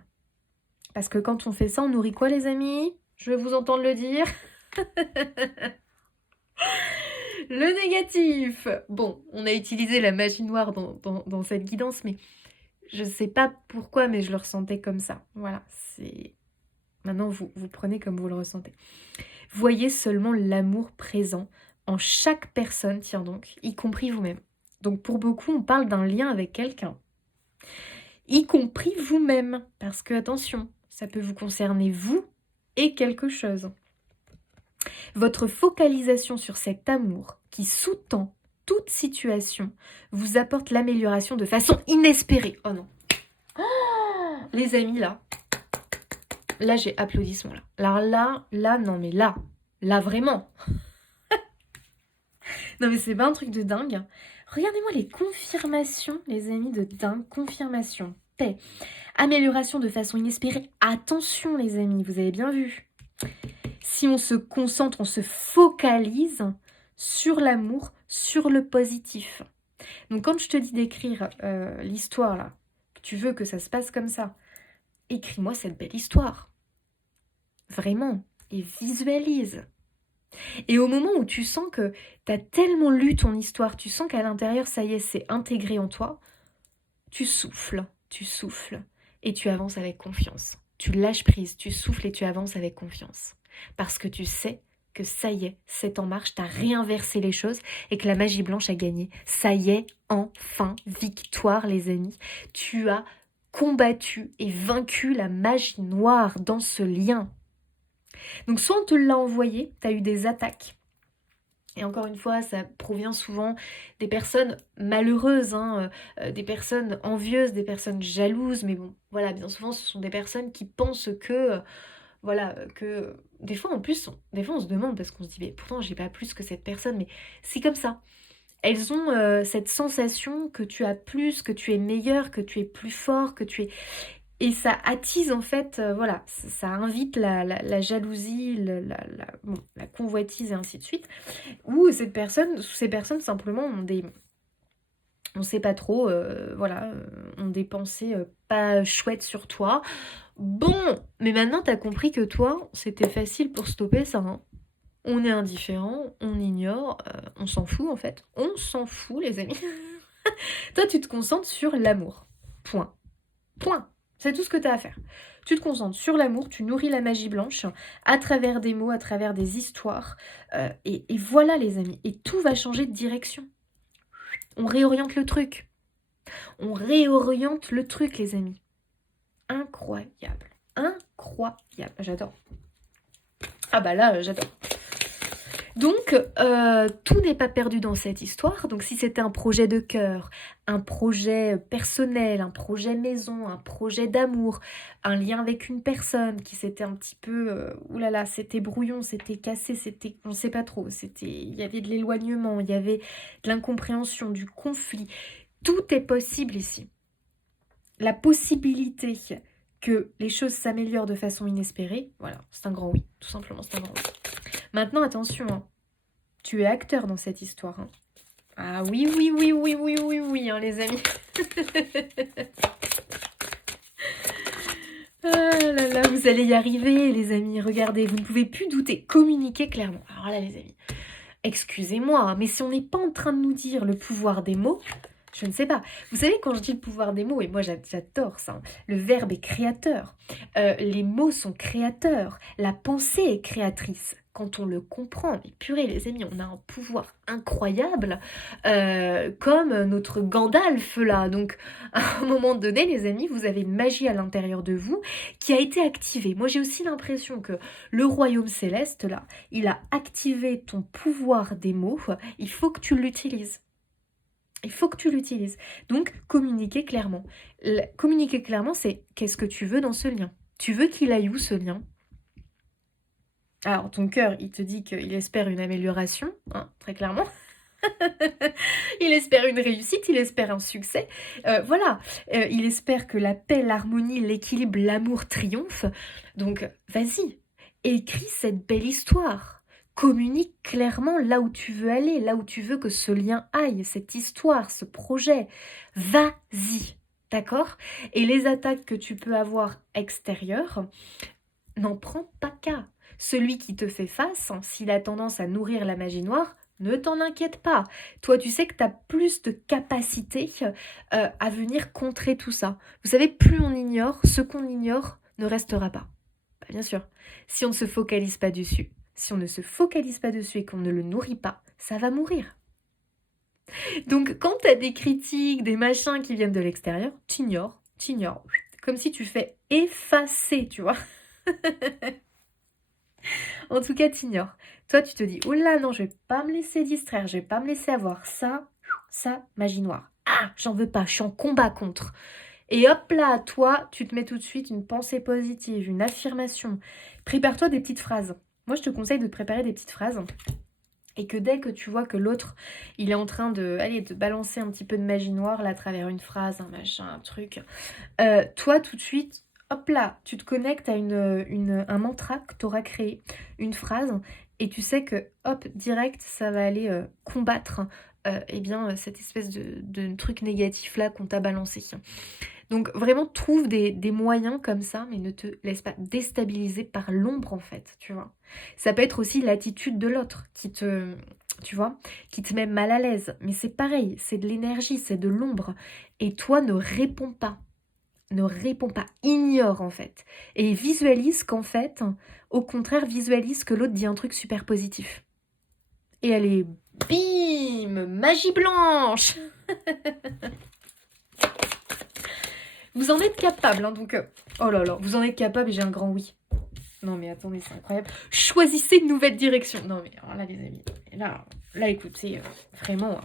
Parce que quand on fait ça, on nourrit quoi les amis? Je veux vous entendre le dire. Le négatif. Bon, on a utilisé la magie noire dans cette guidance, mais je sais pas pourquoi, mais je le ressentais comme ça. Voilà, c'est... Maintenant, vous prenez comme vous le ressentez. Voyez seulement l'amour présent en chaque personne, tiens donc, y compris vous-même. Donc pour beaucoup, on parle d'un lien avec quelqu'un. Y compris vous-même. Parce que, attention, ça peut vous concerner vous et quelque chose. Votre focalisation sur cet amour qui sous-tend toute situation vous apporte l'amélioration de façon inespérée. Oh non. Oh, les amis, là j'ai applaudissement là. Alors là, non mais là vraiment. Non mais c'est pas un truc de dingue. Regardez-moi les confirmations, les amis, de dingue. Confirmation. Paix. Amélioration de façon inespérée. Attention les amis, vous avez bien vu. Si on se concentre, on se focalise sur l'amour, sur le positif. Donc quand je te dis d'écrire l'histoire là, que tu veux que ça se passe comme ça, écris-moi cette belle histoire. Vraiment. Et visualise. Et au moment où tu sens que tu as tellement lu ton histoire, tu sens qu'à l'intérieur, ça y est, c'est intégré en toi, tu souffles, et tu avances avec confiance. Tu lâches prise, tu souffles et tu avances avec confiance. Parce que tu sais que ça y est, c'est en marche, tu as réinversé les choses et que la magie blanche a gagné. Ça y est, enfin, victoire les amis. Tu as combattu et vaincu la magie noire dans ce lien. Donc soit on te l'a envoyé, tu as eu des attaques. Et encore une fois, ça provient souvent des personnes malheureuses, hein, des personnes envieuses, des personnes jalouses. Mais bon, voilà, bien souvent, ce sont des personnes qui pensent que, voilà, que... Des fois, en plus, des fois, on se demande, parce qu'on se dit, mais pourtant, j'ai pas plus que cette personne. Mais c'est comme ça. Elles ont cette sensation que tu as plus, que tu es meilleur, que tu es plus fort, que tu es... Et ça attise en fait, voilà, ça invite la jalousie, la convoitise et ainsi de suite. Ou ces personnes simplement on sait pas trop, voilà, ont des pensées pas chouettes sur toi. Bon, mais maintenant t'as compris que toi, c'était facile pour stopper ça, hein. On est indifférent, on ignore, on s'en fout en fait. On s'en fout les amis. Toi tu te concentres sur l'amour. Point. Point. C'est tout ce que tu as à faire. Tu te concentres sur l'amour, tu nourris la magie blanche à travers des mots, à travers des histoires. Et voilà les amis. Et tout va changer de direction. On réoriente le truc. On réoriente le truc les amis. Incroyable. Incroyable. J'adore. Ah bah là, j'adore. Donc, tout n'est pas perdu dans cette histoire. Donc, si c'était un projet de cœur, un projet personnel, un projet maison, un projet d'amour, un lien avec une personne qui s'était un petit peu, oulala, c'était brouillon, c'était cassé, c'était, on ne sait pas trop, il y avait de l'éloignement, il y avait de l'incompréhension, du conflit. Tout est possible ici. La possibilité que les choses s'améliorent de façon inespérée, voilà, c'est un grand oui, tout simplement, c'est un grand oui. Maintenant, attention, hein. Tu es acteur dans cette histoire. Hein. Ah oui, oui, oui, oui, oui, oui, oui, hein, les amis. Ah là là, vous allez y arriver, les amis. Regardez, vous ne pouvez plus douter. Communiquez clairement. Alors là, les amis, excusez-moi, mais si on n'est pas en train de nous dire le pouvoir des mots, je ne sais pas. Vous savez, quand je dis le pouvoir des mots, et moi j'adore ça, hein, le verbe est créateur. Les mots sont créateurs. La pensée est créatrice. Quand on le comprend, mais purée les amis, on a un pouvoir incroyable, comme notre Gandalf là. Donc à un moment donné, les amis, vous avez une magie à l'intérieur de vous qui a été activée. Moi j'ai aussi l'impression que le royaume céleste là, il a activé ton pouvoir des mots. Il faut que tu l'utilises. Il faut que tu l'utilises. Donc, communiquer clairement. Communiquer clairement, c'est qu'est-ce que tu veux dans ce lien. Tu veux qu'il aille où ce lien? Alors, ton cœur, il te dit qu'il espère une amélioration, hein, très clairement. Il espère une réussite, il espère un succès. Voilà, il espère que la paix, l'harmonie, l'équilibre, l'amour triomphent. Donc, vas-y, écris cette belle histoire. Communique clairement là où tu veux aller, là où tu veux que ce lien aille, cette histoire, ce projet. Vas-y, d'accord? Et les attaques que tu peux avoir extérieures, n'en prends pas cas. Celui qui te fait face, s'il a tendance à nourrir la magie noire, ne t'en inquiète pas. Toi, tu sais que tu as plus de capacité à venir contrer tout ça. Vous savez, plus on ignore, ce qu'on ignore ne restera pas. Bah, bien sûr, si on ne se focalise pas dessus, si on ne se focalise pas dessus et qu'on ne le nourrit pas, ça va mourir. Donc, quand tu as des critiques, des machins qui viennent de l'extérieur, t'ignores. Comme si tu fais effacer, tu vois. En tout cas, t'ignores. Toi, tu te dis, oh là, non, je vais pas me laisser distraire, je vais pas me laisser avoir ça, magie noire. Ah, j'en veux pas, je suis en combat contre. Et hop là, toi, tu te mets tout de suite une pensée positive, une affirmation. Prépare-toi des petites phrases. Moi, je te conseille de te préparer des petites phrases. Et que dès que tu vois que l'autre, il est en train de balancer un petit peu de magie noire là, à travers une phrase, un machin, un truc, toi, tout de suite, hop là, tu te connectes à un mantra que tu auras créé, une phrase, et tu sais que, hop, direct, ça va aller combattre cette espèce de truc négatif là qu'on t'a balancé. Donc vraiment, trouve des moyens comme ça, mais ne te laisse pas déstabiliser par l'ombre en fait, tu vois. Ça peut être aussi l'attitude de l'autre tu vois, qui te met mal à l'aise. Mais c'est pareil, c'est de l'énergie, c'est de l'ombre. Et toi, ne réponds pas. Ne réponds pas, ignore en fait. Et visualise qu'en fait, au contraire, visualise que l'autre dit un truc super positif. Et elle est bim, magie blanche. Vous en êtes capable, hein, donc... oh là là, vous en êtes capable et j'ai un grand oui. Non mais attendez, c'est incroyable. Choisissez une nouvelle direction. Non mais alors là les amis, là écoutez, vraiment...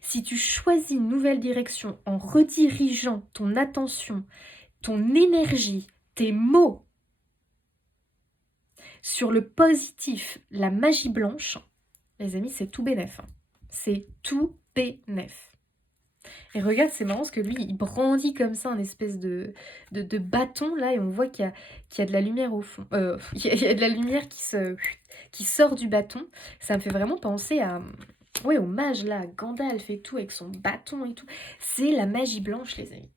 Si tu choisis une nouvelle direction en redirigeant ton attention, ton énergie, tes mots sur le positif, la magie blanche, les amis, c'est tout bénef. Hein. C'est tout bénef. Et regarde, c'est marrant parce que lui, il brandit comme ça un espèce de bâton là et on voit qu'il y a de la lumière au fond. Il y a de la lumière qui sort du bâton. Ça me fait vraiment penser à... ouais, au mage là, Gandalf et tout, avec son bâton et tout. C'est la magie blanche, les amis.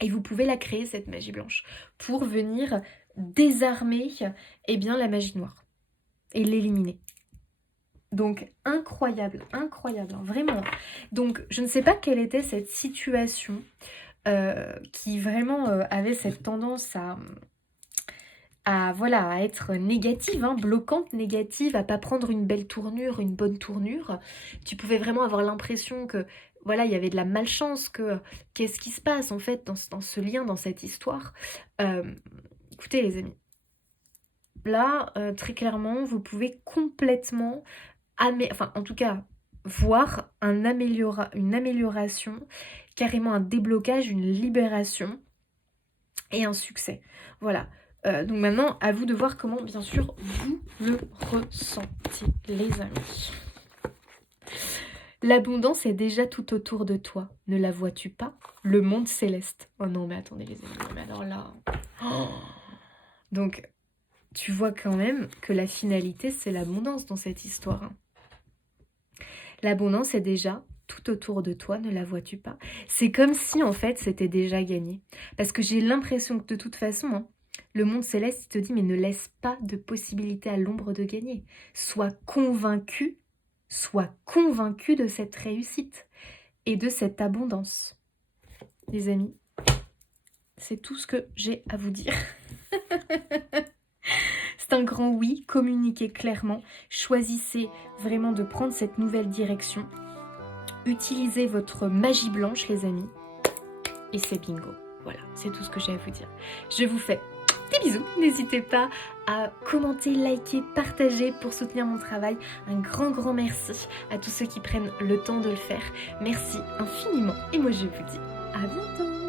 Et vous pouvez la créer, cette magie blanche, pour venir désarmer la magie noire et l'éliminer. Donc, incroyable, incroyable, hein, vraiment. Donc, je ne sais pas quelle était cette situation qui vraiment avait cette tendance à être négative, hein, bloquante, négative, à pas prendre une belle tournure, une bonne tournure. Tu pouvais vraiment avoir l'impression que, voilà, il y avait de la malchance, que qu'est-ce qui se passe en fait dans ce lien, dans cette histoire. Écoutez les amis, là, très clairement, vous pouvez complètement enfin, en tout cas, voir une amélioration, carrément un déblocage, une libération et un succès. Voilà. Donc maintenant, à vous de voir comment, bien sûr, vous le ressentez, les amis. L'abondance est déjà tout autour de toi. Ne la vois-tu pas? Le monde céleste. Oh non, mais attendez, les amis. Mais alors là... Oh. Donc, tu vois quand même que la finalité, c'est l'abondance dans cette histoire. Hein. L'abondance est déjà tout autour de toi, ne la vois-tu pas? C'est comme si, en fait, c'était déjà gagné. Parce que j'ai l'impression que de toute façon, hein, le monde céleste te dit, mais ne laisse pas de possibilité à l'ombre de gagner. Sois convaincu de cette réussite et de cette abondance. Les amis, c'est tout ce que j'ai à vous dire. C'est un grand oui, communiquez clairement, choisissez vraiment de prendre cette nouvelle direction, utilisez votre magie blanche les amis, et c'est bingo. Voilà, c'est tout ce que j'ai à vous dire. Je vous fais des bisous, n'hésitez pas à commenter, liker, partager pour soutenir mon travail. Un grand merci à tous ceux qui prennent le temps de le faire. Merci infiniment et moi je vous dis à bientôt.